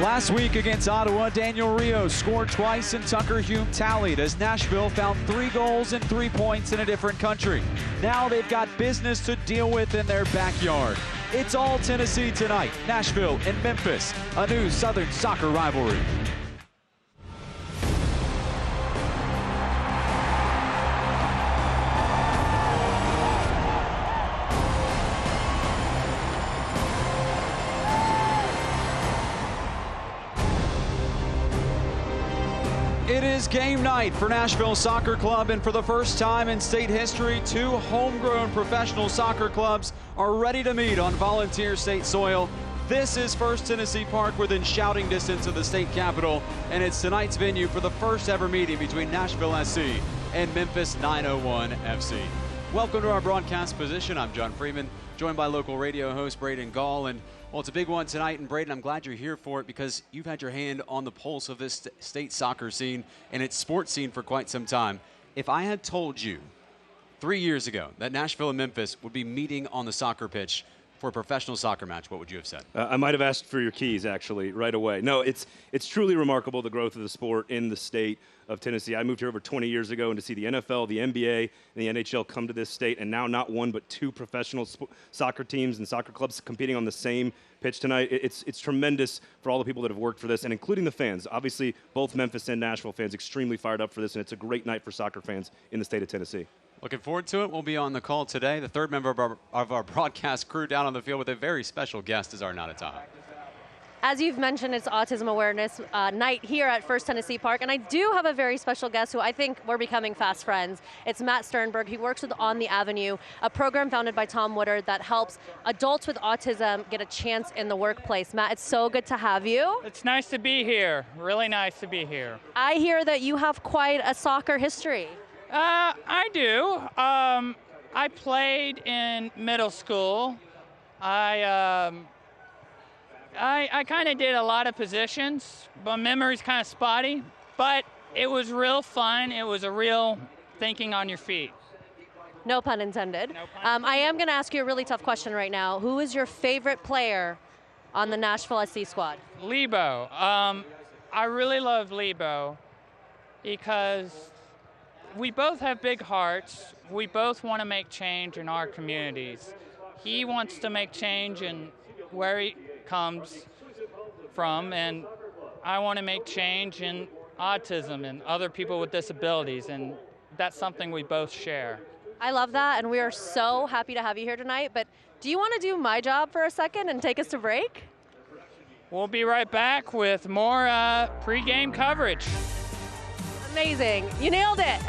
Last week against Ottawa, Daniel Rios scored twice and Tucker Hume tallied as Nashville found 3 goals and 3 points in a different country. Now they've got business to deal with in their backyard. It's all Tennessee tonight. Nashville and Memphis, a new Southern soccer rivalry. It is game night for Nashville Soccer Club, and for the first time in state history, 2 homegrown professional soccer clubs are ready to meet on volunteer state soil. This is First Tennessee Park, within shouting distance of the state capitol, and it's tonight's venue for the first ever meeting between Nashville SC and Memphis 901 FC. Welcome to our broadcast position. I'm John Freeman, joined by local radio host Braden Gall, and well, it's a big one tonight, and Braden, I'm glad you're here for it because you've had your hand on the pulse of this state soccer scene and its sports scene for quite some time. If I had told you 3 years ago that Nashville and Memphis would be meeting on the soccer pitch for a professional soccer match, what would you have said? I might have asked for your keys, actually, right away. No, it's truly remarkable, the growth of the sport in the state of Tennessee. I moved here over 20 years ago, and to see the NFL, the NBA, and the NHL come to this state, and now not one but two professional soccer teams and soccer clubs competing on the same pitch tonight, it's tremendous for all the people that have worked for this, and including the fans. Obviously, both Memphis and Nashville fans extremely fired up for this, and it's a great night for soccer fans in the state of Tennessee. Looking forward to it. We'll be on the call today. The third member of our broadcast crew down on the field with a very special guest is our Taha. As you've mentioned, it's Autism Awareness Night here at First Tennessee Park, and I do have a very special guest who I think we're becoming fast friends. It's Matt Sternberg. He works with On the Avenue, a program founded by Tom Woodard that helps adults with autism get a chance in the workplace. Matt, it's so good to have you. It's nice to be here. Really nice to be here. I hear that you have quite a soccer history. I do. I played in middle school. I kind of did a lot of positions. My memory's kind of spotty, but it was real fun. It was a real thinking on your feet. No pun intended. No pun intended. I am going to ask you a really tough question right now. Who is your favorite player on the Nashville SC squad? Lebo. I really love Lebo because we both have big hearts. We both want to make change in our communities. He wants to make change in where he comes from, and I want to make change in autism and other people with disabilities, and that's something we both share. I love that, and we are so happy to have you here tonight, but do you want to do my job for a second and take us to break? We'll be right back with more pregame coverage. Amazing. You nailed it.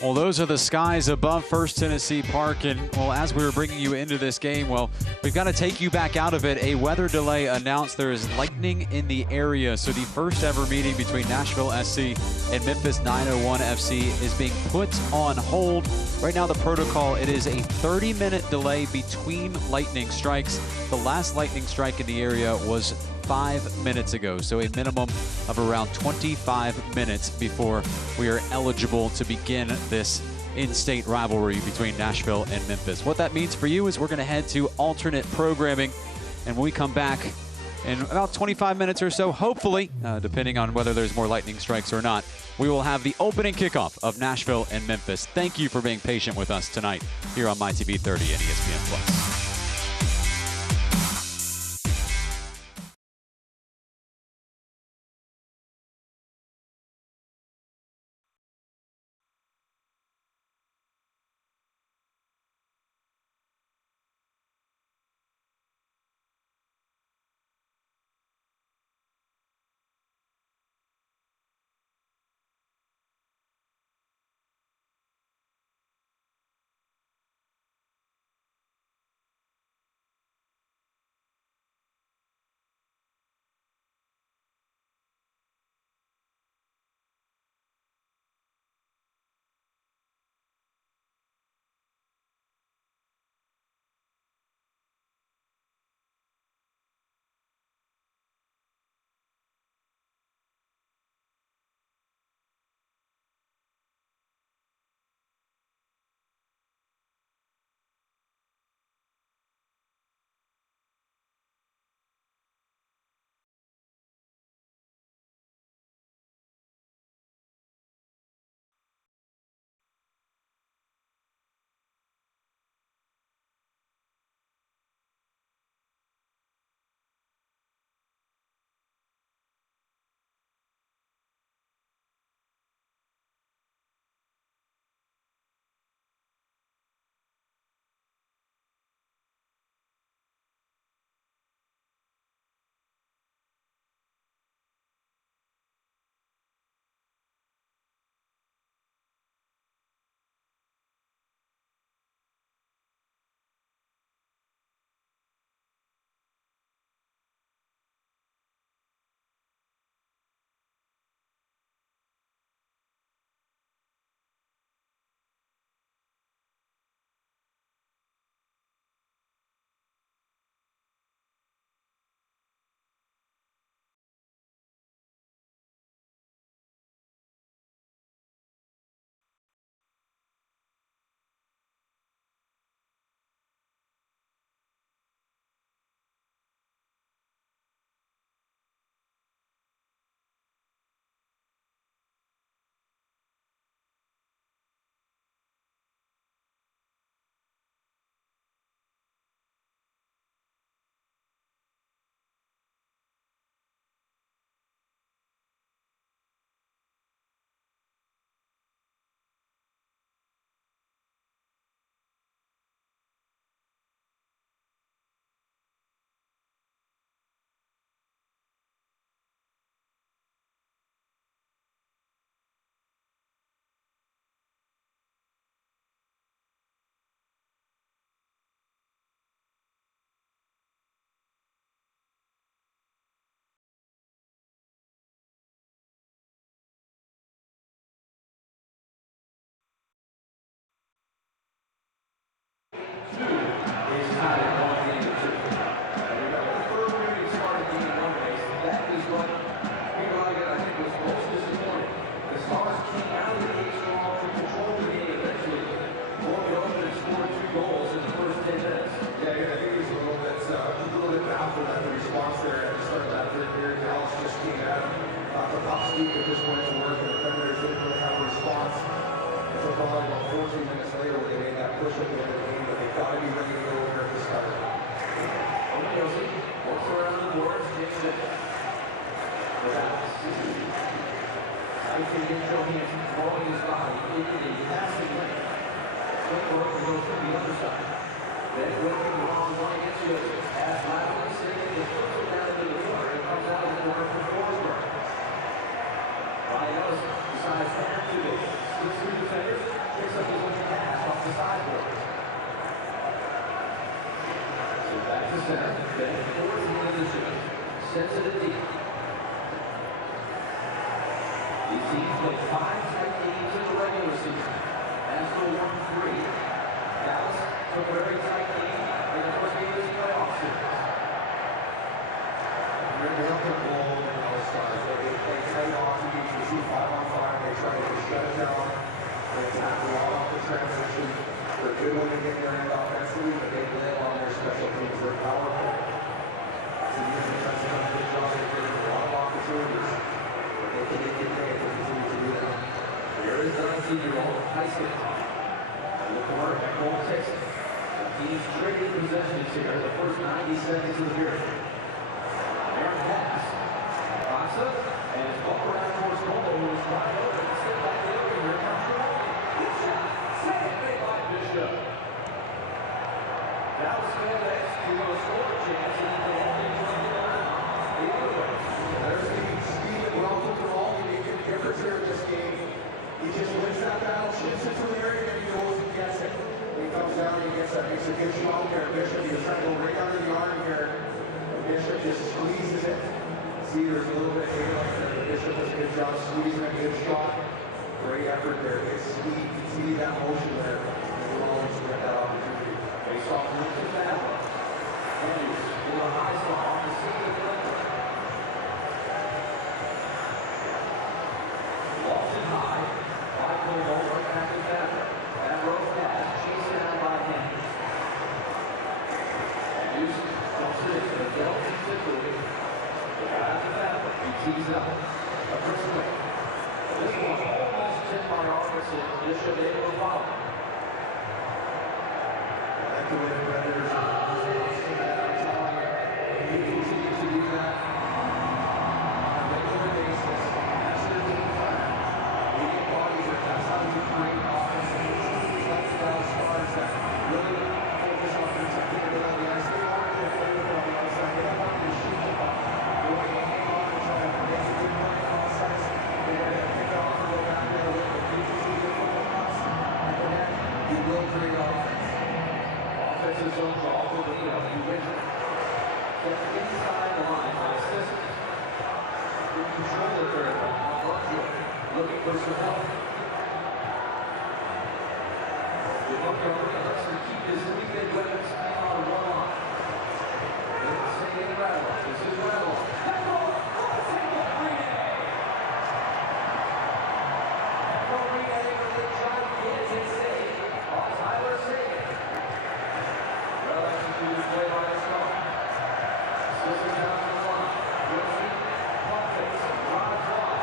Well, those are the skies above First Tennessee Park, and well, as we were bringing you into this game, well, we've got to take you back out of it. A weather delay announced. There is lightning in the area, so the first ever meeting between Nashville SC and Memphis 901 FC is being put on hold. Right now, the protocol, it is a 30-minute delay between lightning strikes. The last lightning strike in the area was 5 minutes ago, so a minimum of around 25 minutes before we are eligible to begin this in-state rivalry between Nashville and Memphis. What that means for you is we're going to head to alternate programming, and when we come back, in about 25 minutes or so, hopefully, depending on whether there's more lightning strikes or not, we will have the opening kickoff of Nashville and Memphis. Thank you for being patient with us tonight here on MyTV 30 and ESPN+. Offensively, but they live on their special teams. They're powerful. 17-year-old Tyson. The corner at goal takes it. The team's traded possessions here in the first 90 seconds of the period. Aaron pass. Box up. And it's ball around towards goal. Who is wide open. Step back the other. Here comes the ball. Good shot. Second made by Bishop. Dallas failed to execute on a scoring chance. And then they only joined it the other way. There's speed and well put the ball. He can difference here in this game. He just wins that battle, shifts it from the area, and he goes and gets it. He comes down, he gets that, makes a good shot there. Bishop, he was trying to go right under the arm here. Bishop just squeezes it. See, there's a little bit of daylight there. Bishop does a good job squeezing a good shot. Great effort there. Good speed. You can see that motion there. And Rollins get that opportunity. Face off, looks at that. And he's in a high spot on the seat of the left. Lofted high. Goal right back to that. That row pass, chased down by him. And Houston dumps it into the belt and quickly. After that, he tees up. A first away. This one almost tipped by Arkansas. Bishop able to follow. I like the way the Predators are. He continues to do that on a regular basis. That's their team plan. That's how you create offense. It's like style stars that really focus on their technique on the ice. They are going to play with it on the outside. They don't want to shoot the puck. They want to hang on and try to make a good play process. They want to pick off and go back the other way. But you can see the football pass at the net, you will create offense. Offensive zones are all over the field. You win it. Get inside the line by assistance. You control it very well. Looking for some help. Lets him keep his three big weapons on one line. Let's say in Rattle. This is Rattle. Tyler Sagan. Well executed play by his car. Sisters down the line. Wilson, Memphis, drives wide.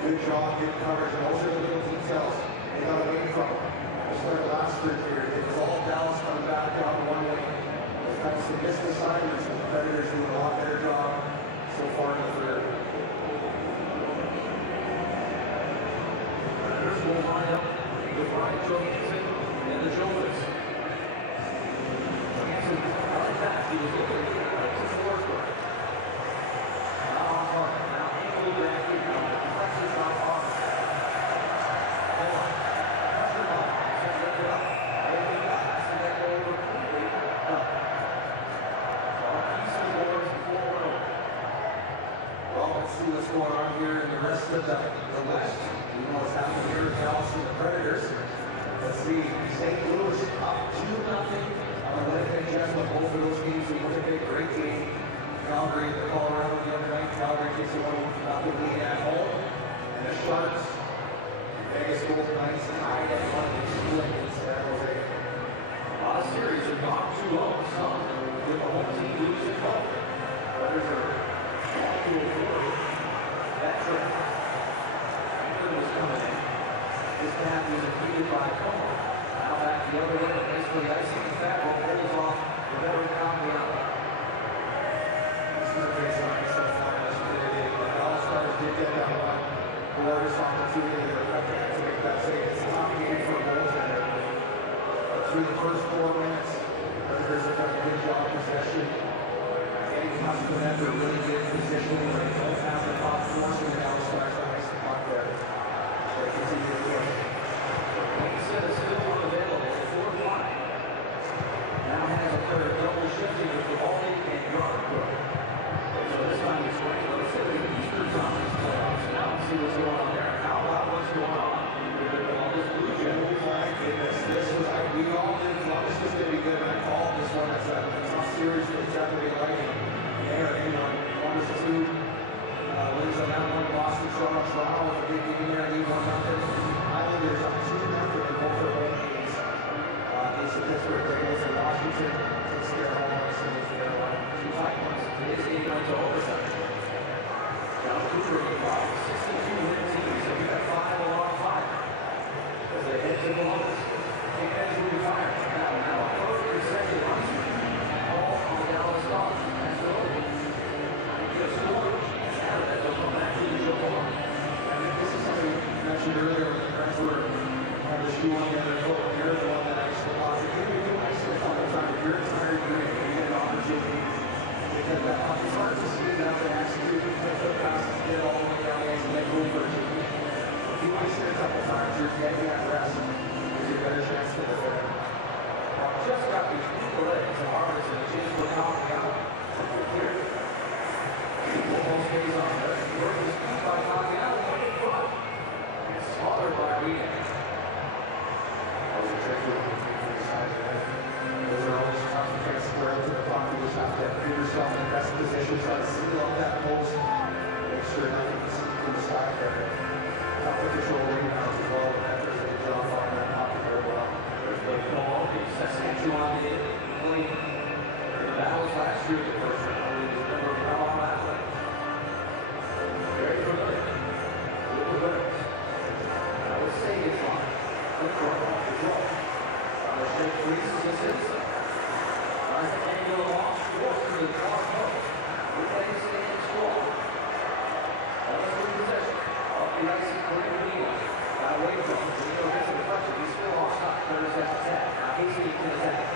Good job, good coverage, and those are the little details they got away from. Just like last sprint here, it was all Dallas coming back down one way. They've had some missed assignments, and the Predators doing a lot better job so far in the third. Predators will line up with Ryan Johansson and the Jonas. Johansson coming back, he was looking to Forsberg. Now on target, now ankle back, down here in the rest of the West. You know what's happening here in Dallas and the Predators. Let's see, St. Louis up 2-0 on the Winnipeg Jets. With both of those games, we won a great game. Calgary, the Colorado the other night. Calgary takes a 1-0 lead at home. And the Sharks, Vegas Golden Knights tied at 1 split in San Jose. A lot of series have gone 2-0. Some with the home team losing 12. Others are all to a glory. That trip, England was coming in. This path was defeated by Como. Now back the other way, basically icing the fat roll pulls off the veteran Cambiano. This is a great sign so far. The Dallas Stars did get that one. Glorious opportunity to make that save. It's a tough game for a goaltender. But through the first 4 minutes, Predators have done a good job of possession. Getting past the net, they're really good positioning. They don't have the top force in the Dallas Stars to ice the puck there. So they continue to push. Said it's still unavailable at 4-5. Now has a third double shifting with the ball and yard work. So this time it's great. Let's say the Eastern Conference playoffs. Now let's see what's going on there. How about what's going on? This Blue Jays, my goodness, this was like we all knew Columbus was going to be good, and I called this one. It's a tough series for Jeopardy Lightning. There, you know, 1-2 wins on that one. Boston, Toronto with a big game there, lead 1-0. Islanders up 2-0 in both their home games. Against the Pittsburgh Penguins and Washington takes care of home ice in Carolina. 2 tight ones. Today's game went to overtime. John Cooper with 62-win teams, and we got 5 along 5. As they head to Columbus, take that to the fire. Now a perfect second run. All on the Dallas Stars. That's the only. Just scored. Saturday, they'll come back to the show more. I think this is something you mentioned earlier when the friends were on the shoe on the other foot. You're the one that ice the puck. If you do ice the puck all the time, if you're a tired unit, you get an opportunity. Because that puck is hard to see now to execute. Put the pass and get all the way down the ice and then go for it. If you ice it a couple times, you're getting at rest. Gives you a better chance to live there. Just got these people legs to harvest and the chance for knocking out. Here. Postgame on there. Work is beat by knocking out and in front. And smothered by Rita. That was a trick with the side of the net. Those are always tough to get square to the puck. You just have to put yourself in the best position, try to seal up that post. Make sure nothing can see to the side there. Tough to control rebounds as well. The net does a good job on that puck very well. There's the ball. Saskatchewan did play the battles last year. The first round is number well on that way. Very familiar. Little winners. I would say it's on. Look for it off the draw. The shake freezes the citizen. Tries to angle it off. Scores to the draw post. We play to stay in score. Let's move possession. Off the ice and clear to Nino. Got away from him. Nino gets a deflection. He's still off top. There's that attack. Now he's getting to the attack.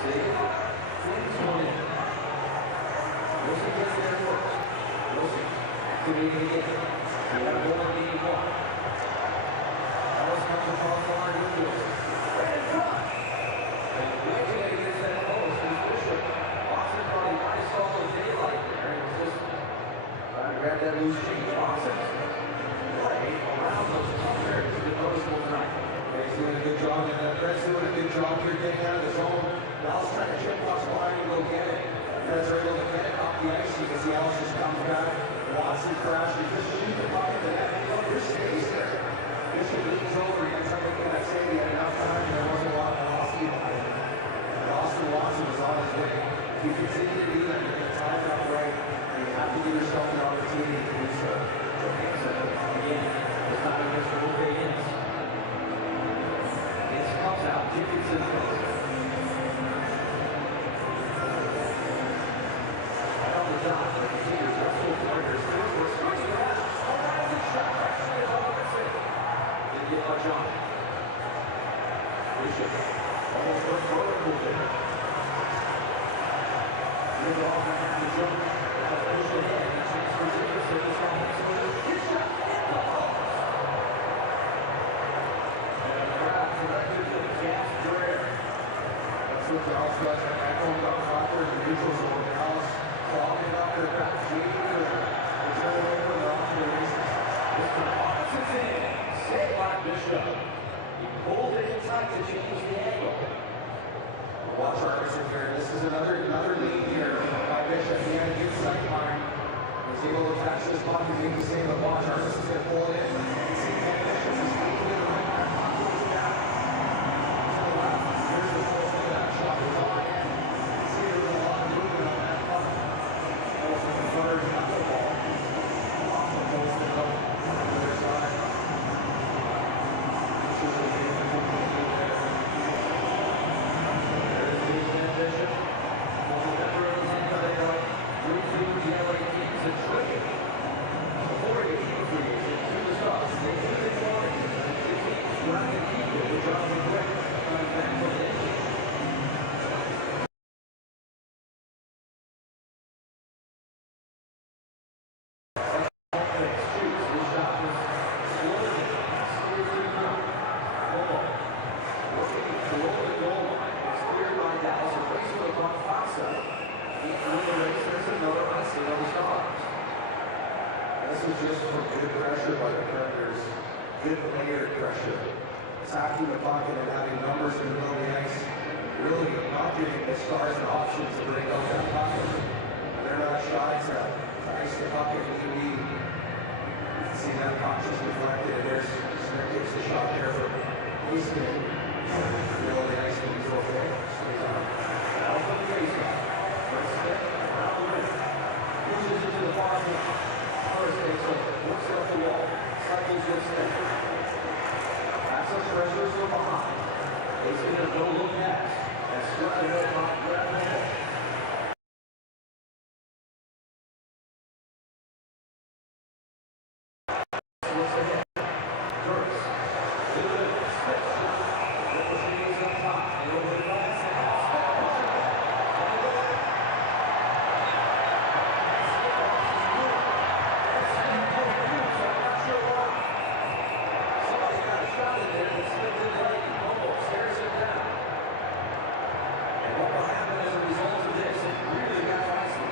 See? Flames one in. Wilson gets there first. Wilson activating again. We have a goal in game 1. Dallas comes across the line with Wilson. Right in front. And Wilson against that post is Bishop. Watson thought he might have saw the daylight there. He was just trying to grab that loose change. Watson play around those top areas. Good noticeable tonight. He's doing a good job, and Fred's doing a good job here getting out of the zone. Dallas trying to chip pucks behind and go get it. Fred's able to get it off the ice. You can see Dallas just comes back. Watson crashes. Just leave the puck in the net. He stays there. Bishop leans over. He ends up making that save. He had enough time. There wasn't a lot of velocity behind him. And Austin Watson was on his way. If you continue to do that, you're going to time it up right. And you have to give yourself an opportunity to do so. So again, this time against the Wolverines. Comes out, Dickinson goes. Right on the dot, the Tigers are full players. inside to change the angle. Watch Armisen here. This is another lead here by Bishop. He had a good sight line. Was able to attach this body, maybe save the watch. Armisen's going to pull it in. See Bishop is taking it right back onto his back. To the left. Here's the full thing. That shot was on in. See, there's a lot of movement on that puck. Also the third knuckleball. Off the post and out on the other side. This is a beautiful thing there. Bishop, one of the member of the NWA, root through the LA Kings and Trinity. Before he came free agent to the Sox, they came in Washington. The Kings drafted people with Jonathan Quick coming back from the Indians. Just from good pressure by the Predators, good layered pressure. Attacking the pocket and having numbers in the middle of the ice, really not giving the Stars an option to bring out that pocket. And they're not shy to ice the pocket if you need. See that puck just deflected, and there's Smith takes the shot there for Eastman. In the middle of the ice, and he's okay. Stays on. Now from the faceoff. First step, around the rim. Pushes into the far wall. First takes over, works up the wall, cycles with step. That's a pressure from behind. He's going to go look next. And strut it up off grab the ball. Looks ahead. First. Delivers. Step shot. Ricochets up top. And over the glass half. Somebody got a shot in there that slipped in the lane. Almost stares him down. And what will happen as a result of this? It really got feisty.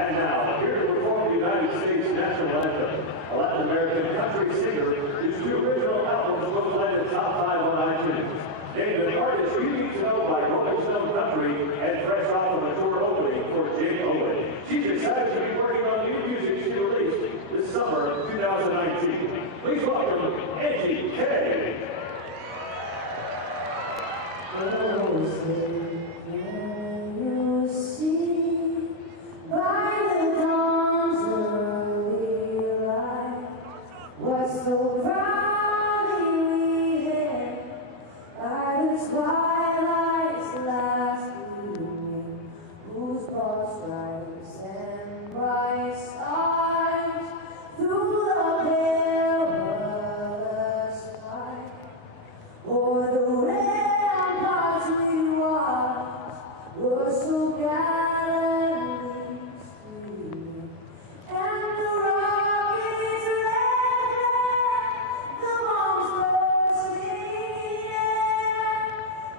And now, here to perform the United States national anthem, a Latin American country singer whose two original albums both landed top 5 on iTunes. Named an artist you need to know by Rolling Stone Country and fresh off of a tour opening for Jay Owen. She's excited to be working on new music she released this summer of 2019. Please welcome Angie K. Oh, say, can you see by the dawn's early light what so proudly we hailed by the twilight's last gleaming, whose broad stripes and bright stars through the perilous fight o'er the ramparts we watched were so gallantly streaming, and the rockets red, the bombs bursting air,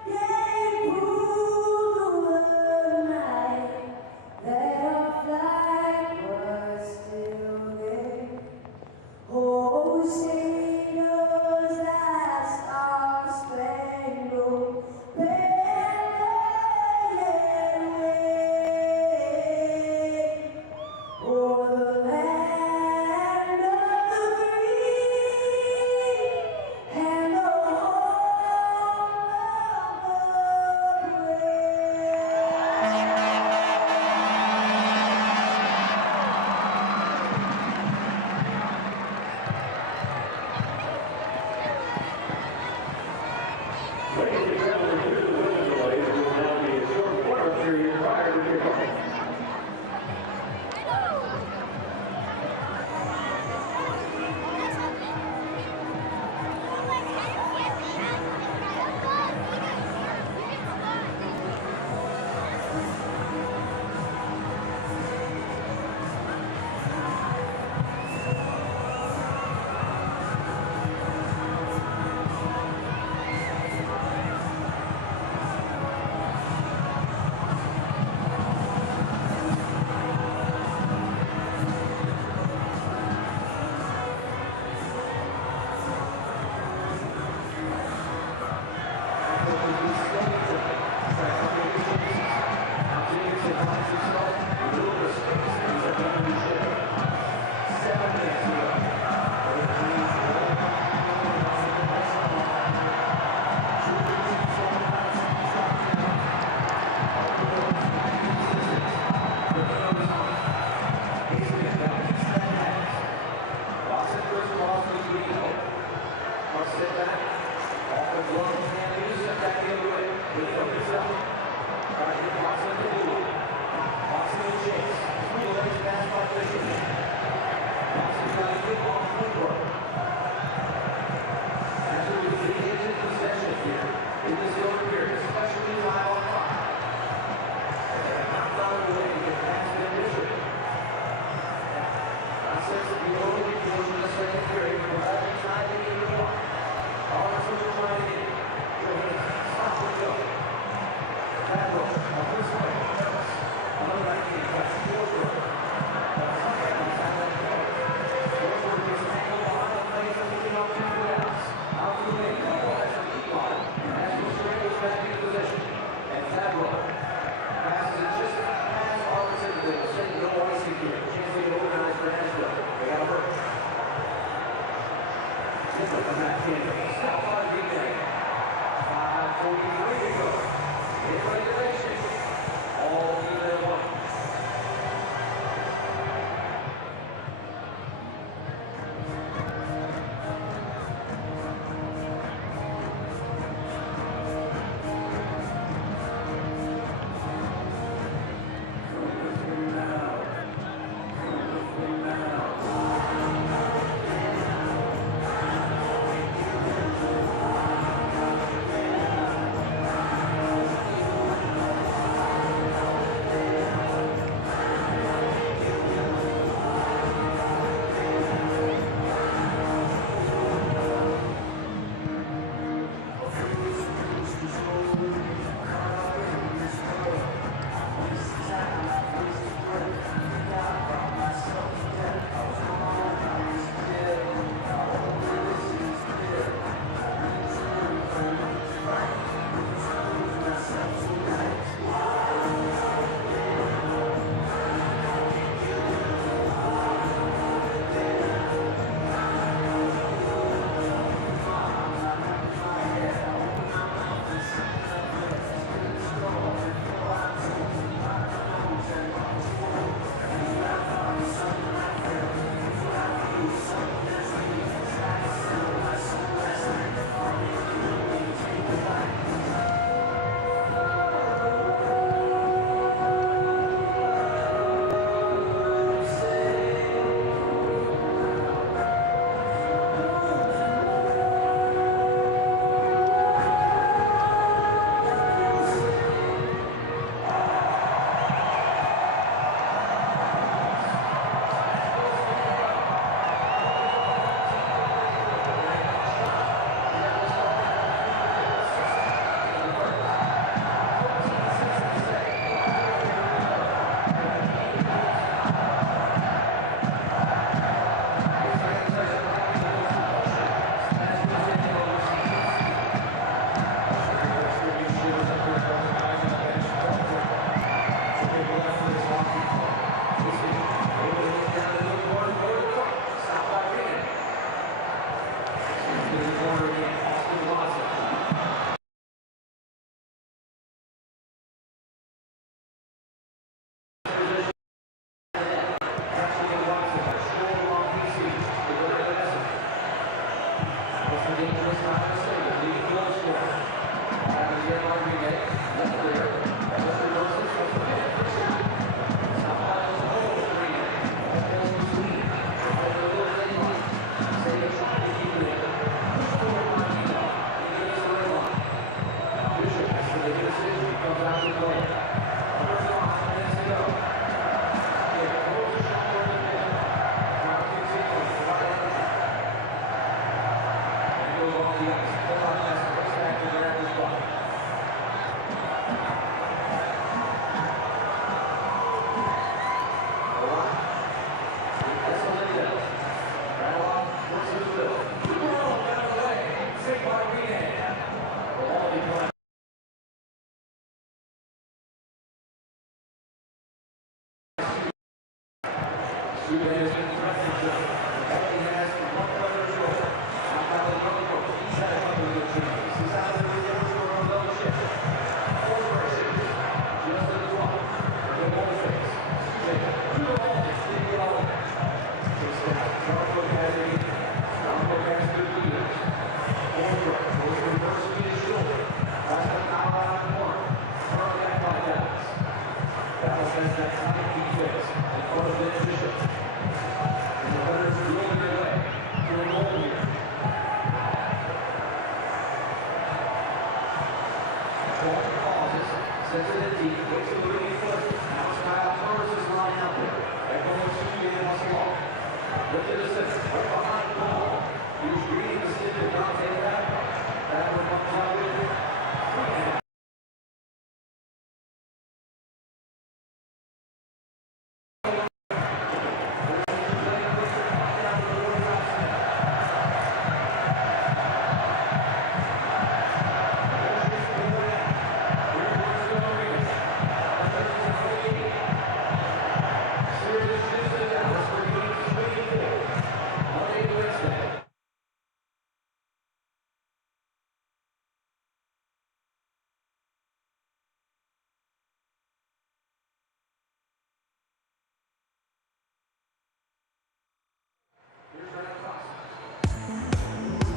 gave proof through the night that our flag was still there. Oh, sailors, that star-spangled banner yet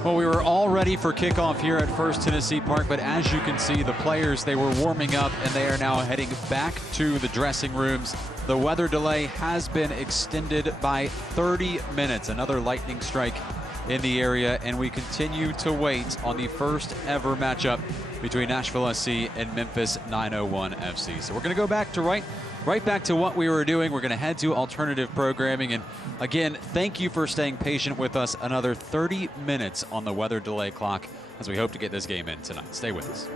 Well, we were all ready for kickoff here at First Tennessee Park, but as you can see, the players, they were warming up and they are now heading back to the dressing rooms. The weather delay has been extended by 30 minutes, another lightning strike in the area, and we continue to wait on the first ever matchup between Nashville SC and Memphis 901 FC. So we're going to go back to right back to what we were doing. We're going to head to alternative programming. And again, thank you for staying patient with us. Another 30 minutes on the weather delay clock as we hope to get this game in tonight. Stay with us.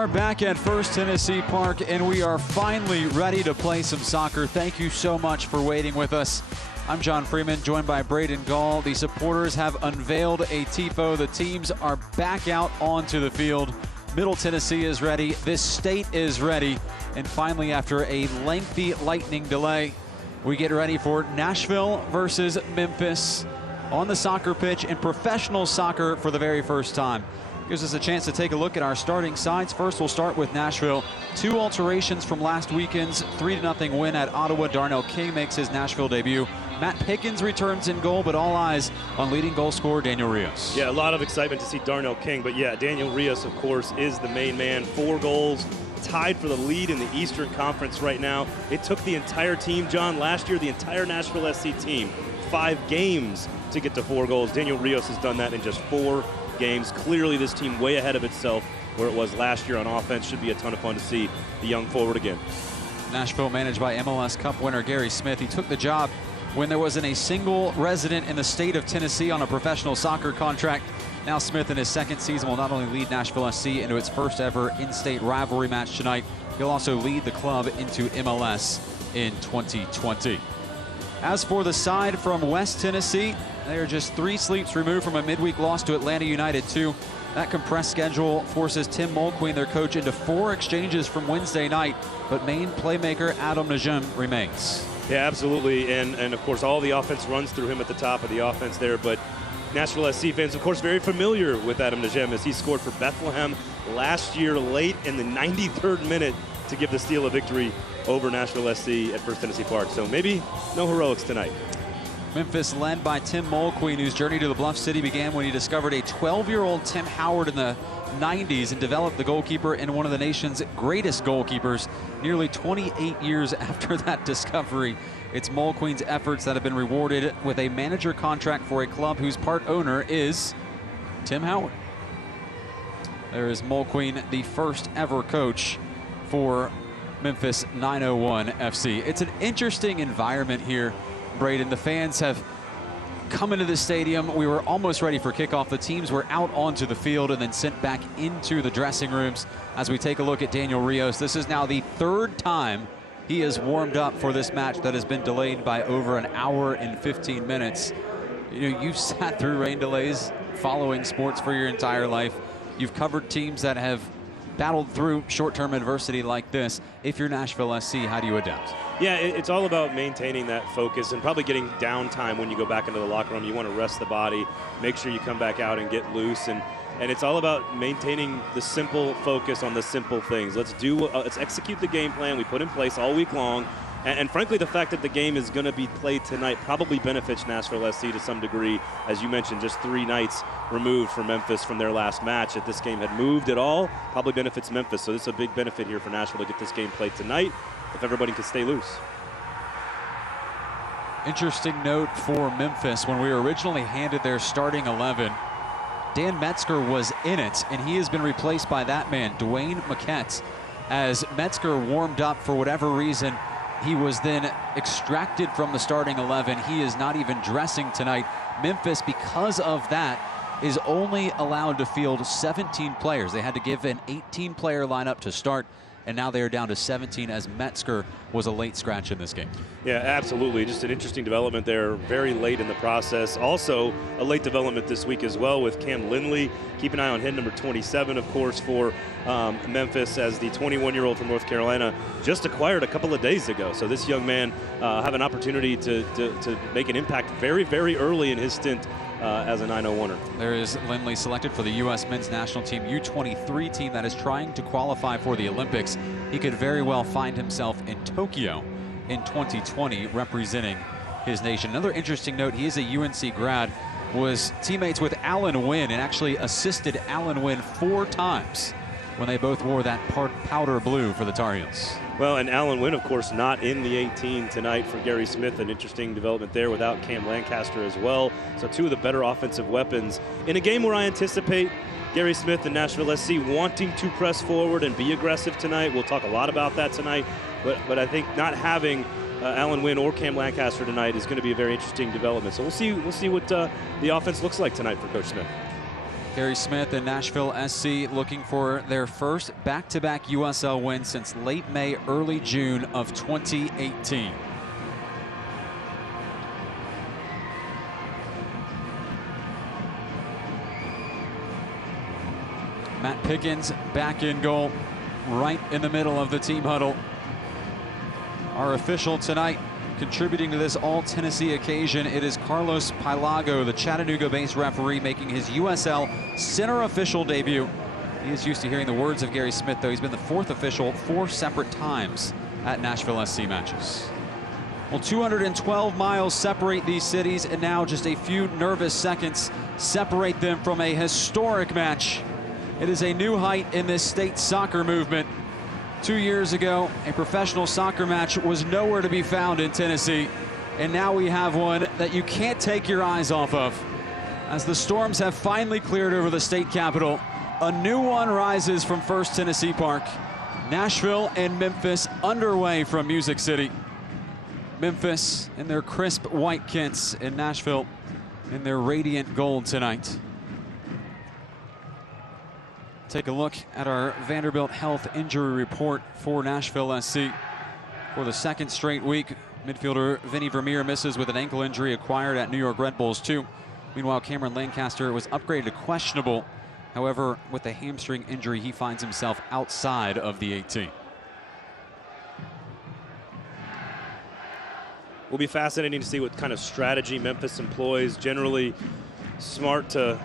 are back at First Tennessee Park, and we are finally ready to play some soccer. Thank you so much for waiting with us. I'm John Freeman, joined by Braden Gall. The supporters have unveiled a tifo. The teams are back out onto the field. Middle Tennessee is ready. This state is ready. And finally, after a lengthy lightning delay, we get ready for Nashville versus Memphis on the soccer pitch in professional soccer for the very first time. Gives us a chance to take a look at our starting sides. First, we'll start with Nashville. 2 alterations from last weekend's 3-0 win at Ottawa. Darnell King makes his Nashville debut. Matt Pickens returns in goal, but all eyes on leading goal scorer Daniel Rios. Yeah, a lot of excitement to see Darnell King, but yeah, Daniel Rios, of course, is the main man. 4 goals, tied for the lead in the Eastern Conference right now. It took the entire team, John, last year, the entire Nashville SC team, 5 games to get to 4 goals. Daniel Rios has done that in just 4 games. Clearly this team way ahead of itself where it was last year on offense. Should be a ton of fun to see the young forward again. Nashville managed by MLS Cup winner Gary Smith. He took the job when there wasn't a single resident in the state of Tennessee on a professional soccer contract. Now Smith in his 2nd season will not only lead Nashville SC into its first ever in-state rivalry match tonight, he'll also lead the club into MLS in 2020. As for the side from West Tennessee, they are just 3 sleeps removed from a midweek loss to Atlanta United 2. That compressed schedule forces Tim Mulqueen, their coach, into 4 exchanges from Wednesday night, but main playmaker Adam Najim remains. Yeah, absolutely, and of course all the offense runs through him at the top of the offense there, but Nashville SC fans, of course, very familiar with Adam Najim as he scored for Bethlehem last year late in the 93rd minute to give the Steel a victory over Nashville SC at First Tennessee Park. So maybe no heroics tonight. Memphis led by Tim Mulqueen, whose journey to the Bluff City began when he discovered a 12-year-old Tim Howard in the 90s and developed the goalkeeper into one of the nation's greatest goalkeepers. Nearly 28 years after that discovery, it's Mulqueen's efforts that have been rewarded with a manager contract for a club whose part owner is Tim Howard. There is Mulqueen, the first ever coach for Memphis 901 FC. It's an interesting environment here, Braden. The fans have come into the stadium. We were almost ready for kickoff. The teams were out onto the field and then sent back into the dressing rooms. As we take a look at Daniel Rios, this is now the 3rd time he has warmed up for this match that has been delayed by over an hour and 15 minutes. You know, you've sat through rain delays following sports for your entire life. You've covered teams that have battled through short-term adversity like this. If you're Nashville SC, how do you adapt? Yeah, it's all about maintaining that focus and probably getting downtime when you go back into the locker room. You want to rest the body, make sure you come back out and get loose, and it's all about maintaining the simple focus on the simple things. Let's execute the game plan we put in place all week long. And frankly, the fact that the game is going to be played tonight probably benefits Nashville SC to some degree. As you mentioned, just 3 nights removed from Memphis from their last match. If this game had moved at all, probably benefits Memphis. So this is a big benefit here for Nashville to get this game played tonight if everybody can stay loose. Interesting note for Memphis, when we were originally handed their starting 11, Dan Metzger was in it, and he has been replaced by that man, Dwayne Maquette. As Metzger warmed up for whatever reason, he was then extracted from the starting 11. He is not even dressing tonight. Memphis, because of that, is only allowed to field 17 players. They had to give an 18-player lineup to start, and now they are down to 17 as Metzger was a late scratch in this game. Yeah, absolutely. Just an interesting development there, very late in the process. Also, a late development this week as well with Cam Lindley. Keep an eye on him, number 27, of course, for Memphis, as the 21-year-old from North Carolina just acquired a couple of days ago. So this young man have an opportunity to make an impact very, very early in his stint as a 901er. There is Lindley selected for the U.S. men's national team U23 team that is trying to qualify for the Olympics. He could very well find himself in Tokyo in 2020 representing his nation. Another interesting note, he is a UNC grad, was teammates with Alan Wynn and actually assisted Alan Wynn 4 times when they both wore that powder blue for the Tar Heels. Well, and Alan Wynn, of course, not in the 18 tonight for Gary Smith. An interesting development there without Cam Lancaster as well. So 2 of the better offensive weapons in a game where I anticipate Gary Smith and Nashville SC wanting to press forward and be aggressive tonight. We'll talk a lot about that tonight. But I think not having Alan Wynn or Cam Lancaster tonight is going to be a very interesting development. So we'll see what the offense looks like tonight for Coach Smith. Gary Smith and Nashville SC looking for their first back-to-back USL win since late May, early June of 2018. Matt Pickens back in goal, right in the middle of the team huddle. Our official tonight, contributing to this all-Tennessee occasion, it is Carlos Pilago, the Chattanooga-based referee, making his USL center official debut. He is used to hearing the words of Gary Smith, though. He's been the fourth official 4 separate times at Nashville SC matches. Well, 212 miles separate these cities, and now just a few nervous seconds separate them from a historic match. It is a new height in this state soccer movement. 2 years ago, a professional soccer match was nowhere to be found in Tennessee, and now we have one that you can't take your eyes off of. As the storms have finally cleared over the state capitol, a new one rises from First Tennessee Park. Nashville and Memphis underway from Music City. Memphis in their crisp white kits, and Nashville in their radiant gold tonight. Take a look at our Vanderbilt Health injury report for Nashville SC. For the second straight week, midfielder Vinny Vermeer misses with an ankle injury acquired at New York Red Bulls 2. Meanwhile, Cameron Lancaster was upgraded to questionable. However, with a hamstring injury, he finds himself outside of the 18. Will be fascinating to see what kind of strategy Memphis employs. Generally smart to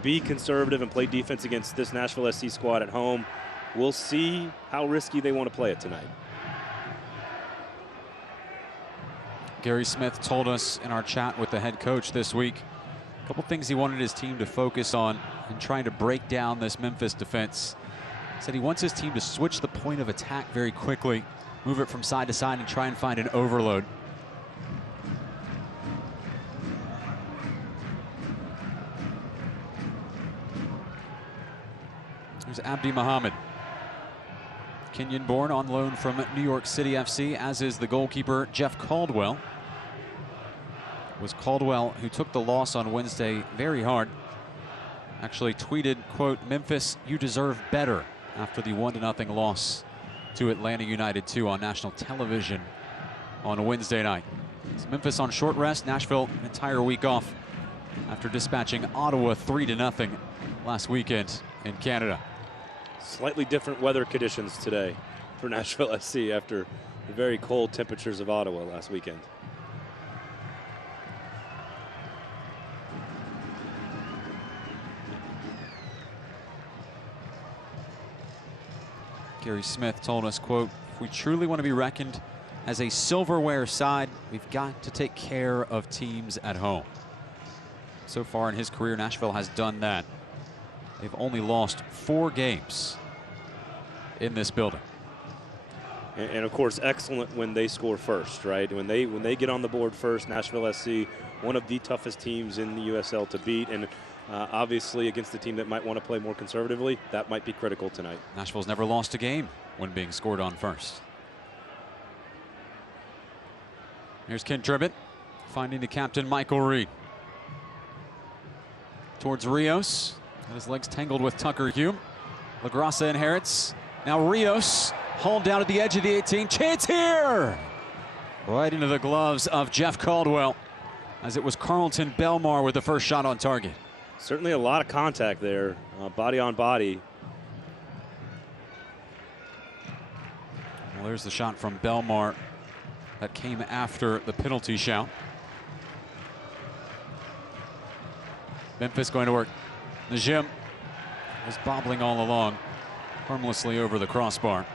be conservative and play defense against this Nashville SC squad at home. We'll see how risky they want to play it tonight. Gary Smith told us in our chat with the head coach this week a couple things he wanted his team to focus on in trying to break down this Memphis defense. He said he wants his team to switch the point of attack very quickly, move it from side to side, and try and find an overload. There's Abdi Muhammad, Kenyan-born, on loan from New York City FC, as is the goalkeeper Jeff Caldwell. It was Caldwell who took the loss on Wednesday very hard. Actually tweeted, quote, "Memphis, you deserve better," after the 1-0 loss to Atlanta United 2 on national television on Wednesday night. So Memphis on short rest, Nashville an entire week off after dispatching Ottawa 3-0 last weekend in Canada. Slightly different weather conditions today for Nashville SC after the very cold temperatures of Ottawa last weekend. Gary Smith told us, quote, "If we truly want to be reckoned as a silverware side, we've got to take care of teams at home." So far in his career, Nashville has done that. They've only lost 4 games in this building. And of course, excellent when they score first, right? When they get on the board first, Nashville SC, one of the toughest teams in the USL to beat, and obviously against a team that might want to play more conservatively, that might be critical tonight. Nashville's never lost a game when being scored on first. Here's Ken Tribbett finding the captain, Michael Reed. Towards Rios. Got his legs tangled with Tucker Hume. LaGrassa inherits. Now Rios hauled down at the edge of the 18. Chance here! Right into the gloves of Jeff Caldwell, as it was Carlton Belmar with the first shot on target. Certainly a lot of contact there, body on body. Well, there's the shot from Belmar that came after the penalty shout. Memphis going to work. Najim was bobbling all along, harmlessly over the crossbar.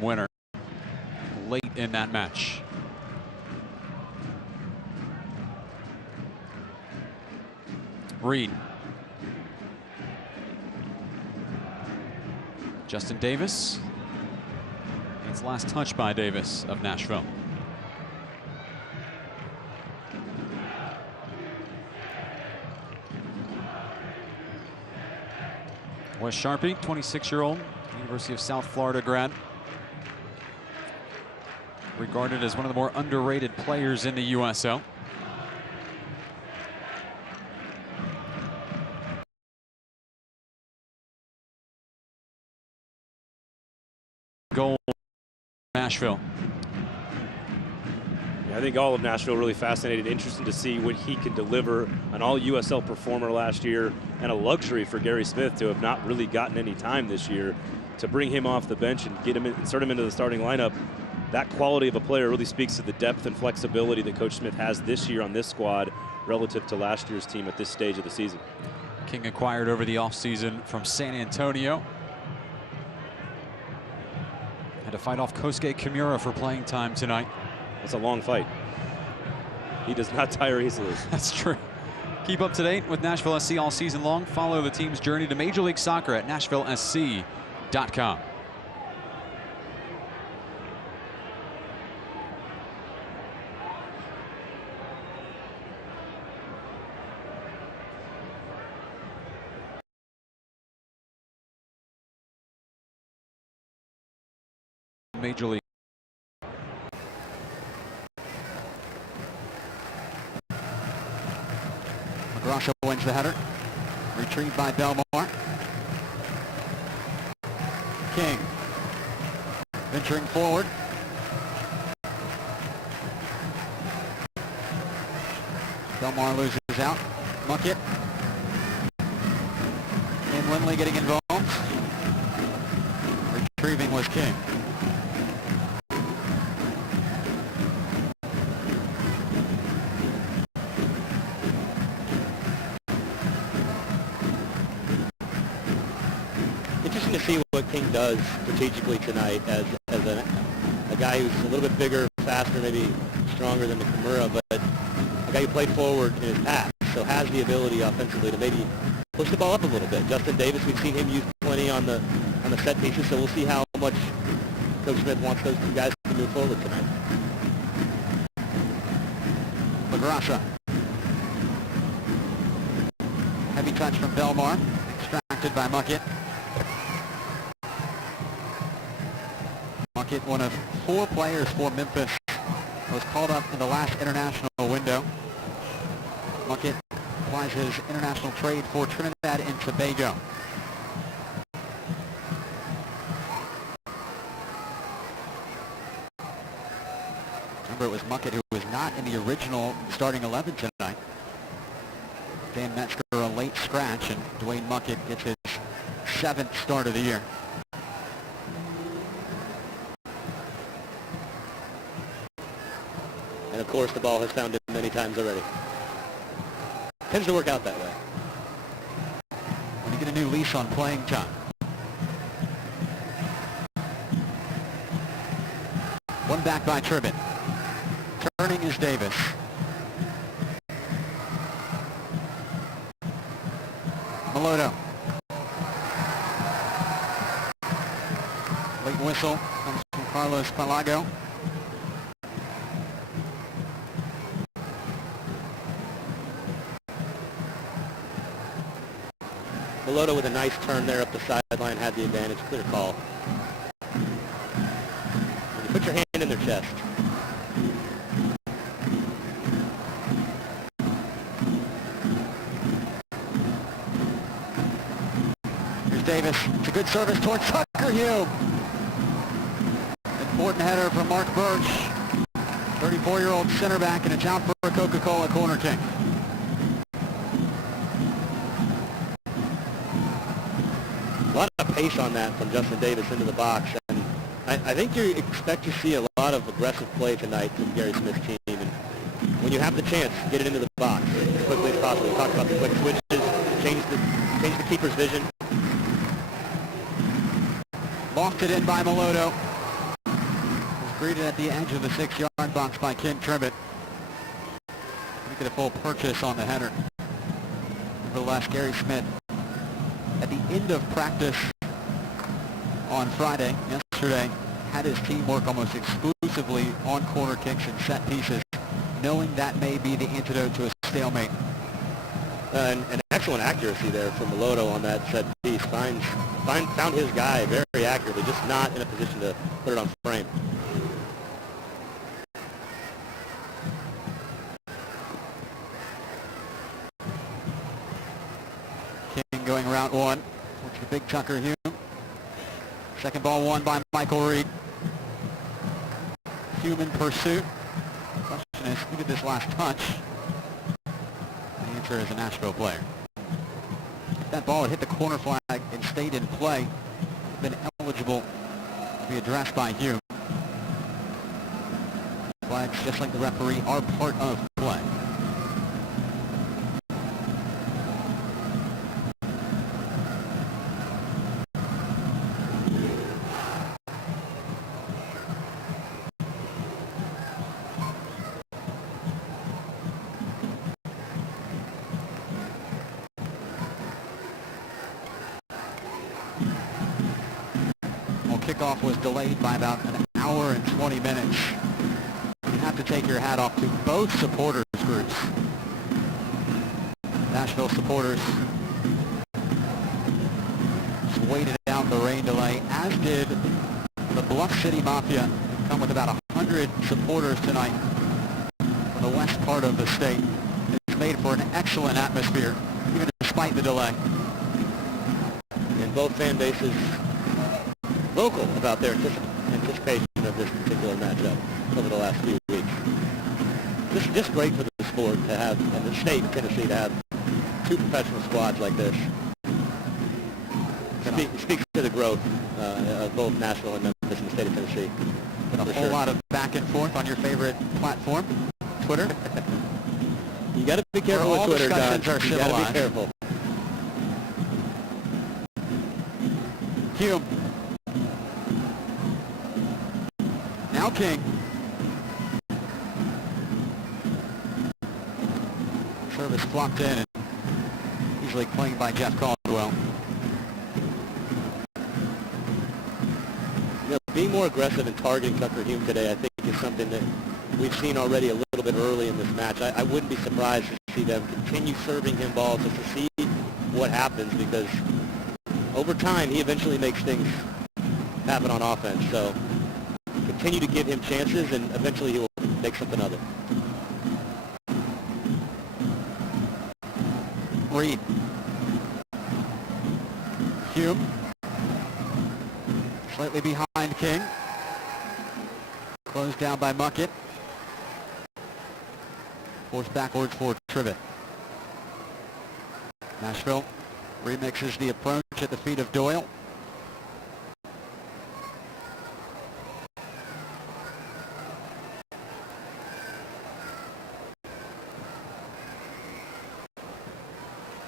Winner late in that match. Reed. Justin Davis. It's last touch by Davis of Nashville. Wes Sharpie, 26-year-old, University of South Florida grad. Regarded as one of the more underrated players in the USL. Goal, Nashville. I think all of Nashville really fascinated, interesting to see what he can deliver. An all-USL performer last year, and a luxury for Gary Smith to have not really gotten any time this year. To bring him off the bench and get him insert him into the starting lineup, that quality of a player really speaks to the depth and flexibility that Coach Smith has this year on this squad relative to last year's team at this stage of the season. King acquired over the offseason from San Antonio. Had to fight off Kosuke Kimura for playing time tonight. It's a long fight. He does not tire easily. That's true. Keep up to date with Nashville SC all season long. Follow the team's journey to Major League Soccer at NashvilleSC.com. Major League. Grasha wins the header. Retrieved by Belmar. King venturing forward. Belmar loses out. Muckett. And Lindley getting involved. Retrieving was King. To see what King does strategically tonight as a guy who's a little bit bigger, faster, maybe stronger than the Kimura, but a guy who played forward in his past, so has the ability offensively to maybe push the ball up a little bit. Justin Davis, we've seen him use plenty on the set pieces, so we'll see how much Coach Smith wants those two guys to move forward tonight. LaGrasha. Heavy touch from Belmar, extracted by Muckett. Muckett, one of 4 players for Memphis, was called up in the last international window. Muckett applies his international trade for Trinidad and Tobago. Remember, it was Muckett who was not in the original starting 11 tonight. Dan Metzger a late scratch, and Dwayne Muckett gets his 7th start of the year. And of course, the ball has found him many times already. Tends to work out that way. When you get a new lease on playing time. One back by Tribbett. Turning is Davis. Meloto. Late whistle comes from Carlos Palago. Meloto with a nice turn there up the sideline, had the advantage. Clear call. When you put your hand in their chest. Here's Davis. It's a good service towards Tucker Hume. Important header from Mark Birch. 34-year-old center back, and it's out for a Coca-Cola corner kick. A lot of pace on that from Justin Davis into the box, and I think you expect to see a lot of aggressive play tonight from Gary Smith's team. And when you have the chance, get it into the box as quickly as possible. We talked about the quick switches, change the keeper's vision. Lofted in by Meloto. Was greeted at the edge of the 6-yard box by Ken Tribbett. We get a full purchase on the header. Nevertheless, Gary Smith, at the end of practice on Friday, yesterday, had his team work almost exclusively on corner kicks and set pieces, knowing that may be the antidote to a stalemate. An excellent accuracy there from Meloto on that set piece. Found his guy very accurately, just not in a position to put it on frame. King going route one, which the big Tucker Hume. Second ball won by Michael Reed. Hume in pursuit. Question is, who did this last touch? The answer is a Nashville player. If that ball had hit the corner flag and stayed in play, it would have been eligible to be addressed by Hume. Flags, just like the referee, are part of play. Kickoff was delayed by about an hour and 20 minutes. You have to take your hat off to both supporters groups. Nashville supporters just waited out the rain delay, as did the Bluff City Mafia, come with about 100 supporters tonight from the west part of the state. It's made for an excellent atmosphere, even despite the delay. And both fan bases vocal about their anticipation of this particular matchup over the last few weeks. Just great for the sport to have, and the state of Tennessee to have two professional squads like this. Speaks to the growth of both Nashville and Memphis in the state of Tennessee. A whole lot of back and forth on your favorite platform, Twitter. You got to be careful with Twitter, Don. You got to be careful. Hume. Now King. Service flopped in and easily claimed by Jeff Caldwell. You know, being more aggressive and targeting Tucker Hume today, I think, is something that we've seen already a little bit early in this match. I wouldn't be surprised to see them continue serving him balls just to see what happens, because over time he eventually makes things happen on offense. So continue to give him chances, and eventually he will make something of it. Reed. Hume. Slightly behind King. Closed down by Muckett. Forced backwards for Trivet. Nashville remixes the approach at the feet of Doyle.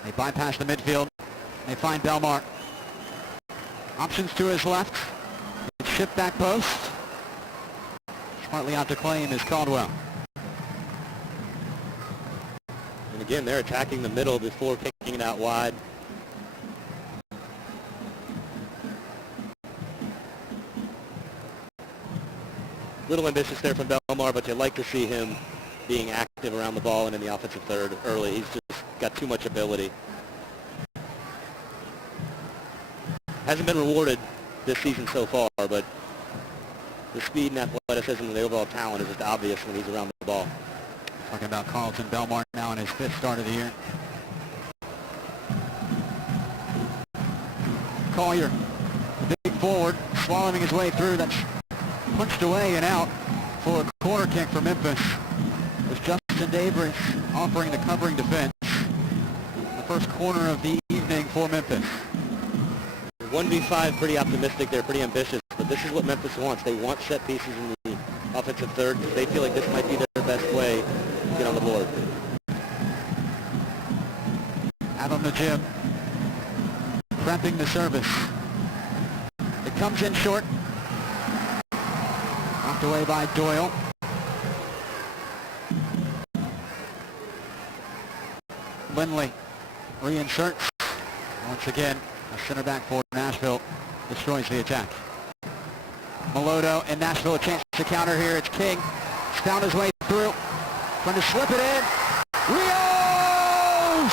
They bypass the midfield. They find Belmar. Options to his left. Shift back post. Smartly out to claim is Caldwell. And again, they're attacking the middle before kicking it out wide. Little ambitious there from Belmar, but you like to see him being active around the ball and in the offensive third early. He's just got too much ability. Hasn't been rewarded this season so far, but the speed and athleticism and the overall talent is just obvious when he's around the ball. Talking about Carlton Belmar now in his 5th start of the year. Collier, the big forward, swallowing his way through. That's punched away and out for a corner kick for Memphis. It was Justin Davis offering the covering defense. The first corner of the evening for Memphis. 1v5, pretty optimistic. They're pretty ambitious, but this is what Memphis wants. They want set pieces in the offensive third. They feel like this might be their best way to get on the board. Out on the gym, prepping the service. It comes in short. Knocked away by Doyle. Lindley reinserts. Once again, a center back for Nashville destroys the attack. Melodo and Nashville a chance to counter here. It's King. He's found his way through. Trying to slip it in. Rios!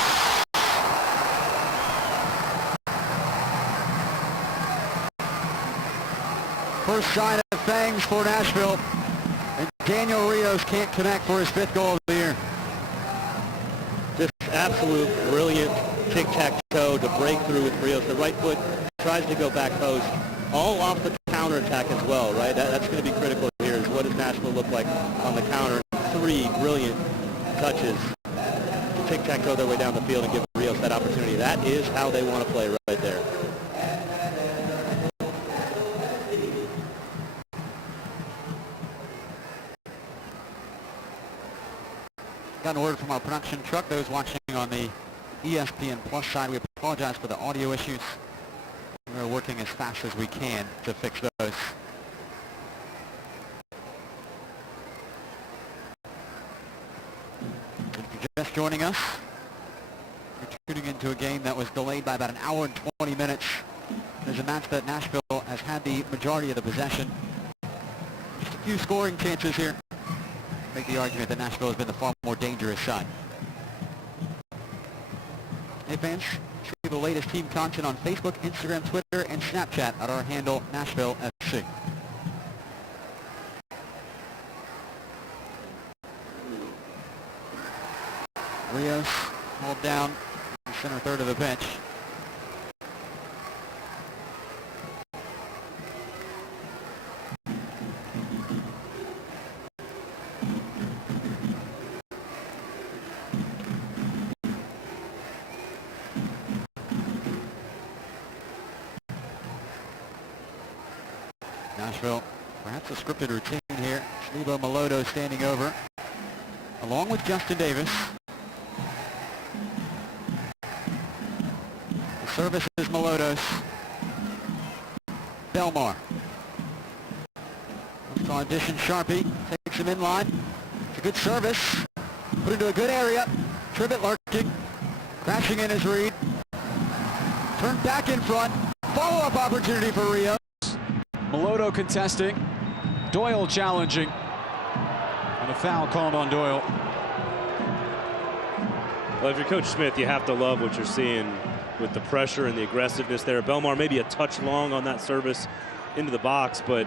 First sign of things for Nashville. And Daniel Rios can't connect for his 5th goal of the year. Just absolute brilliant tic-tac-toe to break through with Rios. The right foot tries to go back post. All off the counterattack as well, right? That's going to be critical here is what does Nashville look like on the counter. 3 brilliant touches. Tic-tac-toe their way down the field and give Rios that opportunity. That is how they want to play right there. Got a word from our production truck. Those watching on the ESPN Plus side, we apologize for the audio issues. We're working as fast as we can to fix those. If you're just joining us, you're tuning into a game that was delayed by about an hour and 20 minutes. There's a match that Nashville has had the majority of the possession. Just a few scoring chances here. Make the argument that Nashville has been the far more dangerous side. Hey fans, see the latest team content on Facebook, Instagram, Twitter, and Snapchat at our handle Nashville FC. Rios hauled down in the center third of the bench. Nashville, perhaps a scripted routine here. Slibo Melodo standing over, along with Justin Davis. The service is Melodo's. Belmar. Looks to audition Sharpie. Takes him in line. It's a good service. Put into a good area. Tribbett lurking. Crashing in his read. Turned back in front. Follow-up opportunity for Rio. Melodo contesting. Doyle challenging. And a foul called on Doyle. Well, if you're Coach Smith, you have to love what you're seeing with the pressure and the aggressiveness there. Belmar maybe a touch long on that service into the box, but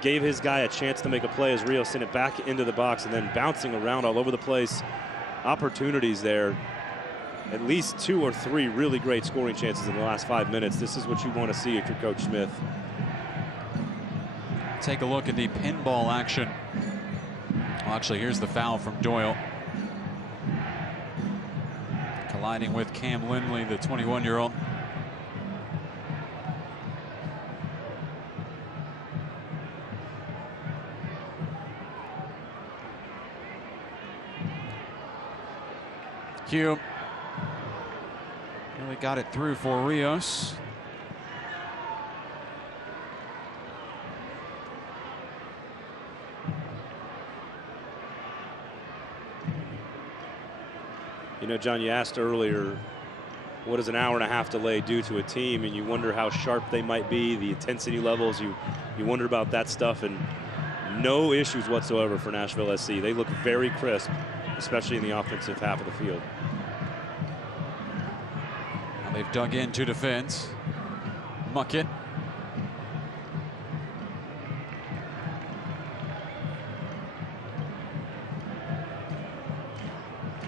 gave his guy a chance to make a play as Rio sent it back into the box and then bouncing around all over the place. Opportunities there. At least 2 or 3 really great scoring chances in the last 5 minutes. This is what you want to see if you're Coach Smith. Take a look at the pinball action. Well, actually, here's the foul from Doyle. Colliding with Cam Lindley, the 21-year-old. Q really got it through for Rios. You know, John, you asked earlier, what does an hour and a half delay do to a team? And you wonder how sharp they might be, the intensity levels. You wonder about that stuff, and no issues whatsoever for Nashville SC. They look very crisp, especially in the offensive half of the field. Now they've dug in to defense. Muckett.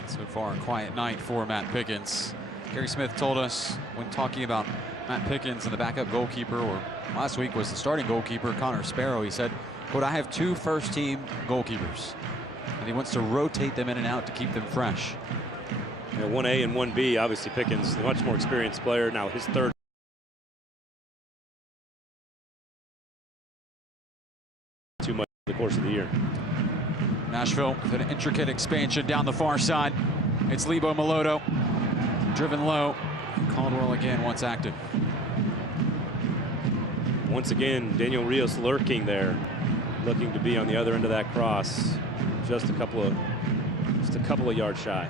So far, a quiet night for Matt Pickens. Gary Smith told us when talking about Matt Pickens and the backup goalkeeper, or last week was the starting goalkeeper, Connor Sparrow, he said, quote, "I have 2 first-team goalkeepers, and he wants to rotate them in and out to keep them fresh." You know, 1A and 1B, obviously Pickens, a much more experienced player. Now his third. Too much in the course of the year. Nashville with an intricate expansion down the far side. It's Lebo Melodo, driven low. Caldwell again once active. Once again, Daniel Rios lurking there, looking to be on the other end of that cross. Just a couple of yards shy.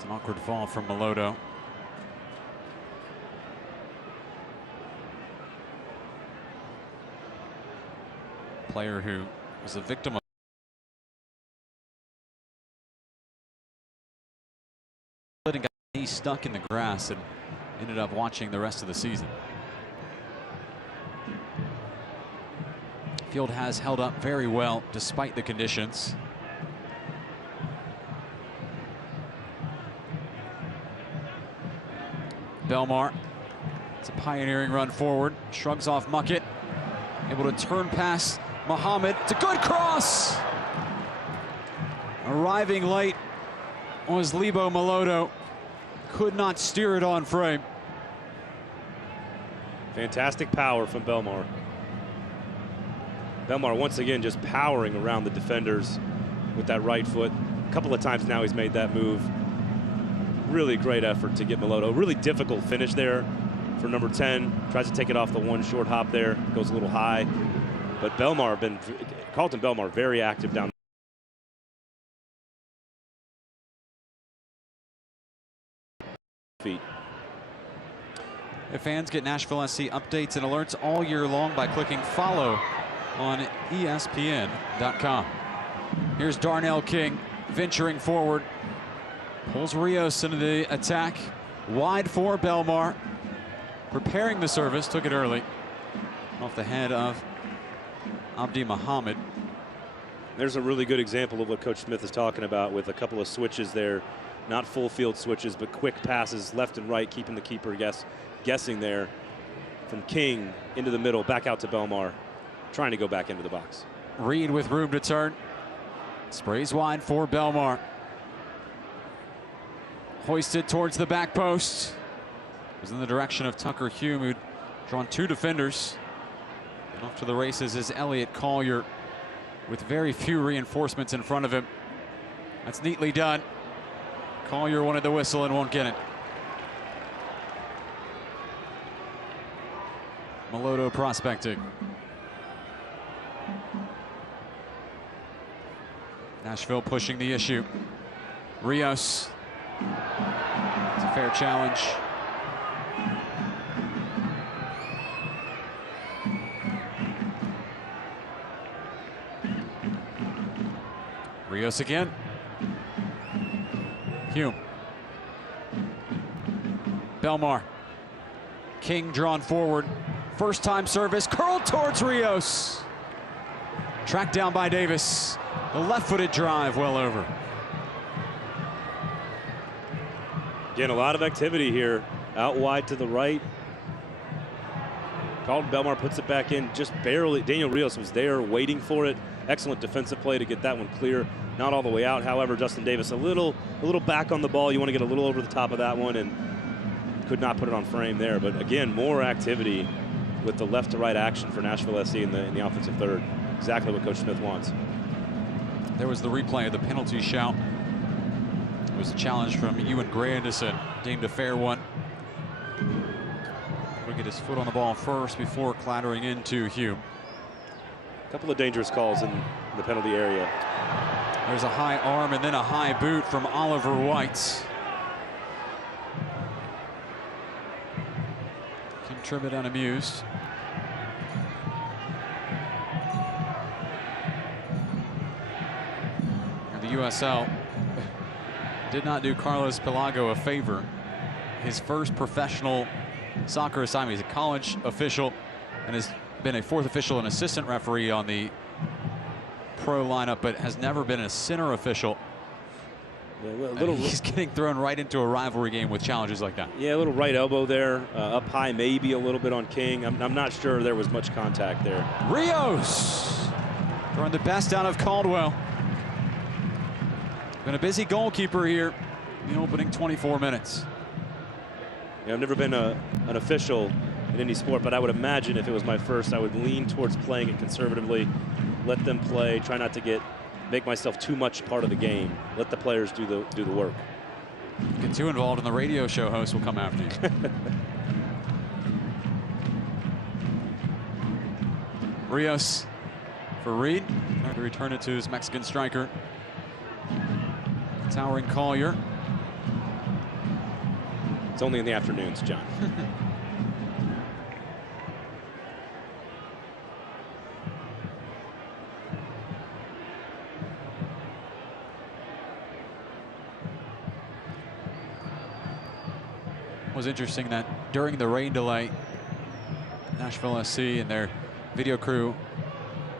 It's an awkward fall from Melodo. Player who was a victim of and got his knee stuck in the grass and ended up watching the rest of the season. Field has held up very well despite the conditions. Belmar, it's a pioneering run forward, shrugs off Muckett, able to turn past Muhammad. It's a good cross! Arriving late was Lebo Melodo. Could not steer it on frame. Fantastic power from Belmar. Belmar once again just powering around the defenders with that right foot. A couple of times now he's made that move. Really great effort to get Melodo. Really difficult finish there for number 10. Tries to take it off the one short hop there. Goes a little high. But Carlton Belmar very active down feet. If fans get Nashville SC updates and alerts all year long by clicking follow on ESPN.com. Here's Darnell King venturing forward. Pulls Rios into the attack. Wide for Belmar. Preparing the service. Took it early. Off the head of Abdi Muhammad. There's a really good example of what Coach Smith is talking about with a couple of switches there. Not full field switches, but quick passes left and right, keeping the keeper guessing there. From King into the middle, back out to Belmar, trying to go back into the box. Reed with room to turn. Sprays wide for Belmar. Hoisted towards the back post. It was in the direction of Tucker Hume, who'd drawn two defenders. And off to the races is Elliot Collier with very few reinforcements in front of him. That's neatly done. Collier wanted the whistle and won't get it. Melodo prospecting. Nashville pushing the issue. Rios. It's a fair challenge. Rios again. Hume. Belmar. King drawn forward. First time service curled towards Rios. Tracked down by Davis. The left-footed drive well over. Again, a lot of activity here. Out wide to the right. Carlton Belmar puts it back in just barely. Daniel Rios was there waiting for it. Excellent defensive play to get that one clear. Not all the way out. However, Justin Davis a little back on the ball. You want to get a little over the top of that one and could not put it on frame there. But again, more activity with the left to right action for Nashville SC in the offensive third. Exactly what Coach Smith wants. There was the replay of the penalty shout. It was a challenge from Ewan Grandison, deemed a fair one. He'll get his foot on the ball first before clattering into Hume. A couple of dangerous calls in the penalty area. There's a high arm and then a high boot from Oliver White. Kim Tribbett unamused. And the USL did not do Carlos Pelago a favor. His first professional soccer assignment. He's a college official and has been a fourth official and assistant referee on the pro lineup, but has never been a center official. Yeah, he's getting thrown right into a rivalry game with challenges like that. Yeah, a little right elbow there, up high, maybe a little bit on King. I'm not sure there was much contact there. Rios throwing the best out of Caldwell. Been a busy goalkeeper here in the opening 24 minutes. Yeah, I've never been an official in any sport, but I would imagine if it was my first, I would lean towards playing it conservatively, let them play, try not to make myself too much part of the game. Let the players do the work. Get too involved and the radio show host will come after you. Rios for Reed. Trying to return it to his Mexican striker. Towering Collier. It's only in the afternoons, John. It was interesting that during the rain delay, Nashville SC and their video crew,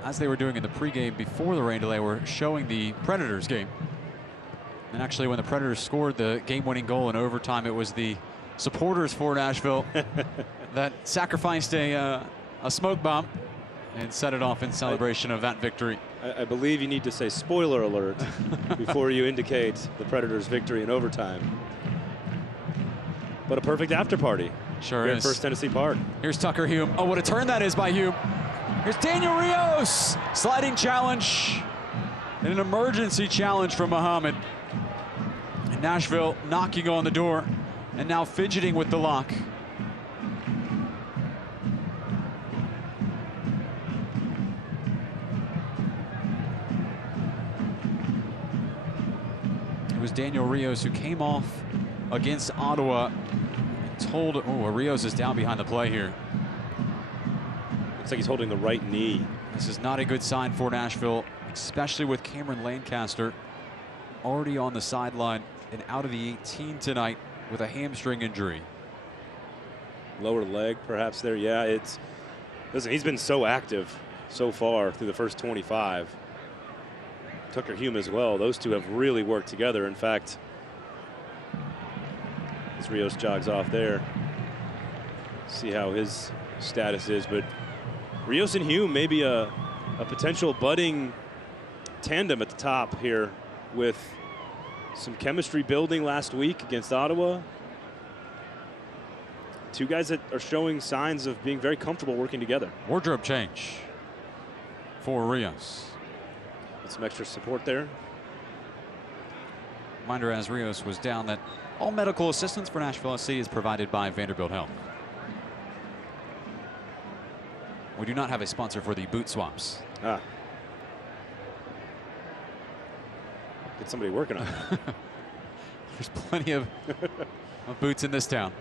as they were doing in the pregame before the rain delay, were showing the Predators game. And actually, when the Predators scored the game-winning goal in overtime, it was the supporters for Nashville that sacrificed a smoke bomb and set it off in celebration of that victory. I believe you need to say spoiler alert before you indicate the Predators' victory in overtime. But a perfect after party. Sure here is. At First Tennessee Park. Here's Tucker Hume. Oh, what a turn that is by Hume. Here's Daniel Rios. Sliding challenge. And an emergency challenge from Muhammad. And Nashville knocking on the door and now fidgeting with the lock. It was Daniel Rios who came off against Ottawa. Told, oh, Rios is down behind the play here. Looks like he's holding the right knee. This is not a good sign for Nashville, especially with Cameron Lancaster already on the sideline and out of the 18 tonight with a hamstring injury. Lower leg, perhaps there. Yeah, listen, he's been so active so far through the first 25. Tucker Hume as well. Those two have really worked together. In fact, as Rios jogs off there, see how his status is. But Rios and Hume may be a potential budding tandem at the top here, with some chemistry building last week against Ottawa. Two guys that are showing signs of being very comfortable working together. Wardrobe change for Rios. With some extra support there. Reminder, as Rios was down, that all medical assistance for Nashville SC is provided by Vanderbilt Health. We do not have a sponsor for the boot swaps. Ah. Get somebody working on that. There's plenty of boots in this town.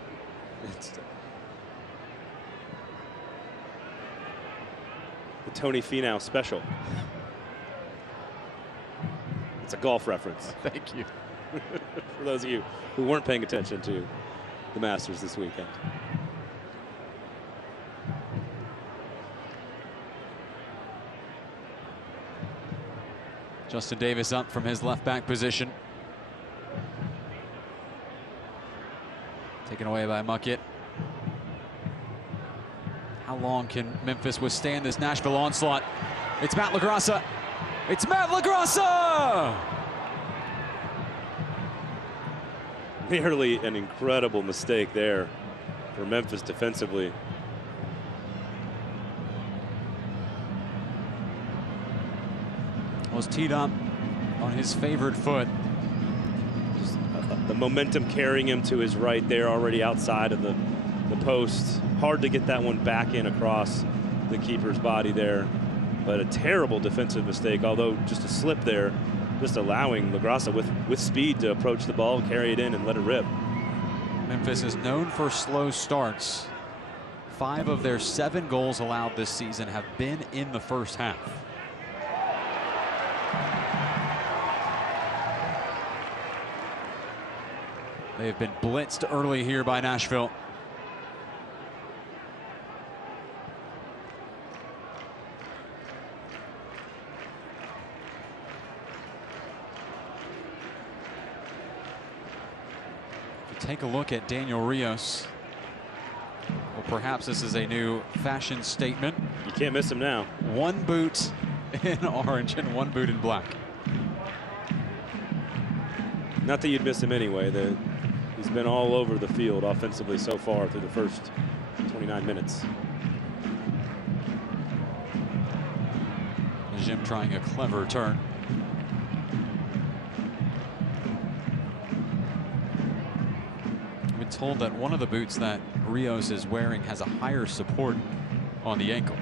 The Tony Finau special. It's a golf reference. Thank you. For those of you who weren't paying attention to the Masters this weekend. Justin Davis up from his left back position. Taken away by Muckett. How long can Memphis withstand this Nashville onslaught? It's Matt LaGrassa. It's Matt LaGrassa! Nearly an incredible mistake there for Memphis defensively. Was teed up on his favored foot. Just, the momentum carrying him to his right there, already outside of the post. Hard to get that one back in across the keeper's body there. But a terrible defensive mistake, although just a slip there, just allowing LaGrassa with speed to approach the ball, carry it in, and let it rip. Memphis is known for slow starts. 5 of their 7 goals allowed this season have been in the first half. They have been blitzed early here by Nashville. Take a look at Daniel Rios. Well, perhaps this is a new fashion statement. You can't miss him now. 1 boot in orange and 1 boot in black. Not that you'd miss him anyway. He's been all over the field offensively so far through the first 29 minutes. Jim trying a clever turn. Told that one of the boots that Rios is wearing has a higher support on the ankle.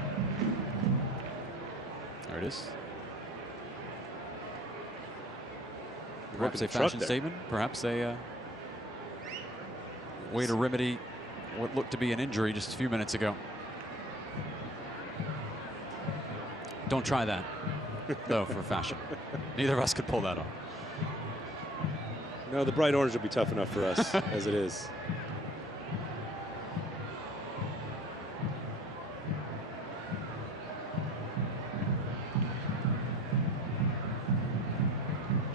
There it is. Perhaps a fashion statement, perhaps a way to remedy what looked to be an injury just a few minutes ago. Don't try that, though, for fashion. Neither of us could pull that off. No, the bright orange will be tough enough for us as it is.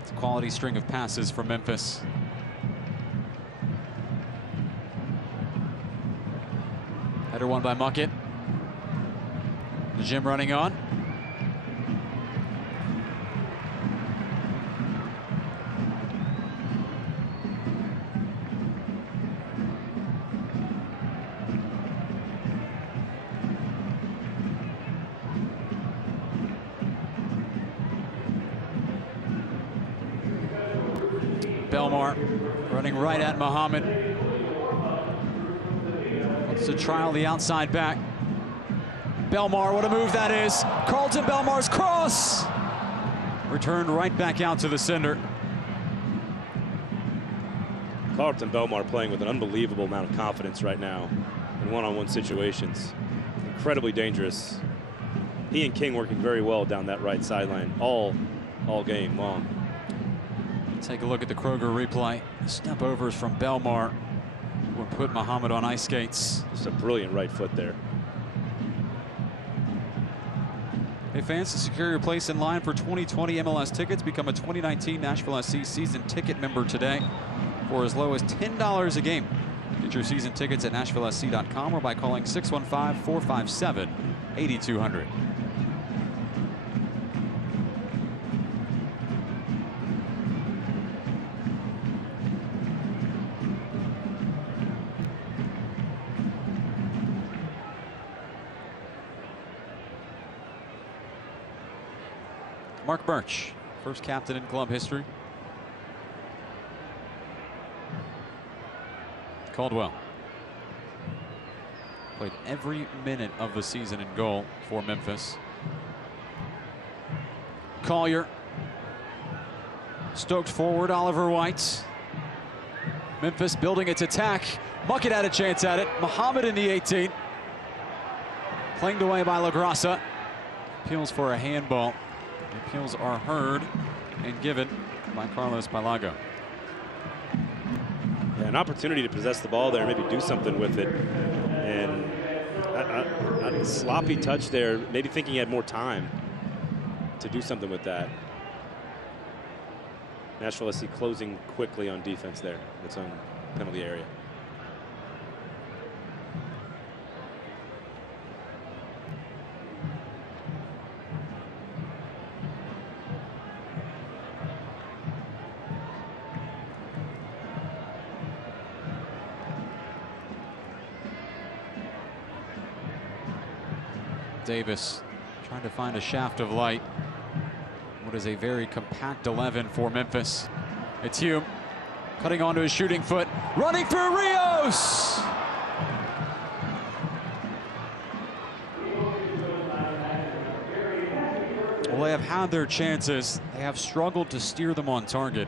It's a quality string of passes from Memphis. Header won by Muckett. The Jim running on. Belmar running right at Muhammad. Wants to trial the outside back. Belmar, what a move that is. Carlton Belmar's cross. Returned right back out to the center. Carlton Belmar playing with an unbelievable amount of confidence right now in one-on-one situations. Incredibly dangerous. He and King working very well down that right sideline all game long. Take a look at the Kroger replay. Step overs from Belmar would put Muhammad on ice skates. Just a brilliant right foot there. Hey fans, to secure your place in line for 2020 MLS tickets, become a 2019 Nashville SC season ticket member today for as low as $10 a game. Get your season tickets at NashvilleSC.com or by calling 615-457-8200. Mark Birch, first captain in club history. Caldwell played every minute of the season in goal for Memphis. Collier stoked forward, Oliver White. Memphis building its attack. Muckett had a chance at it. Muhammad in the 18. Clanged away by LaGrassa. Appeals for a handball. The appeals are heard and given by Carlos Palago. Yeah, an opportunity to possess the ball there, maybe do something with it. And a sloppy touch there, maybe thinking he had more time to do something with that. Nashville SC closing quickly on defense there, its own penalty area. Davis trying to find a shaft of light. What is a very compact 11 for Memphis. It's Hume cutting onto his shooting foot, running through Rios. Well, they have had their chances. They have struggled to steer them on target.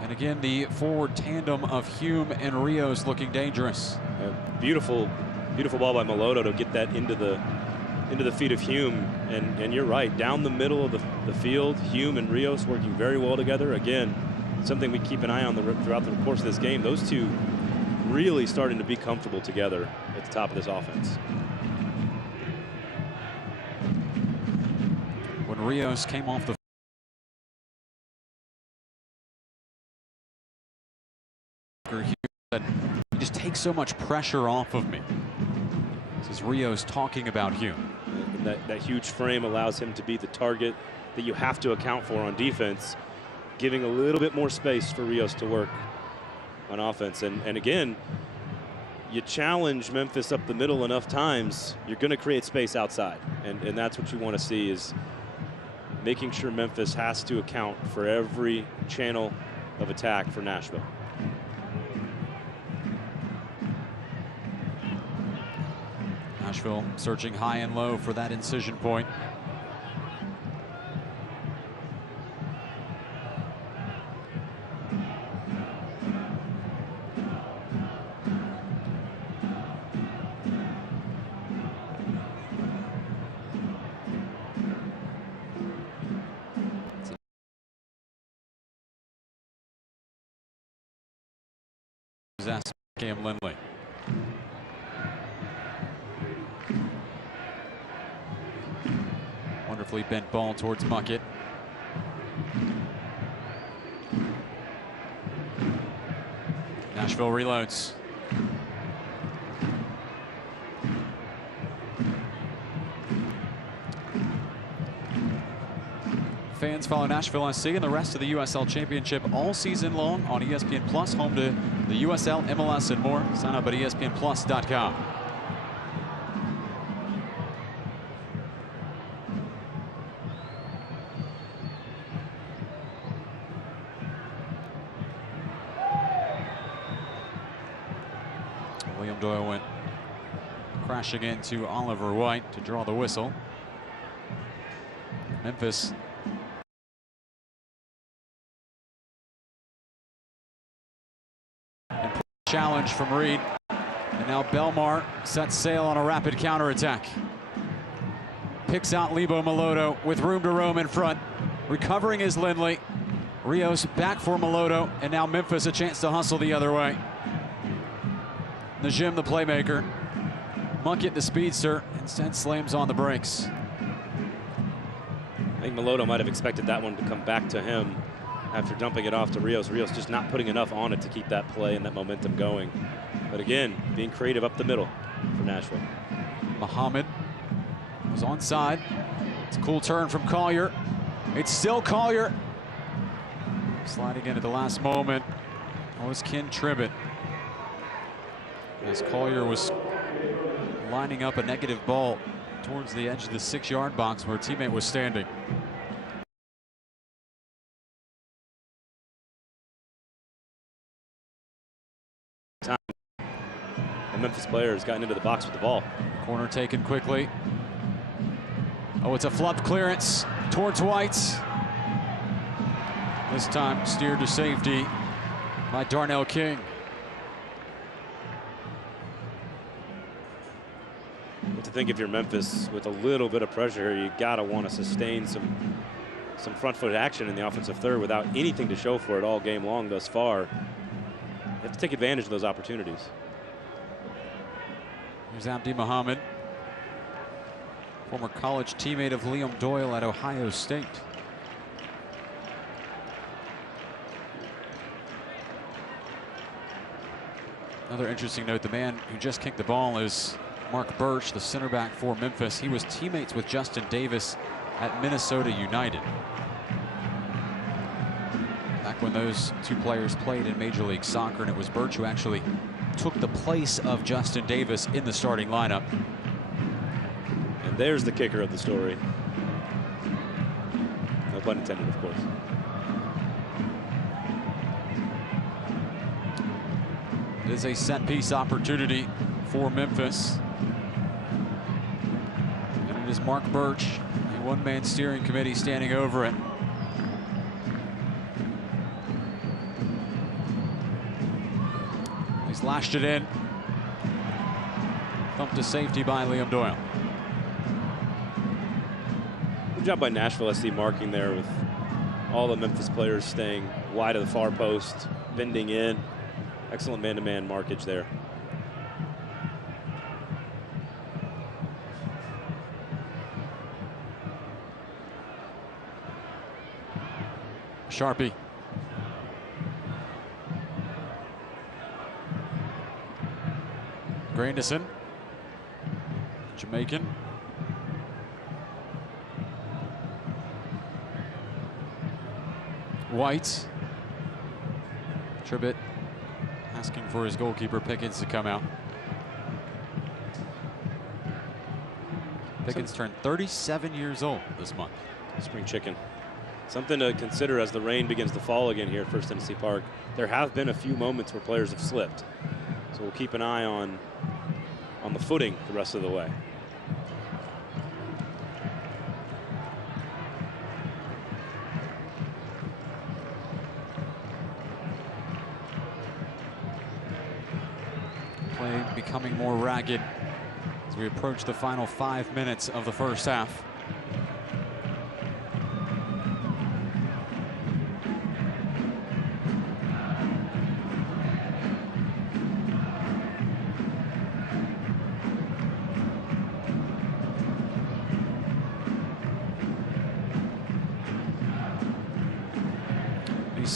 And again, the forward tandem of Hume and Rios looking dangerous. Beautiful ball by Meloto to get that into the feet of Hume. And you're right, down the middle of the field, Hume and Rios working very well together. Again, something we keep an eye on throughout the course of this game. Those two really starting to be comfortable together at the top of this offense. When Rios came off the Hume said, "You just take so much pressure off of me." This is Rios talking about Hume. And that huge frame allows him to be the target that you have to account for on defense, giving a little bit more space for Rios to work on offense. And again, you challenge Memphis up the middle enough times, you're going to create space outside. And that's what you want to see, is making sure Memphis has to account for every channel of attack for Nashville. Nashville searching high and low for that incision point. Cam Lindley. Wonderfully bent ball towards Muckett. Nashville reloads. Fans follow Nashville SC and the rest of the USL Championship all season long on ESPN Plus, home to the USL, MLS, and more. Sign up at ESPNplus.com. William Doyle went crashing into Oliver White to draw the whistle. Memphis challenge from Reed, and now Belmar sets sail on a rapid counterattack. Picks out Lebo Maloto with room to roam in front. Recovering is Lindley. Rios back for Maloto, and now Memphis a chance to hustle the other way. Najim the playmaker. Muckett the speedster instead slams on the brakes. I think Maloto might have expected that one to come back to him after dumping it off to Rios. Rios just not putting enough on it to keep that play and that momentum going. But again, being creative up the middle for Nashville. Muhammad was onside. It's a cool turn from Collier. It's still Collier. Sliding in at the last moment was Ken Tribbett. As Collier was lining up a negative ball towards the edge of the 6-yard box where a teammate was standing. The Memphis player has gotten into the box with the ball. Corner taken quickly. Oh, it's a flubbed clearance towards White. This time steered to safety by Darnell King. But to think if you're Memphis with a little bit of pressure here, you gotta want to sustain some front foot action in the offensive third without anything to show for it all game long thus far. You have to take advantage of those opportunities. Here's Abdi Muhammad, former college teammate of Liam Doyle at Ohio State. Another interesting note, the man who just kicked the ball is Mark Birch, the center back for Memphis. He was teammates with Justin Davis at Minnesota United. Back when those two players played in Major League Soccer, and it was Birch who actually took the place of Justin Davis in the starting lineup. And there's the kicker of the story. No pun intended, of course. It is a set piece opportunity for Memphis. And it is Mark Birch, a one-man steering committee, standing over it. He's lashed it in. Thumped to safety by Liam Doyle. Good job by Nashville SC marking there with all the Memphis players staying wide of the far post, bending in. Excellent man-to-man markage there. Sharpie. Grandison. Jamaican. White. Tribbett asking for his goalkeeper Pickens to come out. Pickens turned 37 years old this month. Spring chicken. Something to consider as the rain begins to fall again here at First Tennessee Park. There have been a few moments where players have slipped. So we'll keep an eye on the footing the rest of the way. Play becoming more ragged as we approach the final 5 minutes of the first half.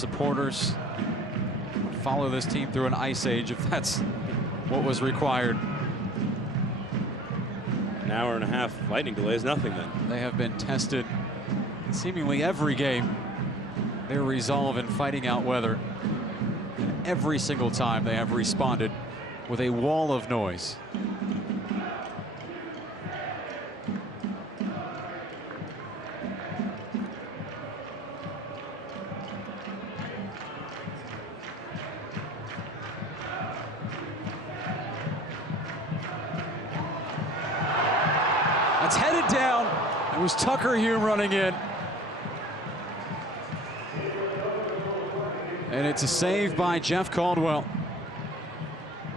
supporters would follow this team through an ice age if that's what was required. An hour and a half lightning delay is nothing then. They have been tested in seemingly every game. Their resolve in fighting out weather. And every single time they have responded with a wall of noise. That's headed down. It was Tucker Hume running in. And it's a save by Jeff Caldwell.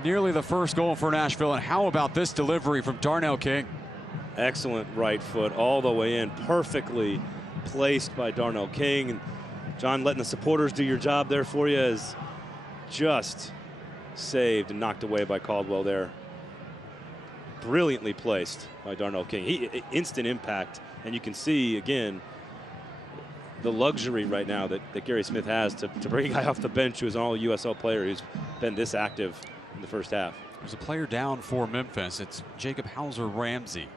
Nearly the first goal for Nashville. And how about this delivery from Darnell King? Excellent right foot all the way in, perfectly placed by Darnell King. And John, letting the supporters do your job there for you is just saved and knocked away by Caldwell there. Brilliantly placed by Darnell King. Instant impact, and you can see again the luxury right now that Gary Smith has to bring a guy off the bench who is an all-USL player who's been this active in the first half. There's a player down for Memphis. It's Jacob Hauser-Ramsey.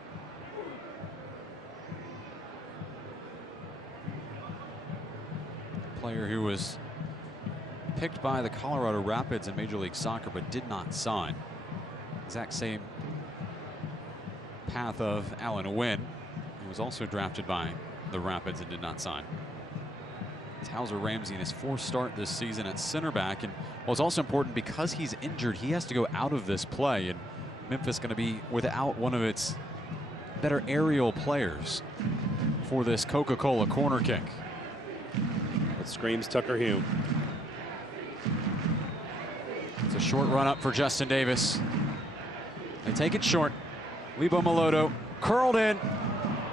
Player who was picked by the Colorado Rapids in Major League Soccer but did not sign. Exact same path of Alan Wynn, who was also drafted by the Rapids and did not sign. It's Hauser-Ramsey in his fourth start this season at center back. And well, it's also important because he's injured, he has to go out of this play. And Memphis going to be without one of its better aerial players for this Coca-Cola corner kick. It screams Tucker Hume. It's a short run up for Justin Davis. They take it short. Lebo Maloto curled in.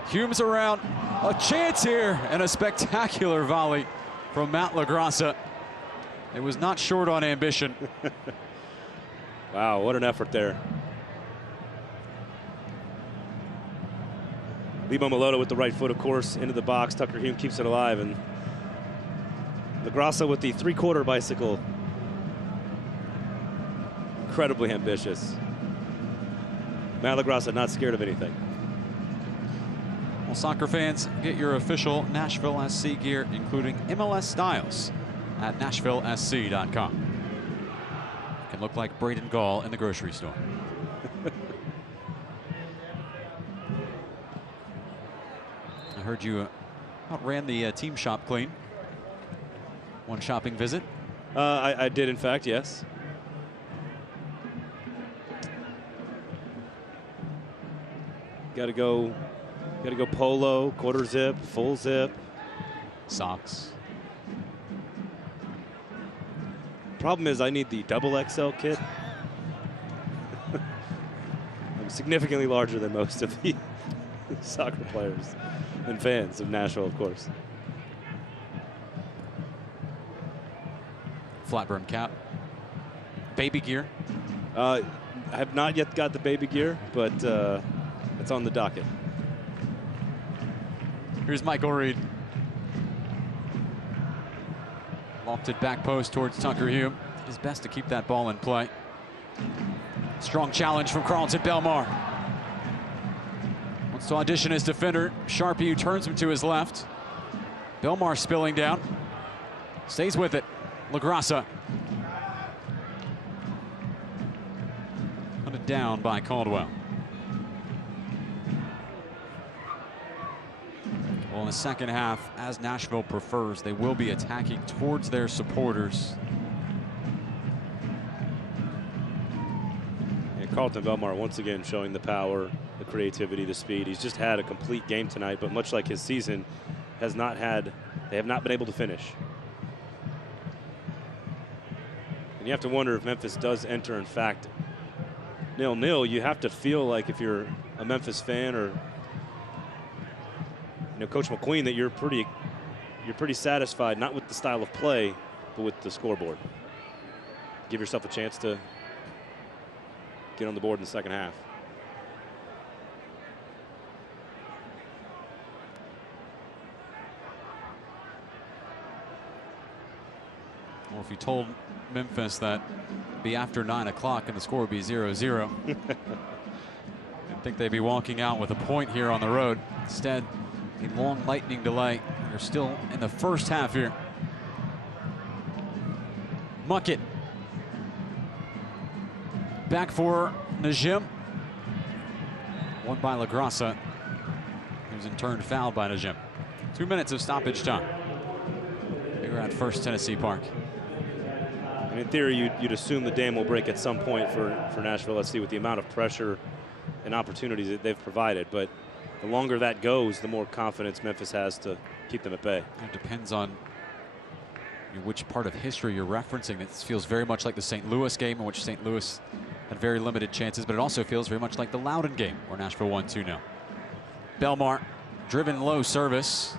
Hume's around. A chance here and a spectacular volley from Matt LaGrassa. It was not short on ambition. Wow, what an effort there. Lebo Maloto with the right foot, of course, into the box. Tucker Hume keeps it alive, and LaGrassa with the three-quarter bicycle. Incredibly ambitious. Matt LaGrassa not scared of anything. Well, soccer fans, get your official Nashville SC gear, including MLS styles, at NashvilleSC.com. Can look like Braden Gall in the grocery store. I heard you outran the team shop clean. One shopping visit. I did, in fact, yes. Got to go polo, quarter zip, full zip. Socks. Problem is I need the double XL kit. I'm significantly larger than most of the soccer players and fans of Nashville, of course. Flat brim cap. Baby gear. I have not yet got the baby gear, but it's on the docket. Here's Michael Reed. Lofted back post towards Tucker Hume. His best to keep that ball in play. Strong challenge from Carlton Belmar. Wants to audition his defender. Sharpie, who turns him to his left. Belmar spilling down. Stays with it. LaGrassa. Hunted down by Caldwell. Well, in the second half, as Nashville prefers, they will be attacking towards their supporters. And Carlton Belmar once again showing the power, the creativity, the speed. He's just had a complete game tonight, but much like his season, they have not been able to finish. And you have to wonder if Memphis does enter, in fact, 0-0. You have to feel like, if you're a Memphis fan or Coach McQueen, that you're pretty satisfied, not with the style of play, but with the scoreboard. Give yourself a chance to get on the board in the second half. if you told Memphis that it'd be after 9 o'clock and the score would be 0-0, I think they'd be walking out with a point here on the road. Instead, a long lightning delay. They're still in the first half here. Muckett. Back for Najim. Won by LaGrassa. He was in turn fouled by Najim. 2 minutes of stoppage time. Here at First Tennessee Park. And in theory, you'd assume the dam will break at some point for Nashville SC with the amount of pressure and opportunities that they've provided. But the longer that goes, the more confidence Memphis has to keep them at bay. It depends on which part of history you're referencing. This feels very much like the St. Louis game, in which St. Louis had very limited chances, but it also feels very much like the Loudon game, where Nashville won 2-0. Belmar, driven low service.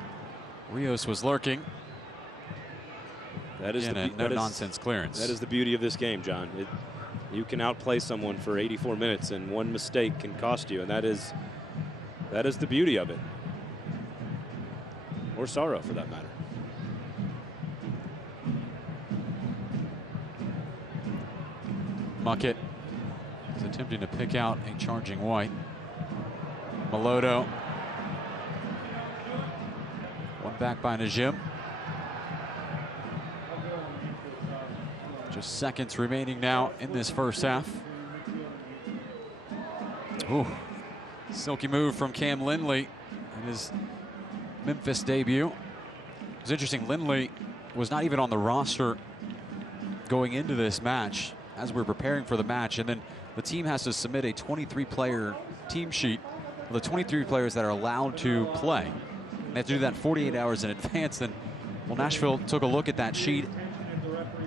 Rios was lurking. That is no-nonsense clearance. That is the beauty of this game, John. You can outplay someone for 84 minutes, and one mistake can cost you, and that is the beauty of it. Or sorrow, for that matter. Muckett is attempting to pick out a charging White. Melodo. One back by Najim. Just seconds remaining now in this first half. Ooh. Silky move from Cam Lindley in his Memphis debut. It was interesting, Lindley was not even on the roster going into this match as we're preparing for the match, and then the team has to submit a 23-player team sheet with the 23 players that are allowed to play. And they have to do that 48 hours in advance. Then, well, Nashville took a look at that sheet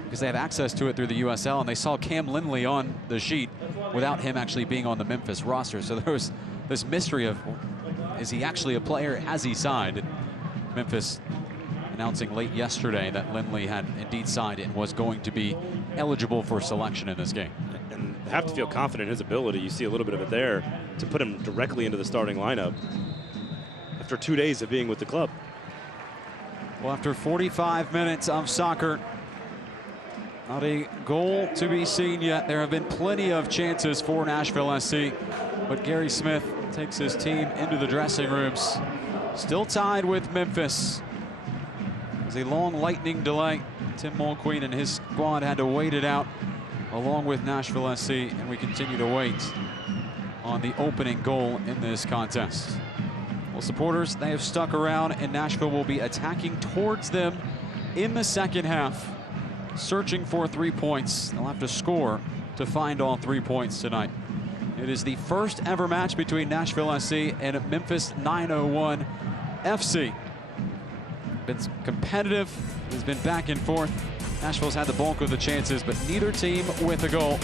because they have access to it through the USL, and they saw Cam Lindley on the sheet without him actually being on the Memphis roster. So there was this mystery of, is he actually a player? Has he signed? And Memphis announcing late yesterday that Lindley had indeed signed and was going to be eligible for selection in this game. And have to feel confident in his ability. You see a little bit of it there to put him directly into the starting lineup after 2 days of being with the club. Well, after 45 minutes of soccer, not a goal to be seen yet. There have been plenty of chances for Nashville SC, but Gary Smith takes his team into the dressing rooms. Still tied with Memphis. It was a long lightning delay. Tim Mulqueen and his squad had to wait it out along with Nashville SC, and we continue to wait on the opening goal in this contest. Well, supporters, they have stuck around, and Nashville will be attacking towards them in the second half, searching for 3 points. They'll have to score to find all 3 points tonight. It is the first ever match between Nashville SC and Memphis 901 FC. Been competitive, it's been back and forth. Nashville's had the bulk of the chances, but neither team with a goal.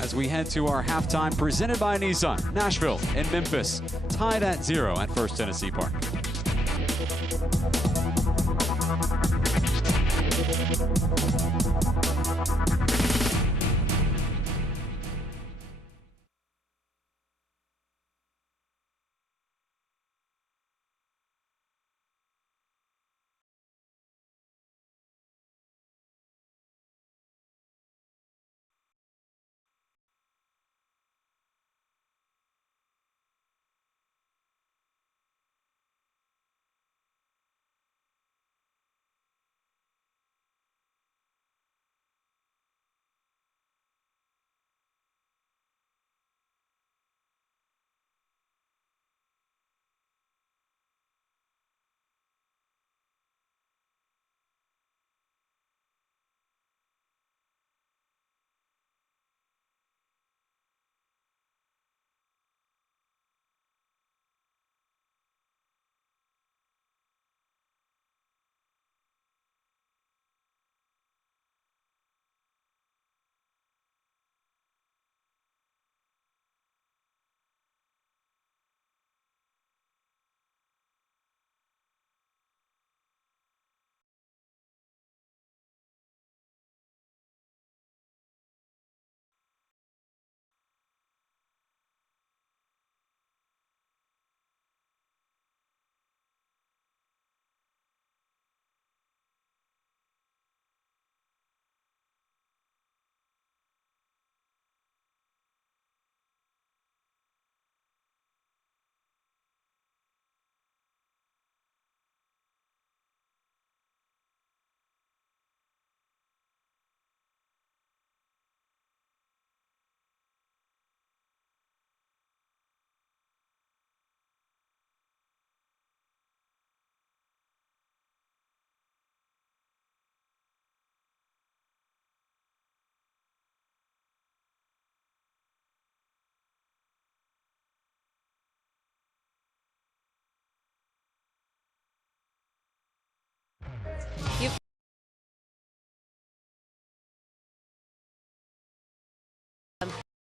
As we head to our halftime, presented by Nissan, Nashville and Memphis tied at 0 at First Tennessee Park.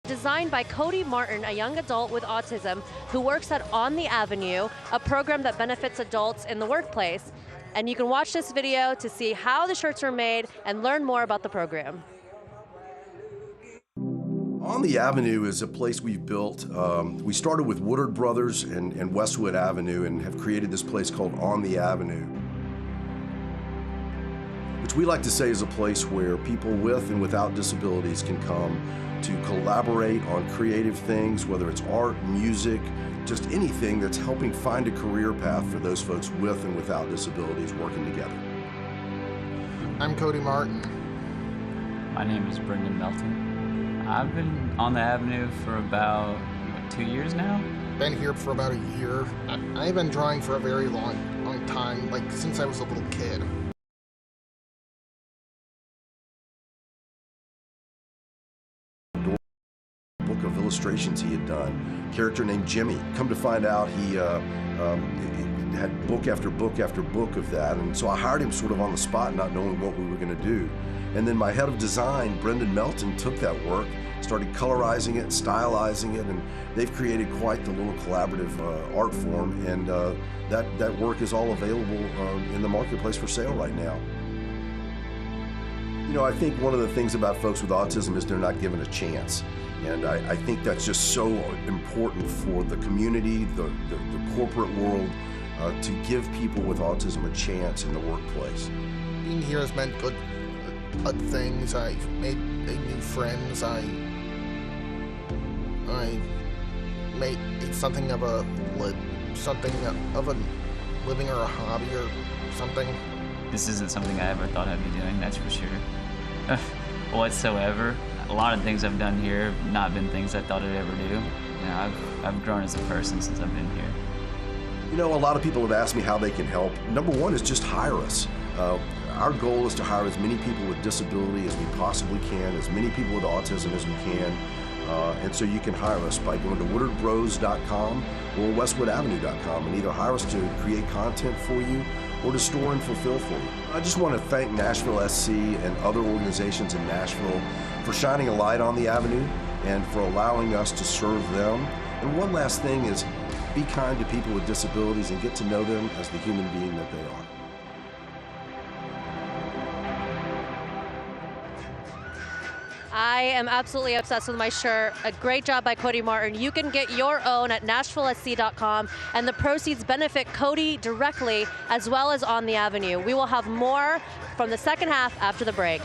designed by Cody Martin, a young adult with autism who works at On the Avenue, a program that benefits adults in the workplace. And you can watch this video to see how the shirts are made and learn more about the program. On the Avenue is a place we've built. We started with Woodard Brothers and Westwood Avenue and have created this place called On the Avenue, which we like to say is a place where people with and without disabilities can come to collaborate on creative things, whether it's art, music, just anything that's helping find a career path for those folks with and without disabilities working together. I'm Cody Martin. My name is Brendan Melton. I've been on the Avenue for about 2 years now. Been here for about a year. I've been drawing for a very long time, like since I was a little kid. Book of illustrations he had done, character named Jimmy. Come to find out he had book after book after book of that, and so I hired him sort of on the spot, not knowing what we were going to do. And then my head of design, Brendan Melton, took that work, started colorizing it, stylizing it, and they've created quite the little collaborative art form, and that work is all available in the marketplace for sale right now. You know, I think one of the things about folks with autism is they're not given a chance. And I think that's just so important for the community, the corporate world, to give people with autism a chance in the workplace. Being here has meant good things. I've made new friends. I made something of a living or a hobby or something. This isn't something I ever thought I'd be doing, that's for sure. Whatsoever. A lot of things I've done here have not been things I thought I'd ever do. You know, I've grown as a person since I've been here. You know, a lot of people have asked me how they can help. Number one is just hire us. Our goal is to hire as many people with disability as we possibly can, as many people with autism as we can. And so you can hire us by going to woodardbros.com or westwoodavenue.com and either hire us to create content for you or to store and fulfill for you. I just want to thank Nashville SC and other organizations in Nashville for shining a light on the Avenue and for allowing us to serve them. And one last thing is be kind to people with disabilities and get to know them as the human being that they are. I am absolutely obsessed with my shirt. A great job by Cody Martin. You can get your own at NashvilleSC.com, and the proceeds benefit Cody directly as well as On the Avenue. We will have more from the second half after the break.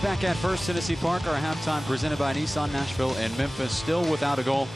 Back at First Tennessee Park, our halftime presented by Nissan. Nashville and Memphis still without a goal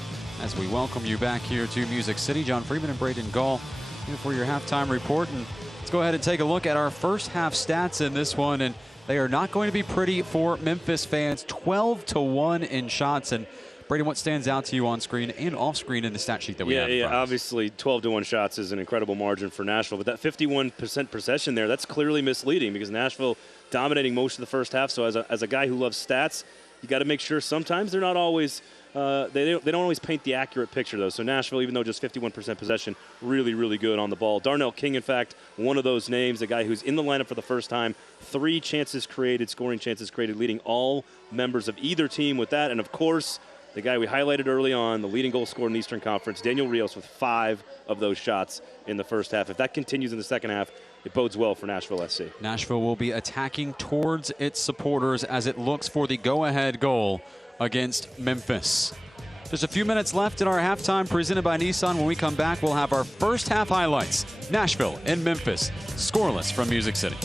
as we welcome you back here to Music City. John Freeman and Braden Gall here for your halftime report. And let's go ahead and take a look at our first half stats in this one. And they are not going to be pretty for Memphis fans. 12-1 in shots. And Braden, what stands out to you on screen and off screen in the stat sheet that we have? Yeah, obviously 12-1 shots is an incredible margin for Nashville, but that 51% possession there, that's clearly misleading because Nashville dominating most of the first half. So as a guy who loves stats, you got to make sure sometimes they're not always they don't always paint the accurate picture, though. So Nashville, even though just 51% possession, really, really good on the ball. Darnell King, in fact, one of those names, a guy who's in the lineup for the first time. 3 chances created, scoring chances created, leading all members of either team with that. And, of course, the guy we highlighted early on, the leading goal scorer in the Eastern Conference, Daniel Rios, with 5 of those shots in the first half. If that continues in the second half, it bodes well for Nashville SC. Nashville will be attacking towards its supporters as it looks for the go-ahead goal against Memphis. Just a few minutes left in our halftime presented by Nissan. When we come back, we'll have our first half highlights. Nashville and Memphis, scoreless from Music City.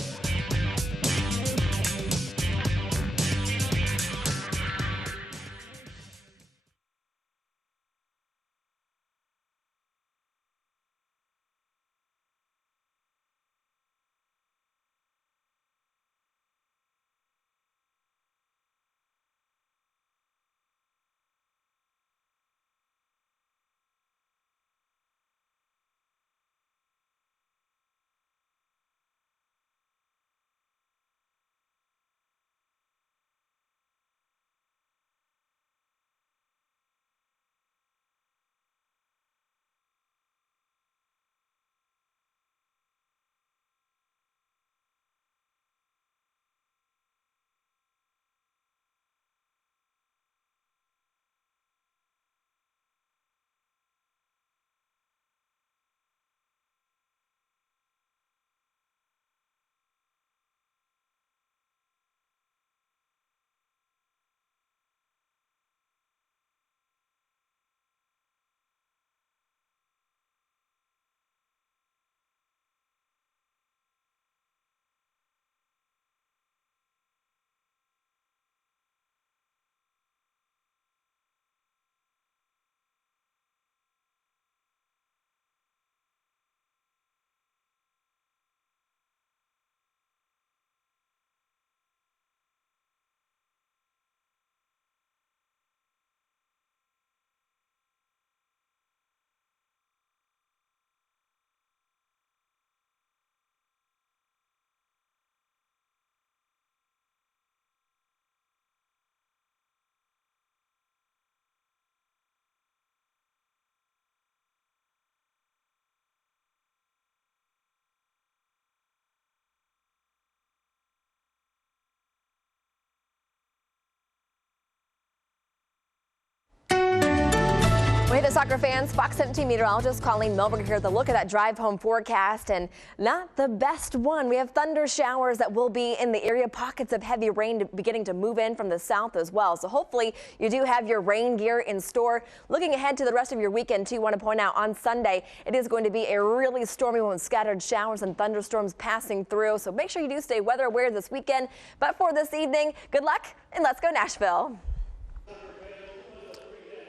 Hey there, soccer fans. Fox 17 meteorologist Colleen Melberger here with a look at that drive home forecast, and not the best one. We have thunder showers that will be in the area, pockets of heavy rain beginning to move in from the south as well. So hopefully you do have your rain gear in store. Looking ahead to the rest of your weekend, too, want to point out on Sunday it is going to be a really stormy one with scattered showers and thunderstorms passing through. So make sure you do stay weather aware this weekend. But for this evening, good luck and let's go Nashville.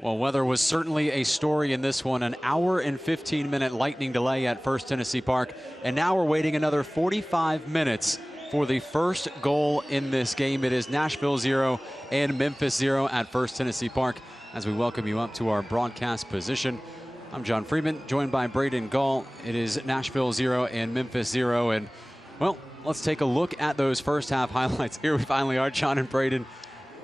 Well, weather was certainly a story in this one. An hour and 15-minute lightning delay at First Tennessee Park. And now we're waiting another 45 minutes for the first goal in this game. It is Nashville 0 and Memphis 0 at First Tennessee Park as we welcome you up to our broadcast position. I'm John Freeman, joined by Braden Gall. It is Nashville 0 and Memphis 0. And, well, let's take a look at those first half highlights. Here we finally are, John and Braden.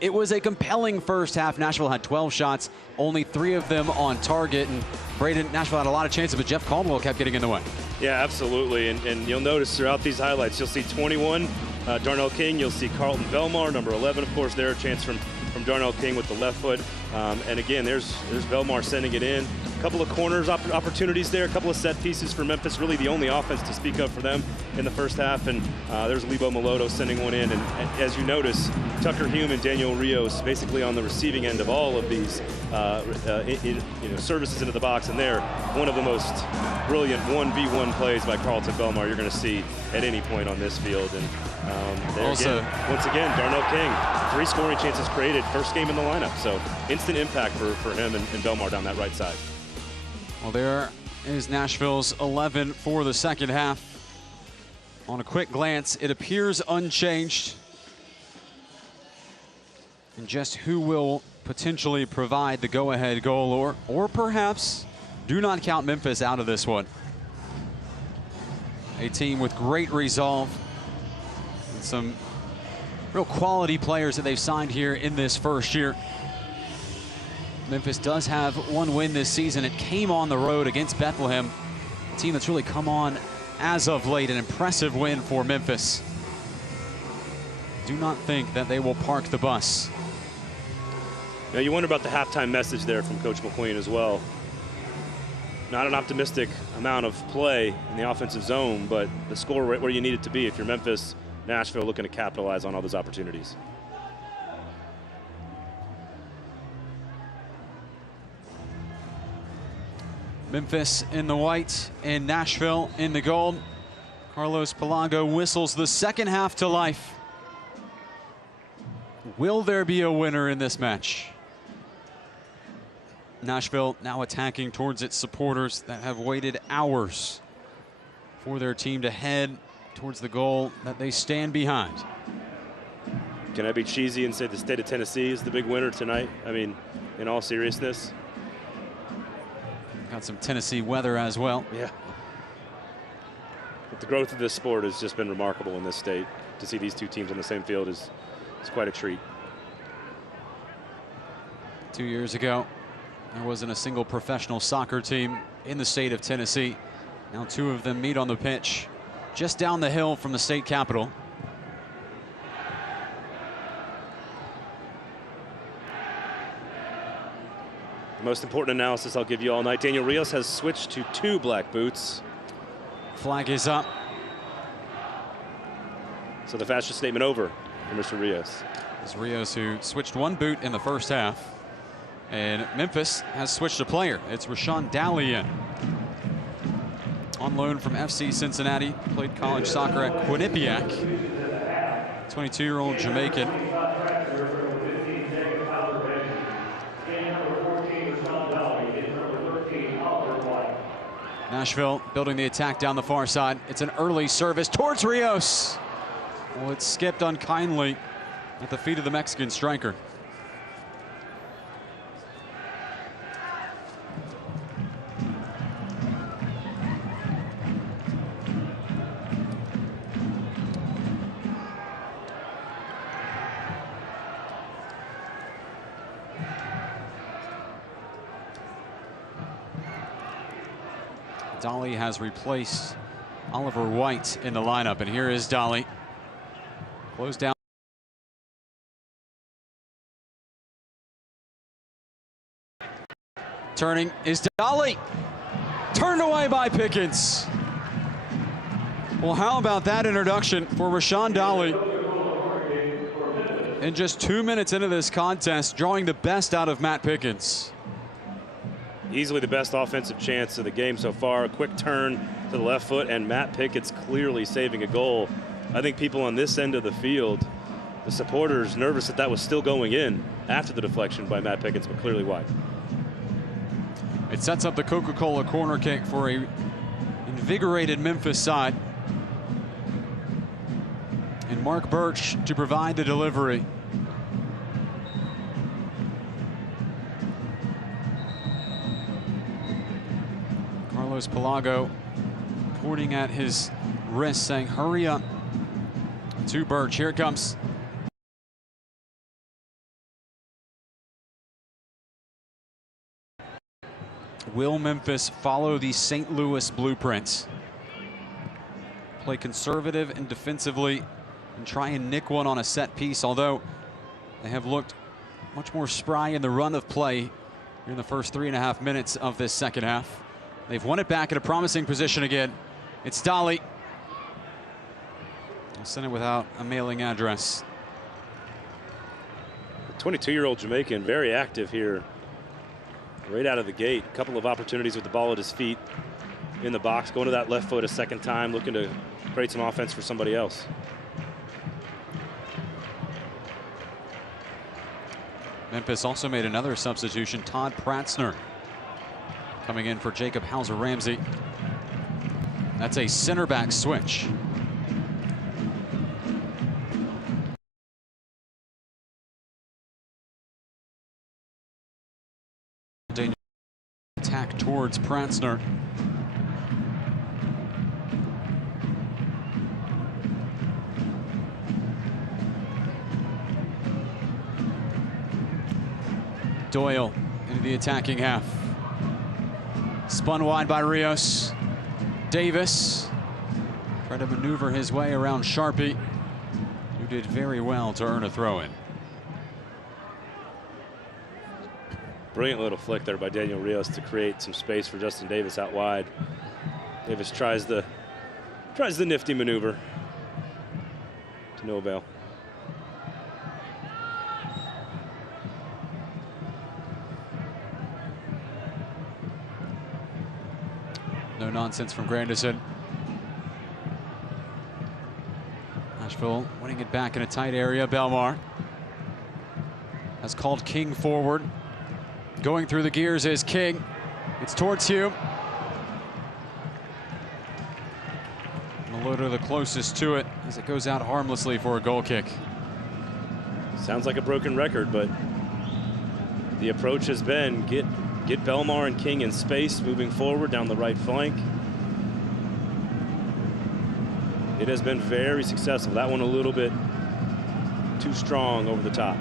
It was a compelling first half. Nashville had 12 shots, only 3 of them on target. And Braden, Nashville had a lot of chances, but Jeff Caldwell kept getting in the way. Yeah, absolutely. And you'll notice throughout these highlights, you'll see 21, Darnell King. You'll see Carlton Belmar, number 11, of course, there. A chance from Darnell King with the left foot. And again, there's Belmar sending it in. couple of corners opportunities there, a couple of set pieces for Memphis, really the only offense to speak of for them in the first half. And there's Lebo Maloto sending one in. And as you notice, Tucker Hume and Daniel Rios basically on the receiving end of all of these services into the box. And they're one of the most brilliant 1v1 plays by Carlton Belmar you're going to see at any point on this field. And once again, Darnell King, 3 scoring chances created, first game in the lineup. So instant impact for him and Belmar down that right side. Well, there is Nashville's 11 for the second half. On a quick glance, it appears unchanged. And just who will potentially provide the go-ahead goal, or perhaps do not count Memphis out of this one. A team with great resolve and some real quality players that they've signed here in this first year. Memphis does have one win this season. It came on the road against Bethlehem, a team that's really come on as of late. An impressive win for Memphis. Do not think that they will park the bus. Now you wonder about the halftime message there from Coach McQueen as well. Not an optimistic amount of play in the offensive zone, but the score right where you need it to be if you're Memphis, Nashville looking to capitalize on all those opportunities. Memphis in the white and Nashville in the gold. Carlos Pelago whistles the second half to life. Will there be a winner in this match? Nashville now attacking towards its supporters that have waited hours for their team to head towards the goal that they stand behind. Can I be cheesy and say the state of Tennessee is the big winner tonight? I mean, in all seriousness. Got some Tennessee weather as well. Yeah. But the growth of this sport has just been remarkable in this state. To see these two teams on the same field is quite a treat. 2 years ago, there wasn't a single professional soccer team in the state of Tennessee. Now 2 of them meet on the pitch just down the hill from the state capitol. The most important analysis I'll give you all night. Daniel Rios has switched to 2 black boots. Flag is up. So the fashion statement over for Mr. Rios. It's Rios who switched 1 boot in the first half. And Memphis has switched a player. It's Rashawn Daly in. On loan from FC Cincinnati. Played college soccer at Quinnipiac. 22-year-old Jamaican. Nashville building the attack down the far side. It's an early service towards Rios. Well, it's skipped unkindly at the feet of the Mexican striker. Dolly has replaced Oliver White in the lineup, and here is Dolly. Close down. Turning is Dolly. Turned away by Pickens. Well, how about that introduction for Rashawn Dolly? In just 2 minutes into this contest, drawing the best out of Matt Pickens. Easily the best offensive chance of the game so far. A quick turn to the left foot, and Matt Pickett's clearly saving a goal. I think people on this end of the field, the supporters, nervous that was still going in after the deflection by Matt Pickens, but clearly wide. It sets up the Coca-Cola corner kick for a invigorated Memphis side. And Mark Birch to provide the delivery. Carlos Pelago pointing at his wrist saying, hurry up. To Birch, here it comes. Will Memphis follow the St. Louis blueprints? Play conservative and defensively and try and nick one on a set piece, although they have looked much more spry in the run of play in the first 3.5 minutes of this second half. They've won it back in a promising position again. It's Dolly. I'll send it without a mailing address. 22-year-old Jamaican, very active here right out of the gate. A couple of opportunities with the ball at his feet in the box, going to that left foot a second time, looking to create some offense for somebody else. Memphis also made another substitution. Todd Pratzner coming in for Jacob Hauser-Ramsey. That's a center back switch. Attack towards Pratzner. Doyle into the attacking half. Spun wide by Rios. Davis tried to maneuver his way around Sharpie, who did very well to earn a throw-in. Brilliant little flick there by Daniel Rios to create some space for Justin Davis out wide. Davis tries the nifty maneuver to no avail. No nonsense from Grandison. Nashville winning it back in a tight area. Belmar has called King forward. Going through the gears is King. It's towards Hume. Meloto the closest to it as it goes out harmlessly for a goal kick. Sounds like a broken record, but the approach has been get Belmar and King in space moving forward down the right flank. It has been very successful. That one a little bit too strong over the top.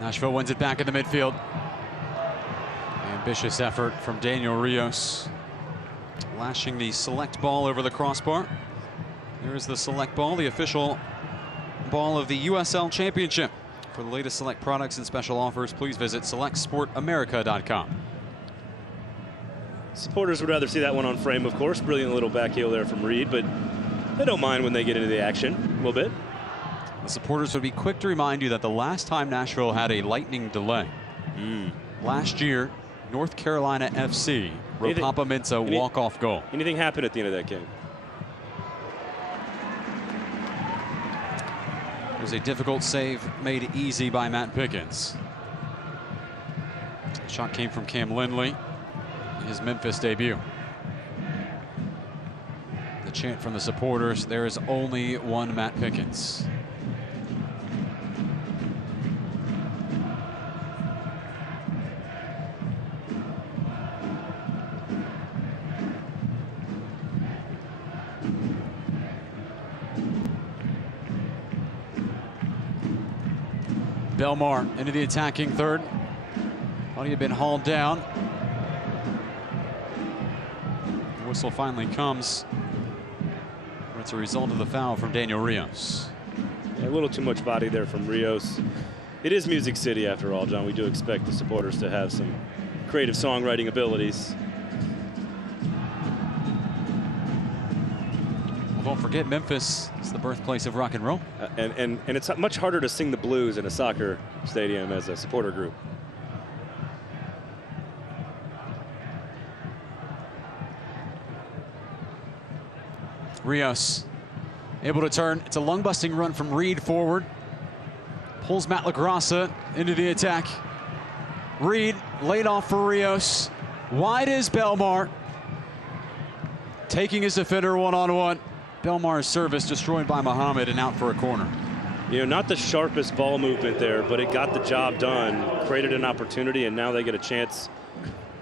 Nashville wins it back in the midfield. Ambitious effort from Daniel Rios. Lashing the select ball over the crossbar. There's the select ball, the official ball of the USL Championship. For the latest select products and special offers, please visit selectsportamerica.com. Supporters would rather see that one on frame, of course. Brilliant little back heel there from Reed, but they don't mind when they get into the action a little bit. The supporters would be quick to remind you that the last time Nashville had a lightning delay, last year, North Carolina FC, Ropapa Mensah walk-off goal. Anything happened at the end of that game? It was a difficult save made easy by Matt Pickens. The shot came from Cam Lindley, his Memphis debut. The chant from the supporters, there is only one Matt Pickens. Belmar into the attacking third. Thought he had been hauled down. The whistle finally comes. It's a result of the foul from Daniel Rios. Yeah, a little too much body there from Rios. It is Music City after all, John. We do expect the supporters to have some creative songwriting abilities. Don't forget, Memphis is the birthplace of rock and roll. And it's much harder to sing the blues in a soccer stadium as a supporter group. Rios able to turn. It's a lung-busting run from Reed forward. Pulls Matt LaGrassa into the attack. Reed laid off for Rios. Wide is Belmar. Taking his defender one-on-one. Belmar's service destroyed by Muhammad and out for a corner. You know, not the sharpest ball movement there, but it got the job done, created an opportunity, and now they get a chance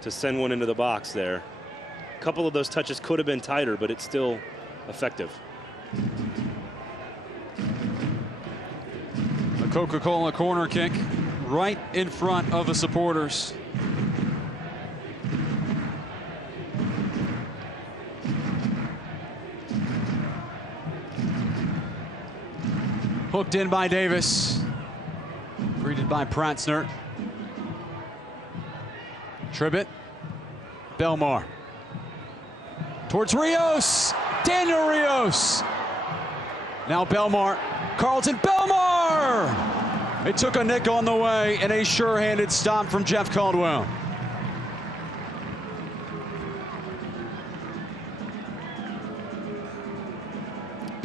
to send one into the box there. couple of those touches could have been tighter, but it's still effective. A Coca-Cola corner kick right in front of the supporters. Hooked in by Davis. Greeted by Pratzner. Tribbett. Belmar. Towards Rios. Daniel Rios. Now Belmar. Carlton Belmar! It took a nick on the way and a sure-handed stop from Jeff Caldwell.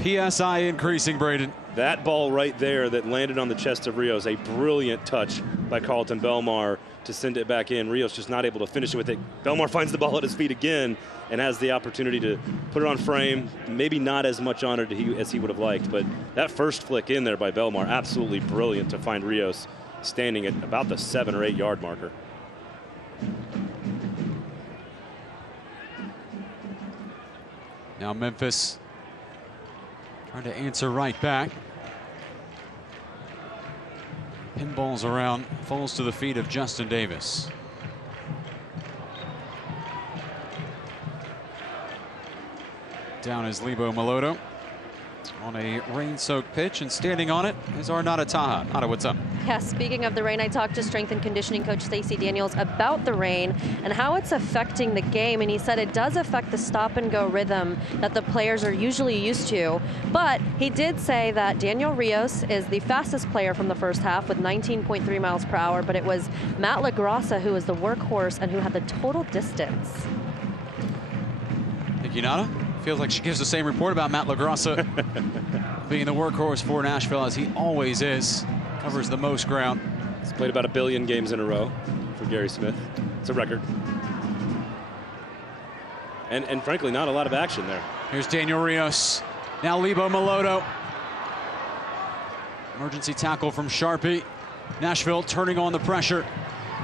PSI increasing, Braden. That ball right there that landed on the chest of Rios, a brilliant touch by Carlton Belmar to send it back in. Rios just not able to finish it with it. Belmar finds the ball at his feet again and has the opportunity to put it on frame. Maybe not as much on it as he would have liked, but that first flick in there by Belmar, absolutely brilliant to find Rios standing at about the 7 or 8 yard marker. Now Memphis trying to answer right back. Pinballs around, falls to the feet of Justin Davis. Down is Lebo Maloto on a rain-soaked pitch, and standing on it is Arnada Taha. Nada, what's up? Yeah, speaking of the rain, I talked to strength and conditioning coach Stacey Daniels about the rain and how it's affecting the game, and he said it does affect the stop-and-go rhythm that the players are usually used to. But he did say that Daniel Rios is the fastest player from the first half with 19.3 miles per hour, but it was Matt LaGrassa who was the workhorse and who had the total distance. Thank you, Nada. Feels like she gives the same report about Matt LaGrassa being the workhorse for Nashville, as he always is. Covers the most ground. He's played about 1 billion games in a row for Gary Smith. It's a record. And frankly, not a lot of action there. Here's Daniel Rios. Now Lebo Maloto. Emergency tackle from Sharpie. Nashville turning on the pressure.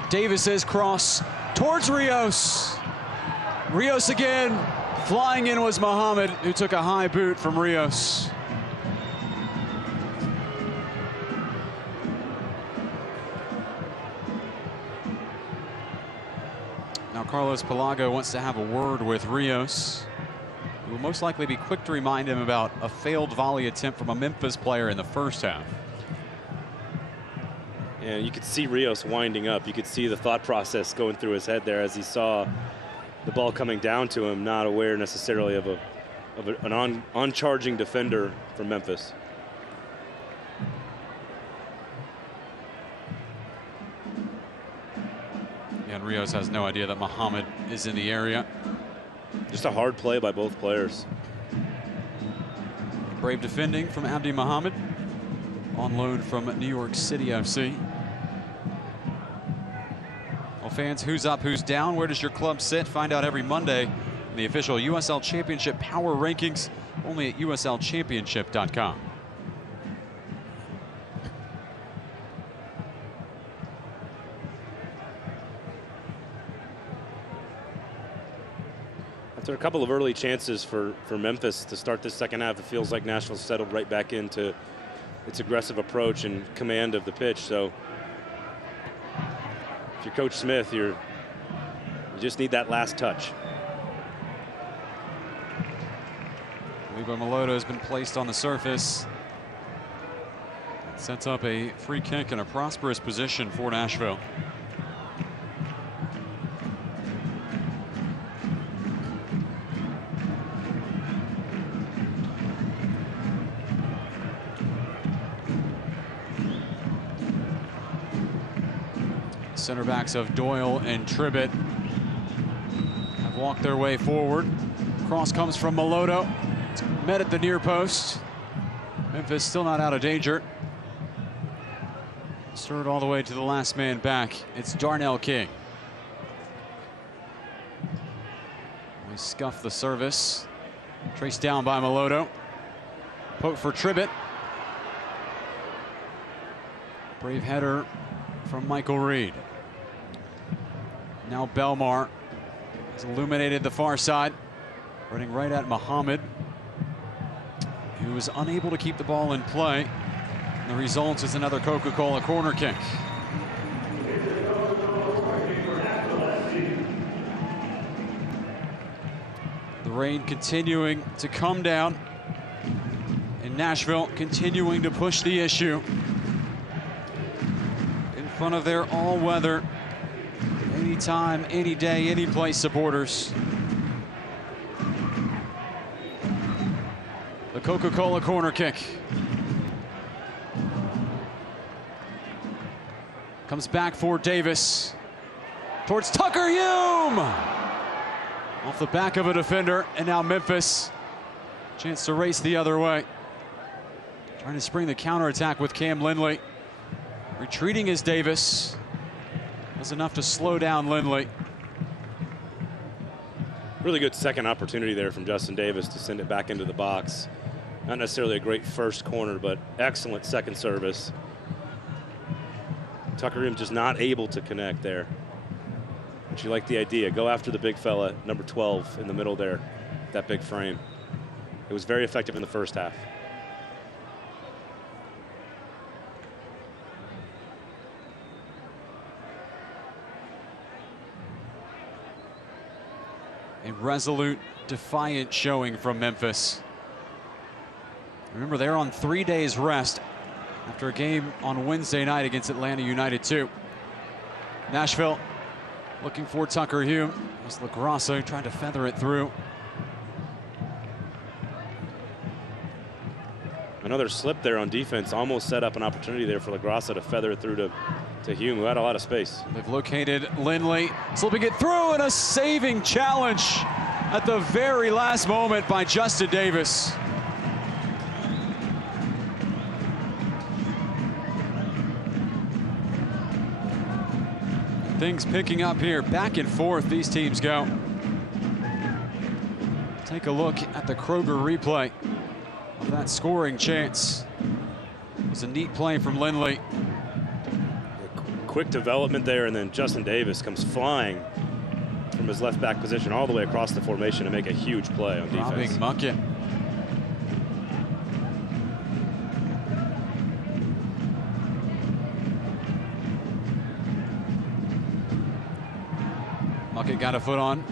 Davis's cross towards Rios. Rios again. Flying in was Muhammad, who took a high boot from Rios. Now Carlos Pelago wants to have a word with Rios. He will most likely be quick to remind him about a failed volley attempt from a Memphis player in the first half. And you could see Rios winding up. You could see the thought process going through his head there as he saw the ball coming down to him, not aware necessarily of an on-charging defender from Memphis. And Rios has no idea that Muhammad is in the area. Just a hard play by both players. Brave defending from Abdi Muhammad, on loan from New York City FC. Well, fans, who's up, who's down? Where does your club sit? Find out every Monday in the official USL Championship Power Rankings, only at uslchampionship.com. After a couple of early chances for Memphis to start this second half, it feels like Nashville settled right back into its aggressive approach and command of the pitch. So if you're Coach Smith, you just need that last touch. Lebo Maloto has been placed on the surface. Sets up a free kick and a prosperous position for Nashville. Center backs of Doyle and Tribbett have walked their way forward. Cross comes from Maloto. It's met at the near post. Memphis still not out of danger. Stirred all the way to the last man back. It's Darnell King. We scuff the service. Traced down by Maloto. Poke for Tribbett. Brave header from Michael Reed. Now Belmar He's illuminated the far side, running right at Muhammad, who was unable to keep the ball in play. And the result is another Coca-Cola corner kick. The rain continuing to come down, and Nashville continuing to push the issue in front of their all-weather, anytime, any day, any place supporters. The Coca-Cola corner kick. Comes back for Davis. Towards Tucker Hume! Off the back of a defender, and now Memphis. Chance to race the other way. Trying to spring the counterattack with Cam Lindley. Retreating is Davis. Was enough to slow down Lindley. Really good second opportunity there from Justin Davis to send it back into the box. Not necessarily a great first corner, but excellent second service. Tucker Hume just not able to connect there. But you like the idea. Go after the big fella, number 12 in the middle there, that big frame. It was very effective in the first half. A resolute, defiant showing from Memphis. Remember, they're on 3 days rest after a game on Wednesday night against Atlanta United 2. Nashville looking for Tucker Hume. It was LaGrassa trying to feather it through. Another slip there on defense, almost set up an opportunity there for LaGrassa to feather it through to Hume, who had a lot of space. They've located Lindley, slipping it through, and a saving challenge at the very last moment by Justin Davis. Things picking up here, back and forth these teams go. Take a look at the Kroger replay of that scoring chance. It was a neat play from Lindley. Quick development there, and then Justin Davis comes flying from his left back position all the way across the formation to make a huge play on defense. Mucket. Mucket got a foot on.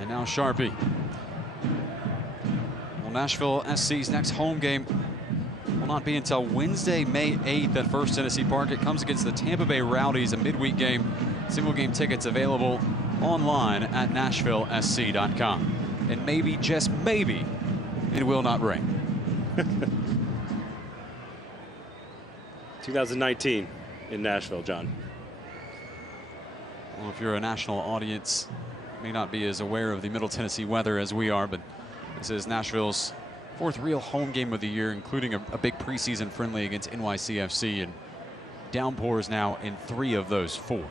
And now Sharpie. Well, Nashville SC's next home game will not be until Wednesday, May 8th at First Tennessee Park. It comes against the Tampa Bay Rowdies, a midweek game. Single game tickets available online at NashvilleSC.com. And maybe, just maybe, it will not rain. 2019 in Nashville, John. Well, if you're a national audience, may not be as aware of the Middle Tennessee weather as we are, but this is Nashville's fourth real home game of the year, including a big preseason friendly against NYCFC, and downpours now in 3 of those 4.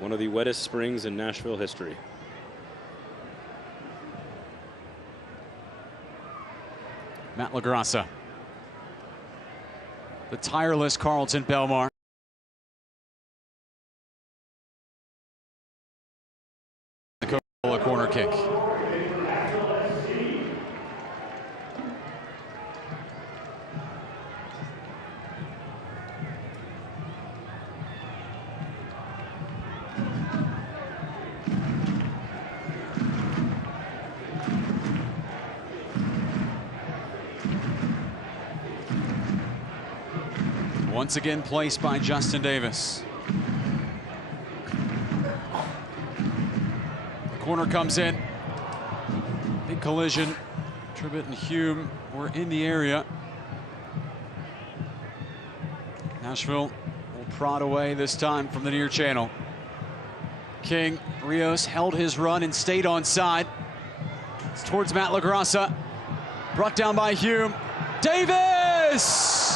One of the wettest springs in Nashville history. Matt LaGrassa. The tireless Carlton Belmar. The Coca-Cola corner kick. Once again placed by Justin Davis. The corner comes in. Big collision. Tribbett and Hume were in the area. Nashville will prod away this time from the near channel. King Rios held his run and stayed on side. It's towards Matt LaGrassa. Brought down by Hume. Davis!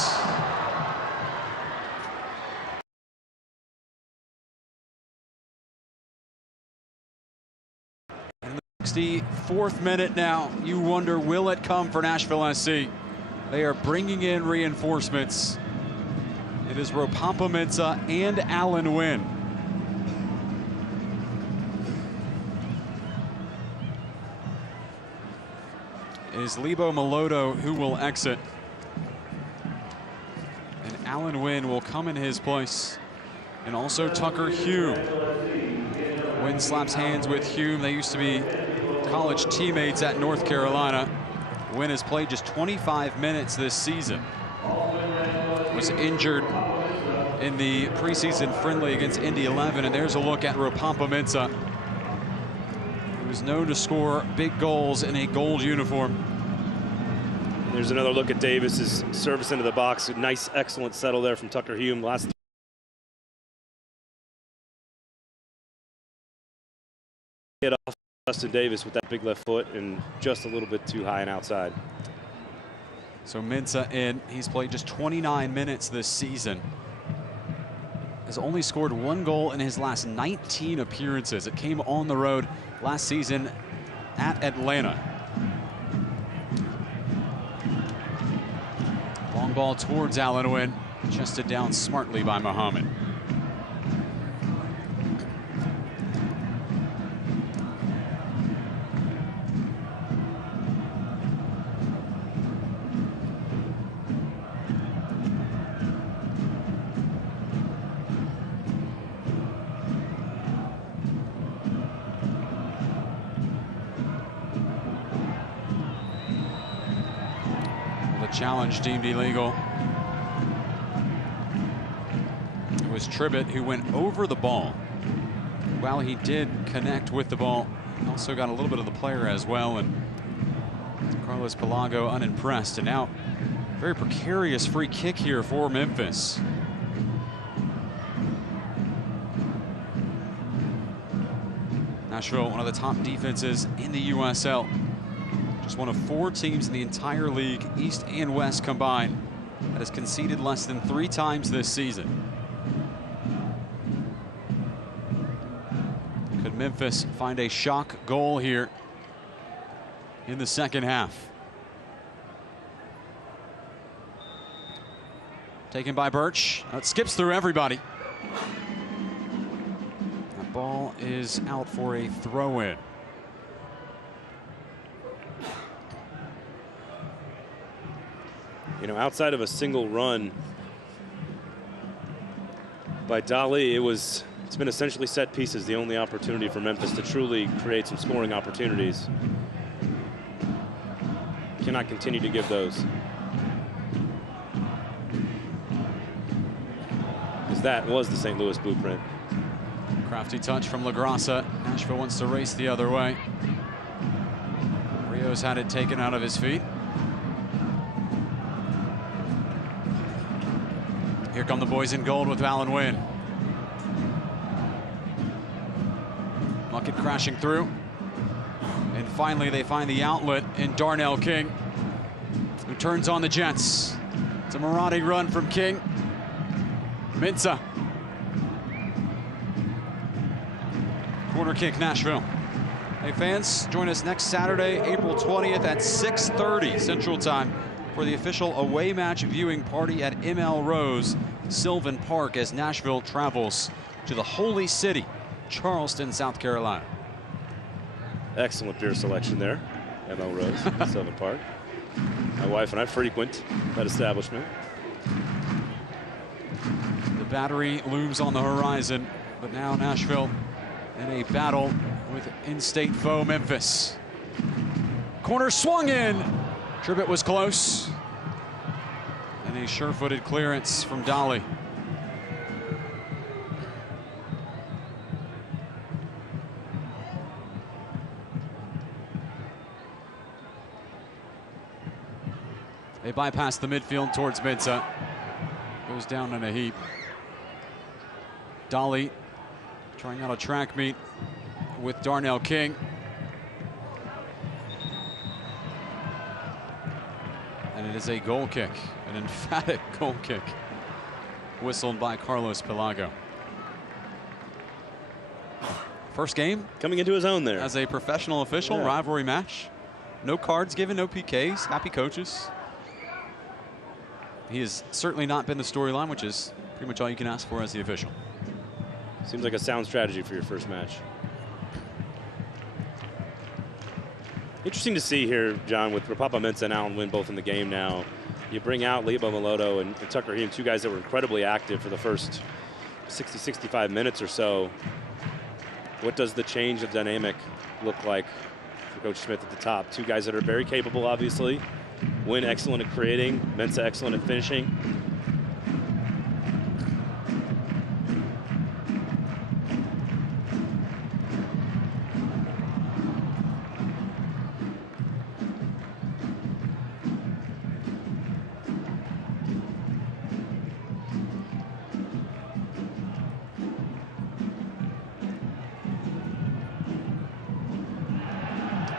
64th minute now. You wonder, will it come for Nashville SC? They are bringing in reinforcements. It is Ropampa Mensah and Allen Wynn. is Lebo Meloto, who will exit. And Alan Wynn will come in his place. And also Tucker Hume. Wynn slaps hands with Hume. They used to be college teammates at North Carolina. Wynn has played just 25 minutes this season. Was injured in the preseason friendly against Indy 11. And there's a look at Ropampa Mensah, who is known to score big goals in a gold uniform. There's another look at Davis's service into the box. Nice, excellent settle there from Tucker Hume. Last hit off Justin Davis with that big left foot and just a little bit too high and outside. So Mensah in. He's played just 29 minutes this season. Has only scored 1 goal in his last 19 appearances. It came on the road last season at Atlanta. Long ball towards Alan Wynn, chested down smartly by Muhammad. Challenge deemed illegal. It was Tribbett who went over the ball. While he did connect with the ball, he also got a little bit of the player as well, and Carlos Pelago unimpressed. And now very precarious free kick here for Memphis. Nashville, one of the top defenses in the USL. Just one of 4 teams in the entire league, East and West combined, that has conceded less than 3 times this season. Could Memphis find a shock goal here in the second half? Taken by Birch. It skips through everybody. That ball is out for a throw-in. You know, outside of a single run by Dali, it's been essentially set pieces, the only opportunity for Memphis to truly create some scoring opportunities. Cannot continue to give those. Because that was the St. Louis blueprint. Crafty touch from LaGrassa. Nashville wants to race the other way. Rios had it taken out of his feet. Here come the boys in gold with Alan Wynn. Muckett crashing through. And finally they find the outlet in Darnell King, who turns on the Jets. It's a marauding run from King. Mensah. Corner kick, Nashville. Hey fans, join us next Saturday, April 20th at 6:30 Central Time for the official away match viewing party at ML Rose, Sylvan Park, as Nashville travels to the Holy City, Charleston, South Carolina. Excellent beer selection there, ML Rose, Sylvan Park. My wife and I frequent that establishment. The battery looms on the horizon, but now Nashville in a battle with in-state foe Memphis. Corner swung in. Tribbett was close. And a sure-footed clearance from Dali. They bypass the midfield towards Mensah. Goes down in a heap. Dali trying out a track meet with Darnell King. And it is a goal kick, an emphatic goal kick, whistled by Carlos Pelago. First game coming into his own there as a professional official. Yeah. Rivalry match. No cards given, no PKs. Happy coaches. He has certainly not been the storyline, which is pretty much all you can ask for as the official. Seems like a sound strategy for your first match. Interesting to see here, John, with Rapapa Mensah and Allen Wynn both in the game now. You bring out Lebo Maloto and Tucker Heem, two guys that were incredibly active for the first 60, 65 minutes or so. What does the change of dynamic look like for Coach Smith at the top? Two guys that are very capable, obviously. Wynn excellent at creating, Mensah excellent at finishing.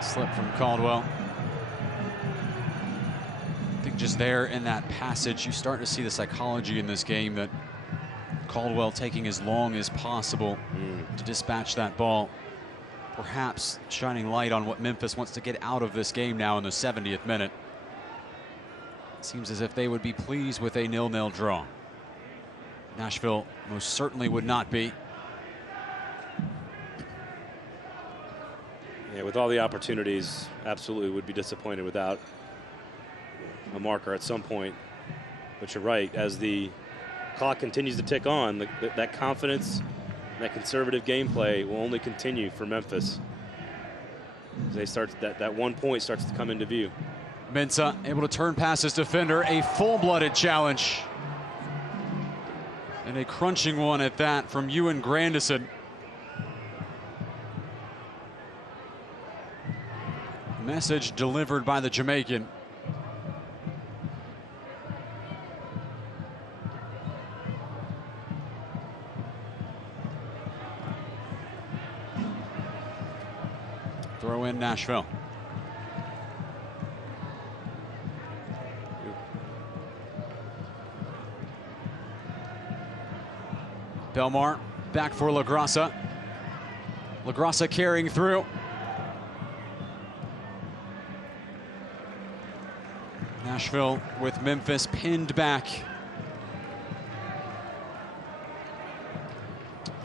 Slip from Caldwell. I think just there in that passage, you start to see the psychology in this game that Caldwell taking as long as possible to dispatch that ball. Perhaps shining light on what Memphis wants to get out of this game now in the 70th minute. It seems as if they would be pleased with a 0-0 draw. Nashville most certainly would not be. Yeah, with all the opportunities, absolutely would be disappointed without a marker at some point. But you're right, as the clock continues to tick on, that confidence, that conservative gameplay will only continue for Memphis. As they start, that 1 point starts to come into view. Mensah able to turn past his defender, a full-blooded challenge. And a crunching one at that from Ewan Grandison. Message delivered by the Jamaican. Throw in Nashville. Belmar back for LaGrassa. LaGrassa carrying through. Nashville with Memphis pinned back.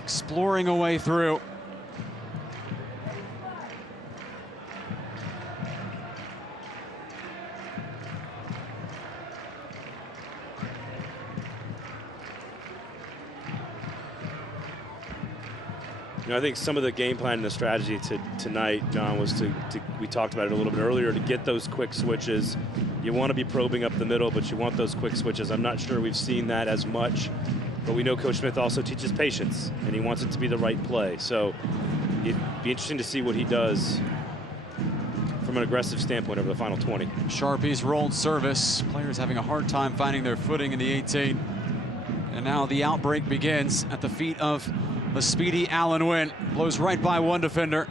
Exploring a way through. You know, I think some of the game plan and the strategy tonight, John, was to we talked about it a little bit earlier, to get those quick switches. You want to be probing up the middle, but you want those quick switches. I'm not sure we've seen that as much, but we know Coach Smith also teaches patience, and he wants it to be the right play. So it'd be interesting to see what he does from an aggressive standpoint over the final 20. Sharpie's rolled service. Players having a hard time finding their footing in the 18. And now the outbreak begins at the feet of the speedy Allen Wynn. Blows right by one defender.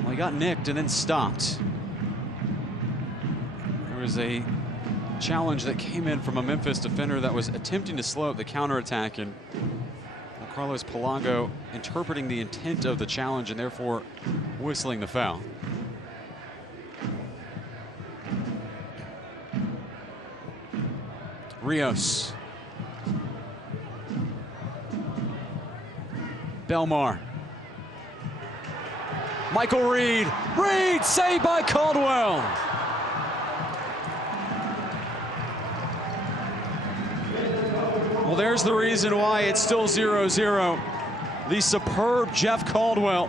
Well, he got nicked and then stopped. There was a challenge that came in from a Memphis defender that was attempting to slow up the counterattack, and Carlos Palago interpreting the intent of the challenge and therefore whistling the foul. Rios. Belmar. Michael Reed. Reed saved by Caldwell. Well, there's the reason why it's still 0-0. The superb Jeff Caldwell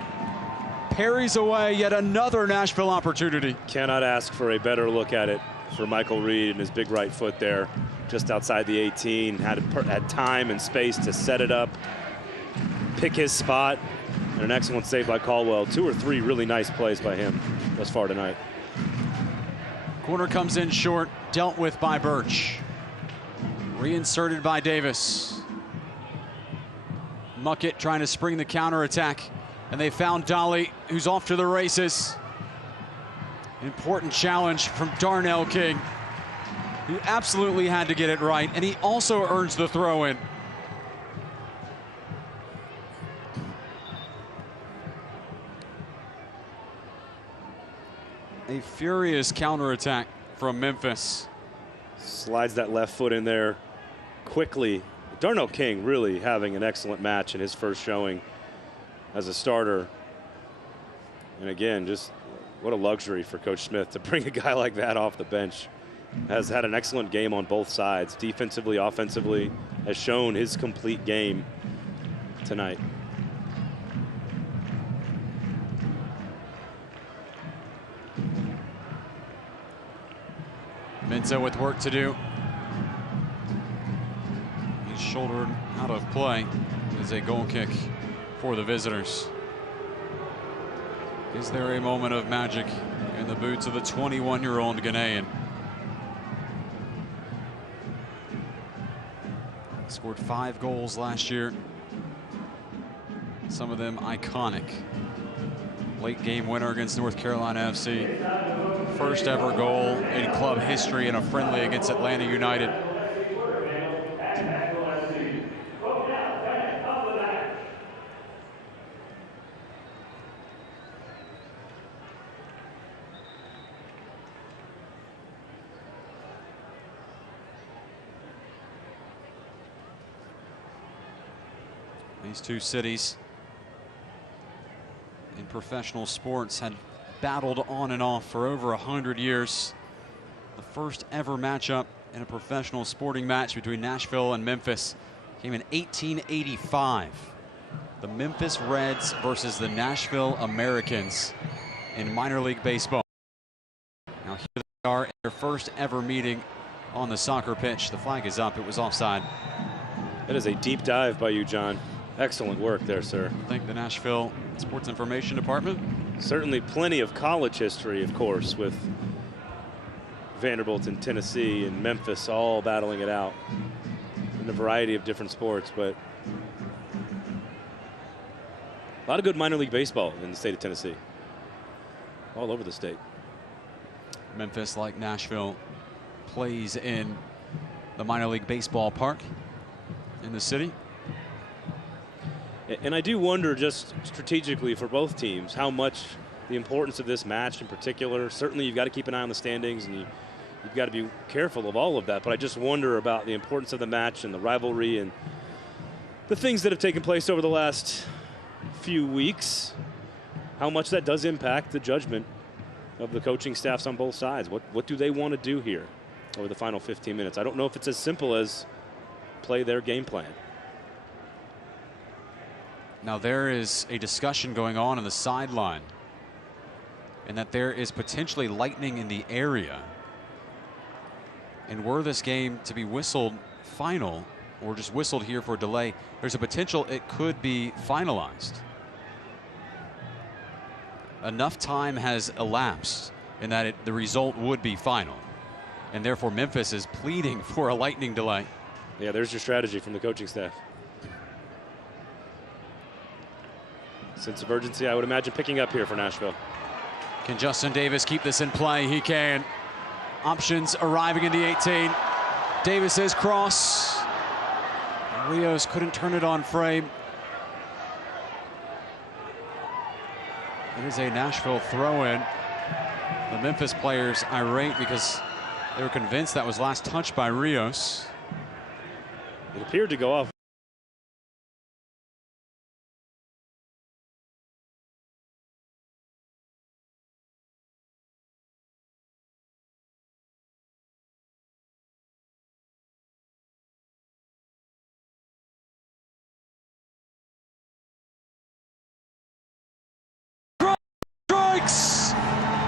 parries away yet another Nashville opportunity. Cannot ask for a better look at it for Michael Reed and his big right foot there, just outside the 18. Had time and space to set it up, pick his spot, and an excellent save by Caldwell. 2 or 3 really nice plays by him thus far tonight. Corner comes in short, dealt with by Birch. Reinserted by Davis. Muckett trying to spring the counterattack, and they found Dolly, who's off to the races. Important challenge from Darnell King, who absolutely had to get it right, and he also earns the throw-in. A furious counterattack from Memphis. Slides that left foot in there quickly. Darnell King really having an excellent match in his first showing as a starter. And again, just What a luxury for Coach Smith to bring a guy like that off the bench. Has had an excellent game on both sides, defensively, offensively, has shown his complete game tonight. Minto with work to do. He's shouldered out of play. It is a goal kick for the visitors. Is there a moment of magic in the boots of the 21-year-old Ghanaian? Scored 5 goals last year. Some of them iconic. Late game winner against North Carolina FC. First ever goal in club history in a friendly against Atlanta United. These two cities in professional sports had battled on and off for over 100 years. The first ever matchup in a professional sporting match between Nashville and Memphis came in 1885. The Memphis Reds versus the Nashville Americans in minor league baseball. Now here they are in their first ever meeting on the soccer pitch. The flag is up. It was offside. That is a deep dive by you, John. Excellent work there, sir. Thank the Nashville Sports Information Department. Certainly plenty of college history, of course, with Vanderbilt and Tennessee and Memphis all battling it out in a variety of different sports, but a lot of good minor league baseball in the state of Tennessee, all over the state. Memphis, like Nashville, plays in the minor league baseball park in the city. And I do wonder, just strategically for both teams, how much the importance of this match in particular. Certainly you've got to keep an eye on the standings, and you've got to be careful of all of that. But I just wonder about the importance of the match and the rivalry and the things that have taken place over the last few weeks, how much that does impact the judgment of the coaching staffs on both sides. What do they want to do here over the final 15 minutes? I don't know if it's as simple as play their game plan. Now there is a discussion going on the sideline, and that there is potentially lightning in the area. And were this game to be whistled final, or just whistled here for a delay, there's a potential it could be finalized. Enough time has elapsed in that the result would be final, and therefore Memphis is pleading for a lightning delay. Yeah, there's your strategy from the coaching staff. Sense of urgency, I would imagine, picking up here for Nashville. Can Justin Davis keep this in play? He can. Options arriving in the 18. Davis's cross. Rios couldn't turn it on frame. It is a Nashville throw-in. The Memphis players irate because they were convinced that was last touched by Rios. It appeared to go off.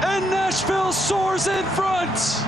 And Nashville soars in front.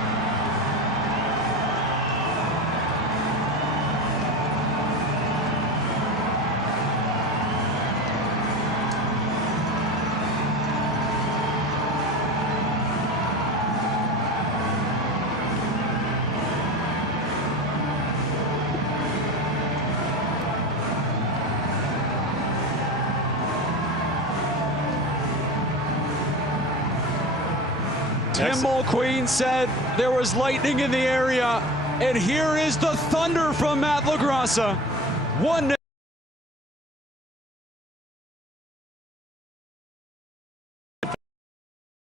Tim Mulqueen said there was lightning in the area, and here is the thunder from Matt LaGrassa. 1-0.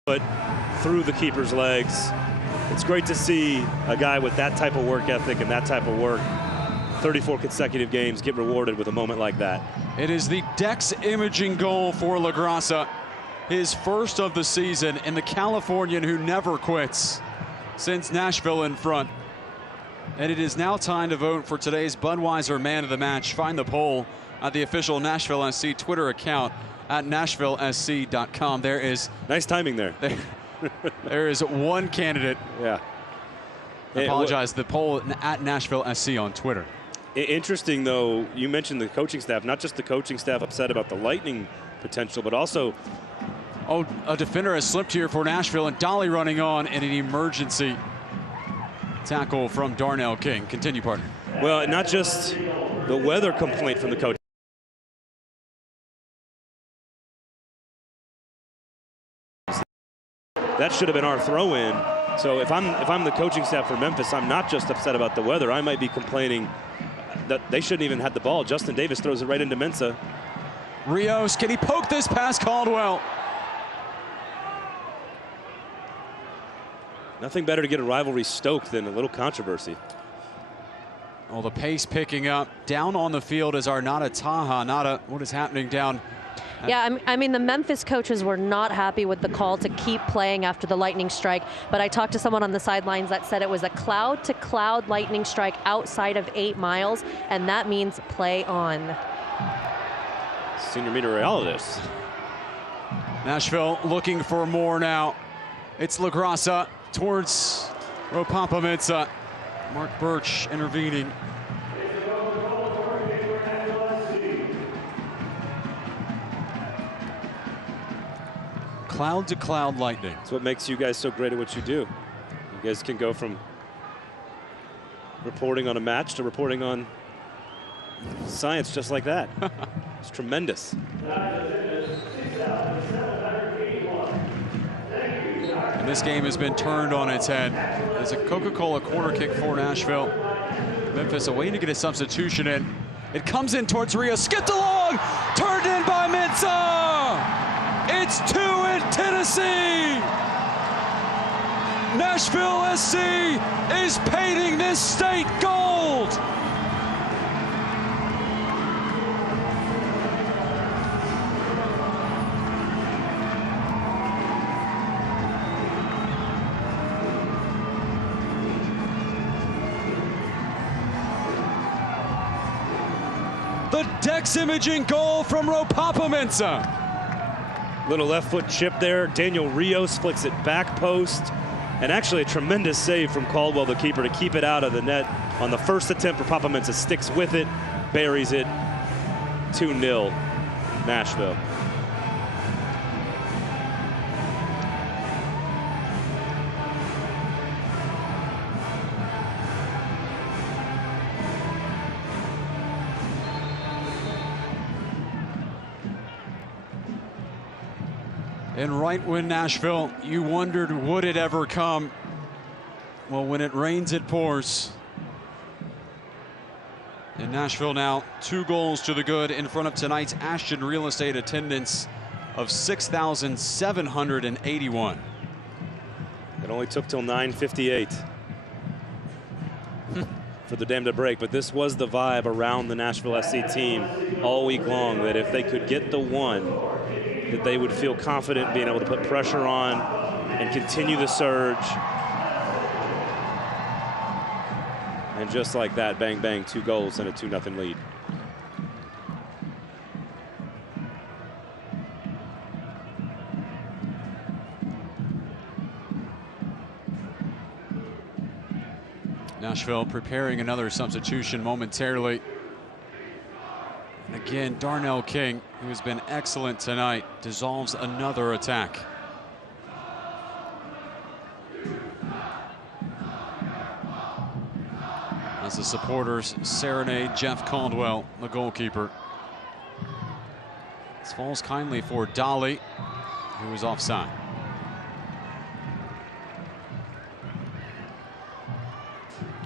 But through the keeper's legs. It's great to see a guy with that type of work ethic and that type of work, 34 consecutive games, get rewarded with a moment like that. It is the Dex imaging goal for LaGrassa. his first of the season, and the Californian who never quits sends Nashville in front. And it is now time to vote for today's Budweiser Man of the Match. Find the poll at the official Nashville SC Twitter account at NashvilleSC.com. There is nice timing there. There is one candidate. Yeah. I apologize. The poll at Nashville SC on Twitter. Interesting, though, you mentioned the coaching staff, not just the coaching staff upset about the Lightning potential, but also. Oh, a defender has slipped here for Nashville, and Dolly running on in an emergency tackle from Darnell King. Continue, partner. Well, not just the weather complaint from the coach. That should have been our throw-in. So if I'm the coaching staff for Memphis, I'm not just upset about the weather. I might be complaining that they shouldn't even had the ball. Justin Davis throws it right into Mensah. Rios, can he poke this past Caldwell? Nothing better to get a rivalry stoked than a little controversy. Oh, the pace picking up. Down on the field is Arnada Taha. Nada, what is happening down? Yeah, I mean, the Memphis coaches were not happy with the call to keep playing after the lightning strike, but I talked to someone on the sidelines that said it was a cloud-to-cloud lightning strike outside of 8 miles, and that means play on. Senior meteorologist. Nashville looking for more now. It's LaGrassa towards Ropapa-Mensah. Mark Birch intervening. Cloud to cloud lightning. That's what makes you guys so great at what you do. You guys can go from reporting on a match to reporting on science just like that. It's tremendous. And this game has been turned on its head. It's a Coca-Cola corner kick for Nashville. Memphis waiting to get a substitution in. It comes in towards Rios, skipped along, turned in by Mensah. It's 2 in Tennessee. Nashville SC is painting this state gold. The Dex imaging goal from Ropapa-Mensah. Little left foot chip there. Daniel Rios flicks it back post. And actually a tremendous save from Caldwell, the keeper, to keep it out of the net on the first attempt. For Ropapa-Mensah sticks with it, buries it. 2-0 Nashville. And right when Nashville, you wondered, would it ever come? Well, when it rains, it pours. And Nashville now 2 goals to the good in front of tonight's Ashton Real Estate attendance of 6,781. It only took till 9:58 for the dam to break, but this was the vibe around the Nashville SC team all week long, that if they could get the one, that they would feel confident being able to put pressure on and continue the surge. And just like that, bang, bang, 2 goals and a 2-0 lead. Nashville preparing another substitution momentarily. And again, Darnell King, who has been excellent tonight, dissolves another attack. As the supporters serenade Jeff Caldwell, the goalkeeper. This falls kindly for Dolly, who was offside.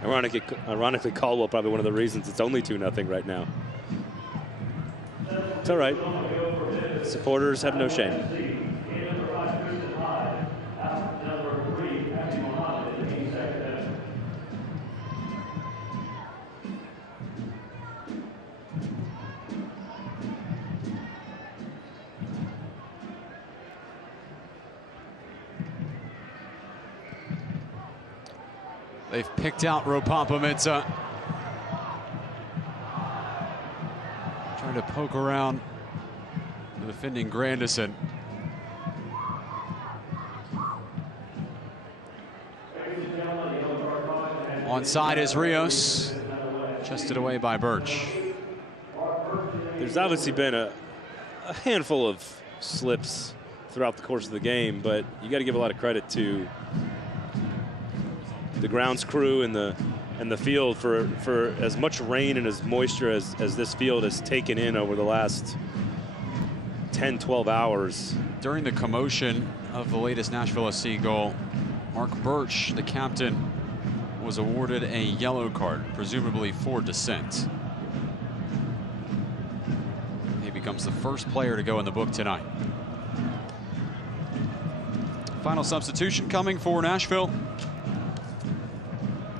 Ironically, Caldwell probably one of the reasons it's only 2-0 right now. It's all right. Supporters have no shame. They've picked out Ropapa-Mensah. Trying to poke around the defending Grandison. Onside is Rios. Chested away by Birch. There's obviously been a handful of slips throughout the course of the game, but you got to give a lot of credit to the grounds crew and the field for as much rain and as moisture as this field has taken in over the last 10-12 hours. During the commotion of the latest Nashville SC goal, Mark Birch, the captain, was awarded a yellow card, presumably for dissent. He becomes the first player to go in the book tonight. Final substitution coming for Nashville.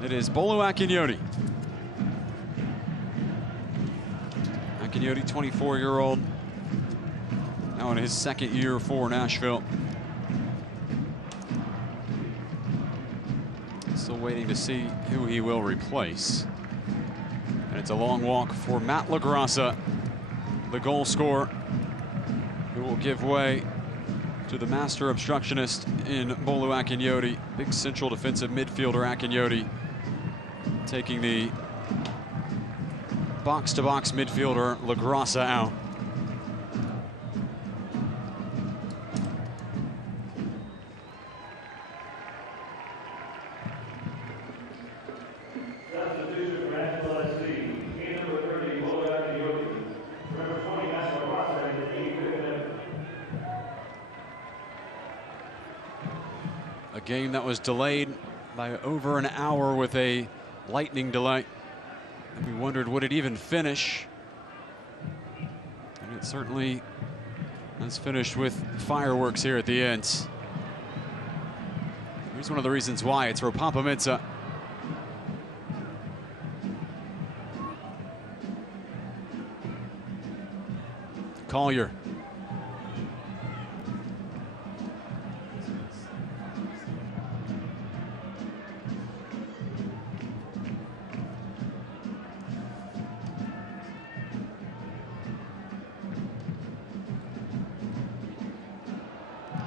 It is Bolu Akinyoti. Akinyoti, 24-year-old, now in his second year for Nashville. Still waiting to see who he will replace. And it's a long walk for Matt LaGrassa, the goal scorer, who will give way to the master obstructionist in Bolu Akinyoti. Big central defensive midfielder Akinyoti taking the box-to-box midfielder LaGrassa out. A game that was delayed by over an hour with a lightning delay. And we wondered, would it even finish? And it certainly has finished with fireworks here at the end. Here's one of the reasons why. It's Ropapa-Mensah. Collier.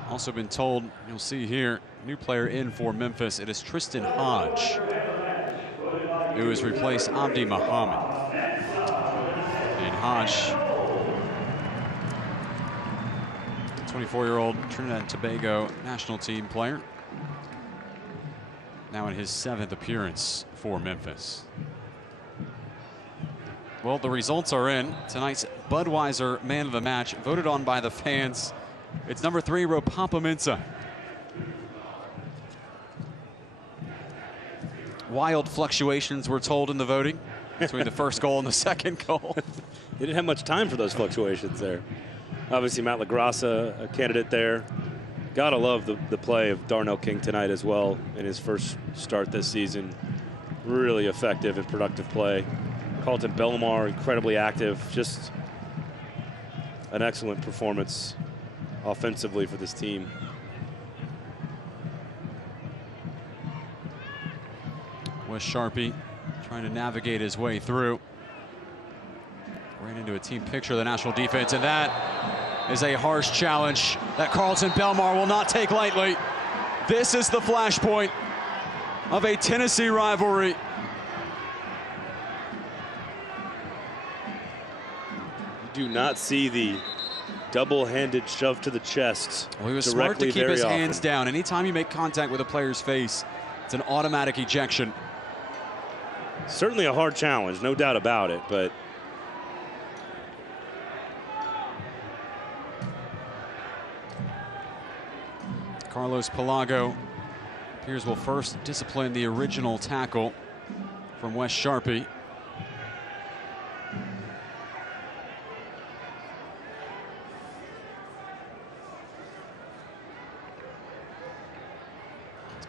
Also been told, you'll see here, new player in for Memphis. It is Tristan Hodge, who has replaced Abdi Muhammad. And Hodge, 24-year-old Trinidad and Tobago national team player, now in his 7th appearance for Memphis. Well, the results are in. Tonight's Budweiser man of the match, voted on by the fans. It's number 3, Ropapa-Mensah. Wild fluctuations were told in the voting between the first goal and the second goal. They didn't have much time for those fluctuations there. Obviously, Matt LaGrassa, a candidate there. Gotta love the play of Darnell King tonight as well in his first start this season. Really effective and productive play. Carlton Belmar, incredibly active. Just an excellent performance offensively for this team. Wes Sharpie trying to navigate his way through. Ran into a team picture of the national defense, and that is a harsh challenge that Carlton Belmar will not take lightly. This is the flashpoint of a Tennessee rivalry. You do not see the double-handed shove to the chest. Well, he was smart to keep his hands down. Anytime you make contact with a player's face, it's an automatic ejection. Certainly a hard challenge, no doubt about it, but Carlos Pelago appears will first discipline the original tackle from Wes Sharpie.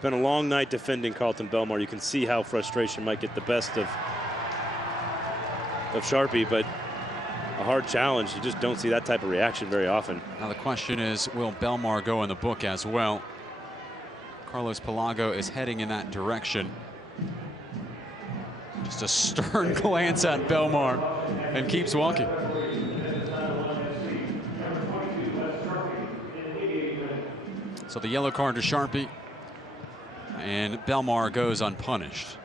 been a long night defending Carlton Belmar. You can see how frustration might get the best of Sharpie, but a hard challenge. You just don't see that type of reaction very often. Now the question is, will Belmar go in the book as well? Carlos Pelago is heading in that direction. Just a stern glance at Belmar and keeps walking. So the yellow card to Sharpie, and Belmar goes unpunished.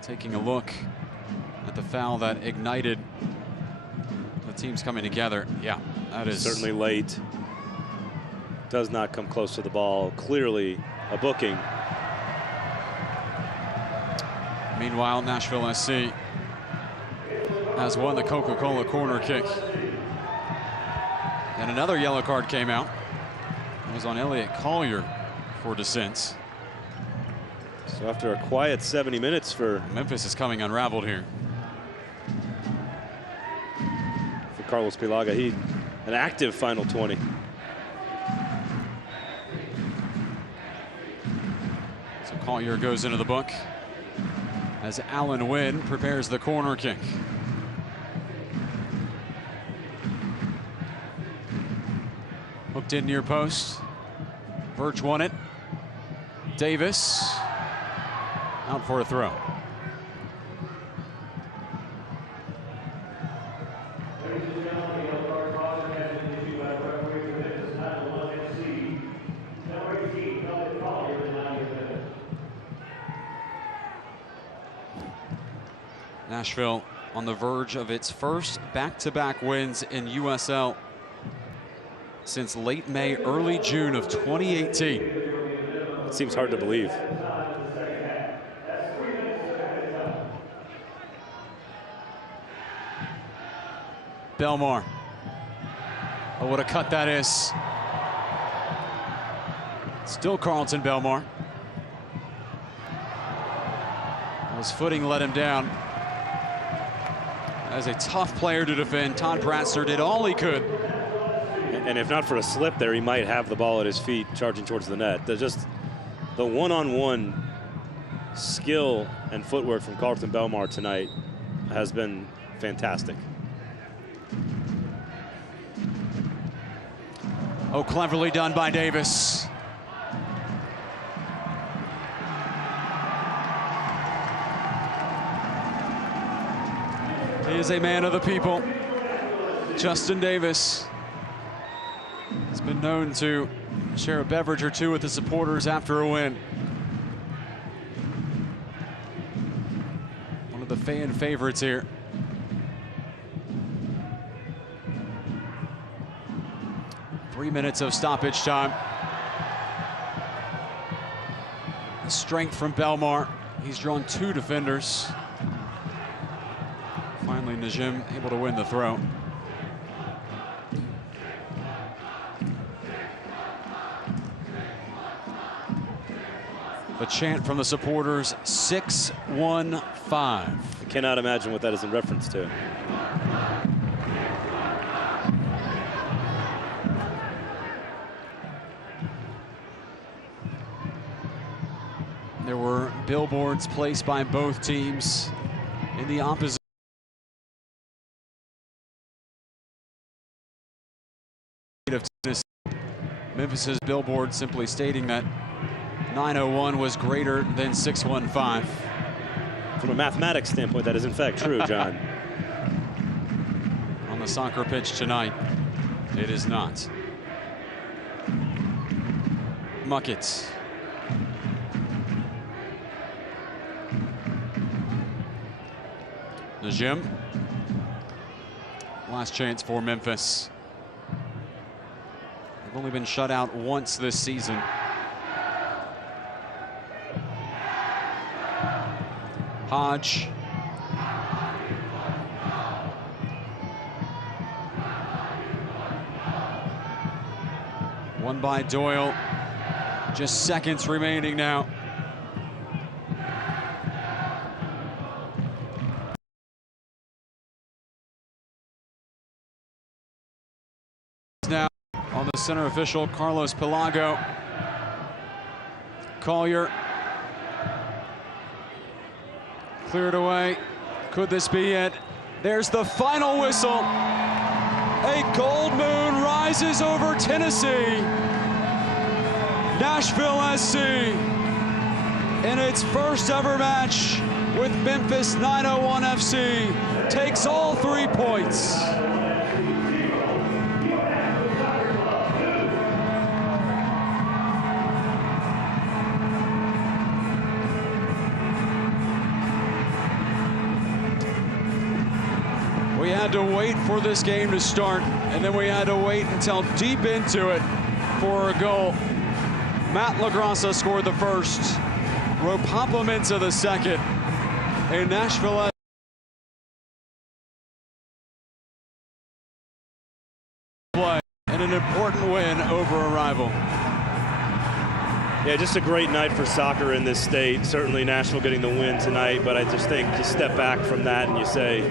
Taking a look at the foul that ignited the teams coming together. Yeah, that is certainly late. Does not come close to the ball. Clearly a booking. Meanwhile, Nashville SC has won the Coca-Cola corner kick. And another yellow card came out. It was on Elliott Collier for dissent. So after a quiet 70 minutes for Memphis is coming unraveled here. For Carlos Pilaga, he an active final 20. So Collier goes into the book as Allen Wynn prepares the corner kick. Hooked in near post. Birch won it. Davis out for a throw. Nashville on the verge of its first back-to-back wins in USL since late May, early June of 2018. It seems hard to believe. Belmar. Oh, what a cut that is. Still Carlton Belmar. His footing let him down. As a tough player to defend, Todd Bratzner did all he could. And if not for a slip there, he might have the ball at his feet charging towards the net. There's just the one-on-one skill and footwork from Carlton Belmar tonight has been fantastic. Oh, cleverly done by Davis. He is a man of the people. Justin Davis has been known to share a beverage or two with the supporters after a win. One of the fan favorites here. Three minutes of stoppage time. The strength from Belmar. He's drawn two defenders. Finally, Najim able to win the throw. The chant from the supporters, 6-1-5. I cannot imagine what that is in reference to. There were billboards placed by both teams in the opposite. Of Tennessee. Memphis's billboard simply stating that 901 was greater than 615. From a mathematics standpoint, that is in fact true, John. On the soccer pitch tonight, it is not. Muckett. Najim. Last chance for Memphis. They've only been shut out once this season. Hodge. Won by Doyle. Just seconds remaining now. Now on the center official, Carlos Pelago. Collier. Cleared away. Could this be it? There's the final whistle. A gold moon rises over Tennessee. Nashville SC in its first ever match with Memphis 901 FC takes all 3 points. We had to wait for this game to start, and then we had to wait until deep into it for a goal. Matt LaGrassa scored the first, Ropapa the second, and Nashville play and an important win over a rival. Yeah, just a great night for soccer in this state. Certainly Nashville getting the win tonight, but I just think you step back from that and you say,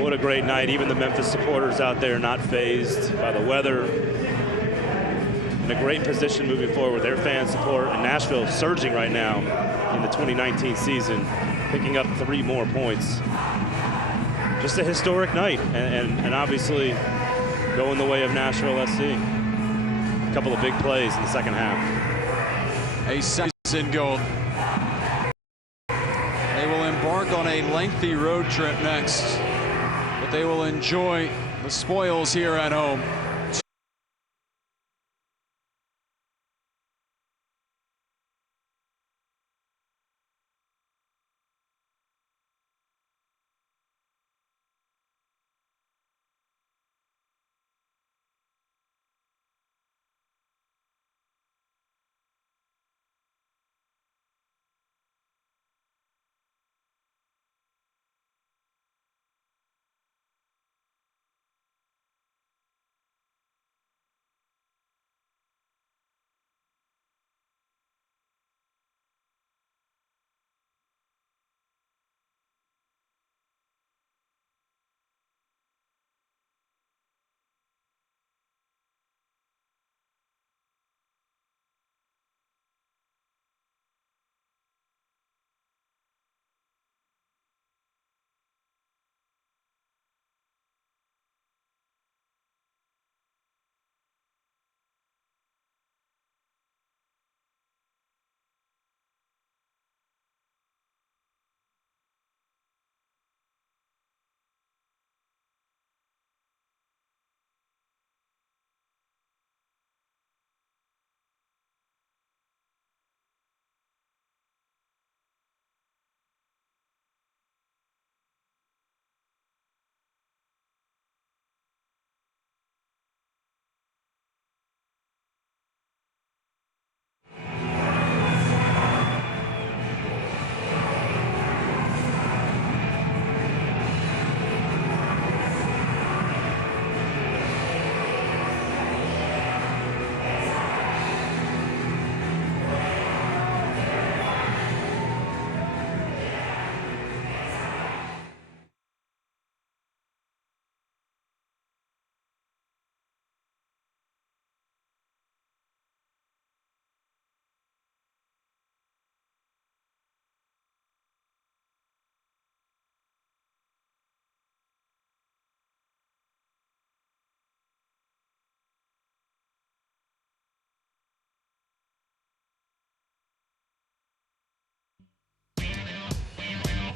what a great night. Even the Memphis supporters out there not fazed by the weather. In a great position moving forward with their fan support, and Nashville surging right now in the 2019 season, picking up 3 more points. Just a historic night, and obviously going the way of Nashville SC. A couple of big plays in the second half. A season goal. They will embark on a lengthy road trip next, but they will enjoy the spoils here at home.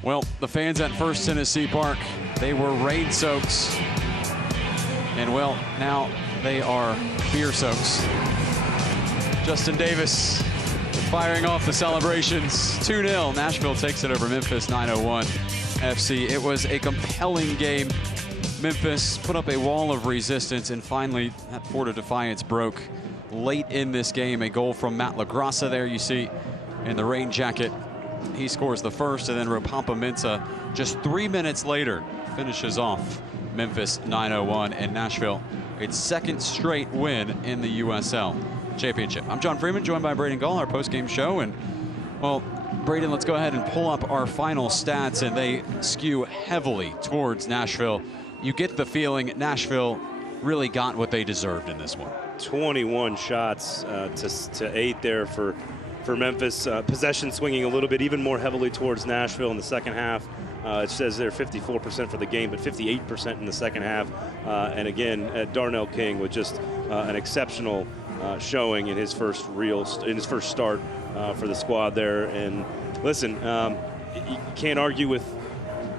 Well, the fans at First Tennessee Park, they were rain soaks. And well, now they are beer soaks. Justin Davis firing off the celebrations. 2-0. Nashville takes it over Memphis 901 FC. It was a compelling game. Memphis put up a wall of resistance, and finally that fort of defiance broke late in this game. A goal from Matt LaGrassa there you see in the rain jacket. He scores the first, and then Ropapa just 3 minutes later finishes off Memphis 901 and Nashville its second straight win in the USL Championship. I'm John Freeman, joined by Braden Gall, our post-game show. And, well, Braden, let's go ahead and pull up our final stats, and they skew heavily towards Nashville. You get the feeling Nashville really got what they deserved in this one. 21 shots to 8 there for Memphis. Possession swinging a little bit, even more heavily towards Nashville in the second half. It says they're 54% for the game, but 58% in the second half. And again, Darnell King with just an exceptional showing in his first start for the squad there. And listen, you can't argue with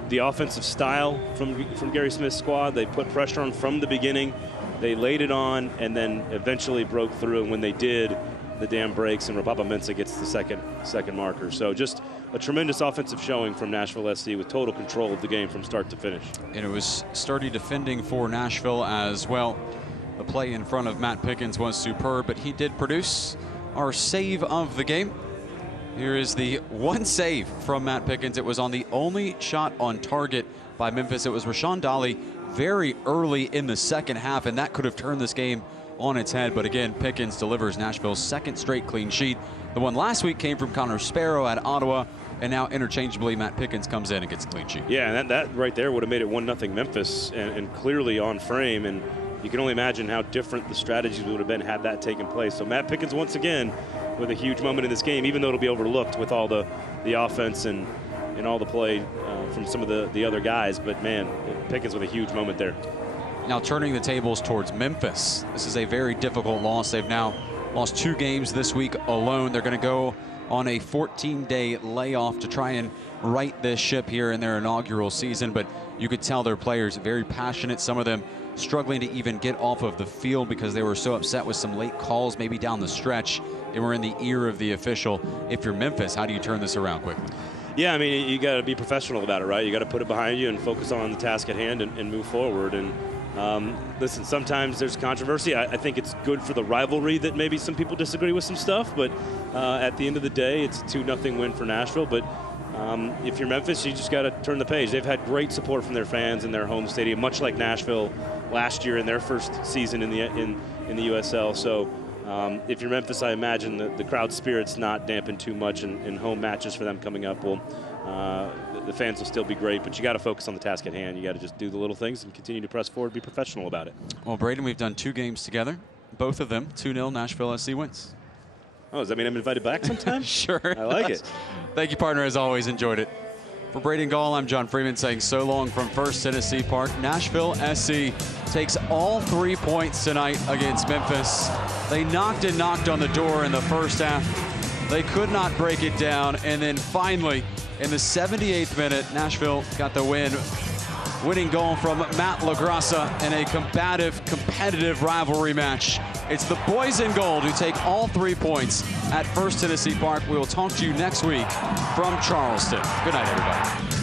the offensive style from Gary Smith's squad. They put pressure on from the beginning. They laid it on and then eventually broke through. And when they did, the dam breaks and Rapapa-Mensah gets the second marker. So just a tremendous offensive showing from Nashville SC with total control of the game from start to finish. And it was sturdy defending for Nashville as well. The play in front of Matt Pickens was superb, but he did produce our save of the game. Here is the one save from Matt Pickens. It was on the only shot on target by Memphis. It was Rashawn Dolly very early in the second half, and that could have turned this game on its head. But again, Pickens delivers Nashville's second straight clean sheet. The one last week came from Connor Sparrow at Ottawa, and now interchangeably Matt Pickens comes in and gets a clean sheet. Yeah, and that right there would have made it 1-0 Memphis, and clearly on frame. And you can only imagine how different the strategies would have been had that taken place. So Matt Pickens once again with a huge moment in this game, even though it'll be overlooked with all the offense and all the play from some of the other guys. But man, Pickens with a huge moment there. Now turning the tables towards Memphis. This is a very difficult loss. They've now lost 2 games this week alone. They're going to go on a 14-day layoff to try and right this ship here in their inaugural season. But you could tell their players very passionate. Some of them struggling to even get off of the field because they were so upset with some late calls, maybe down the stretch. They were in the ear of the official. If you're Memphis, how do you turn this around quickly? Yeah, I mean, you got to be professional about it, right? You got to put it behind you and focus on the task at hand and move forward. And listen, sometimes there's controversy. I think it's good for the rivalry that maybe some people disagree with some stuff, but at the end of the day, it's a 2-0 win for Nashville. But if you're Memphis, you just got to turn the page. They've had great support from their fans in their home stadium, much like Nashville last year in their first season in the USL. So if you're Memphis, I imagine the crowd spirit's not dampened too much in home matches for them coming up. Well, the fans will still be great, but you got to focus on the task at hand. You got to just do the little things and continue to press forward, be professional about it. Well, Braden, we've done 2 games together. Both of them 2-0 Nashville SC wins. Oh, does that mean I'm invited back sometime? Sure. I like it. Thank you, partner, as always. Enjoyed it. For Braden Gall, I'm John Freeman saying so long from First Tennessee Park. Nashville SC takes all 3 points tonight against Memphis. They knocked on the door in the first half. They could not break it down. And then finally, in the 78th minute, Nashville got the win. Winning goal from Matt LaGrassa in a competitive rivalry match. It's the boys in gold who take all 3 points at First Tennessee Park. We will talk to you next week from Charleston. Good night, everybody.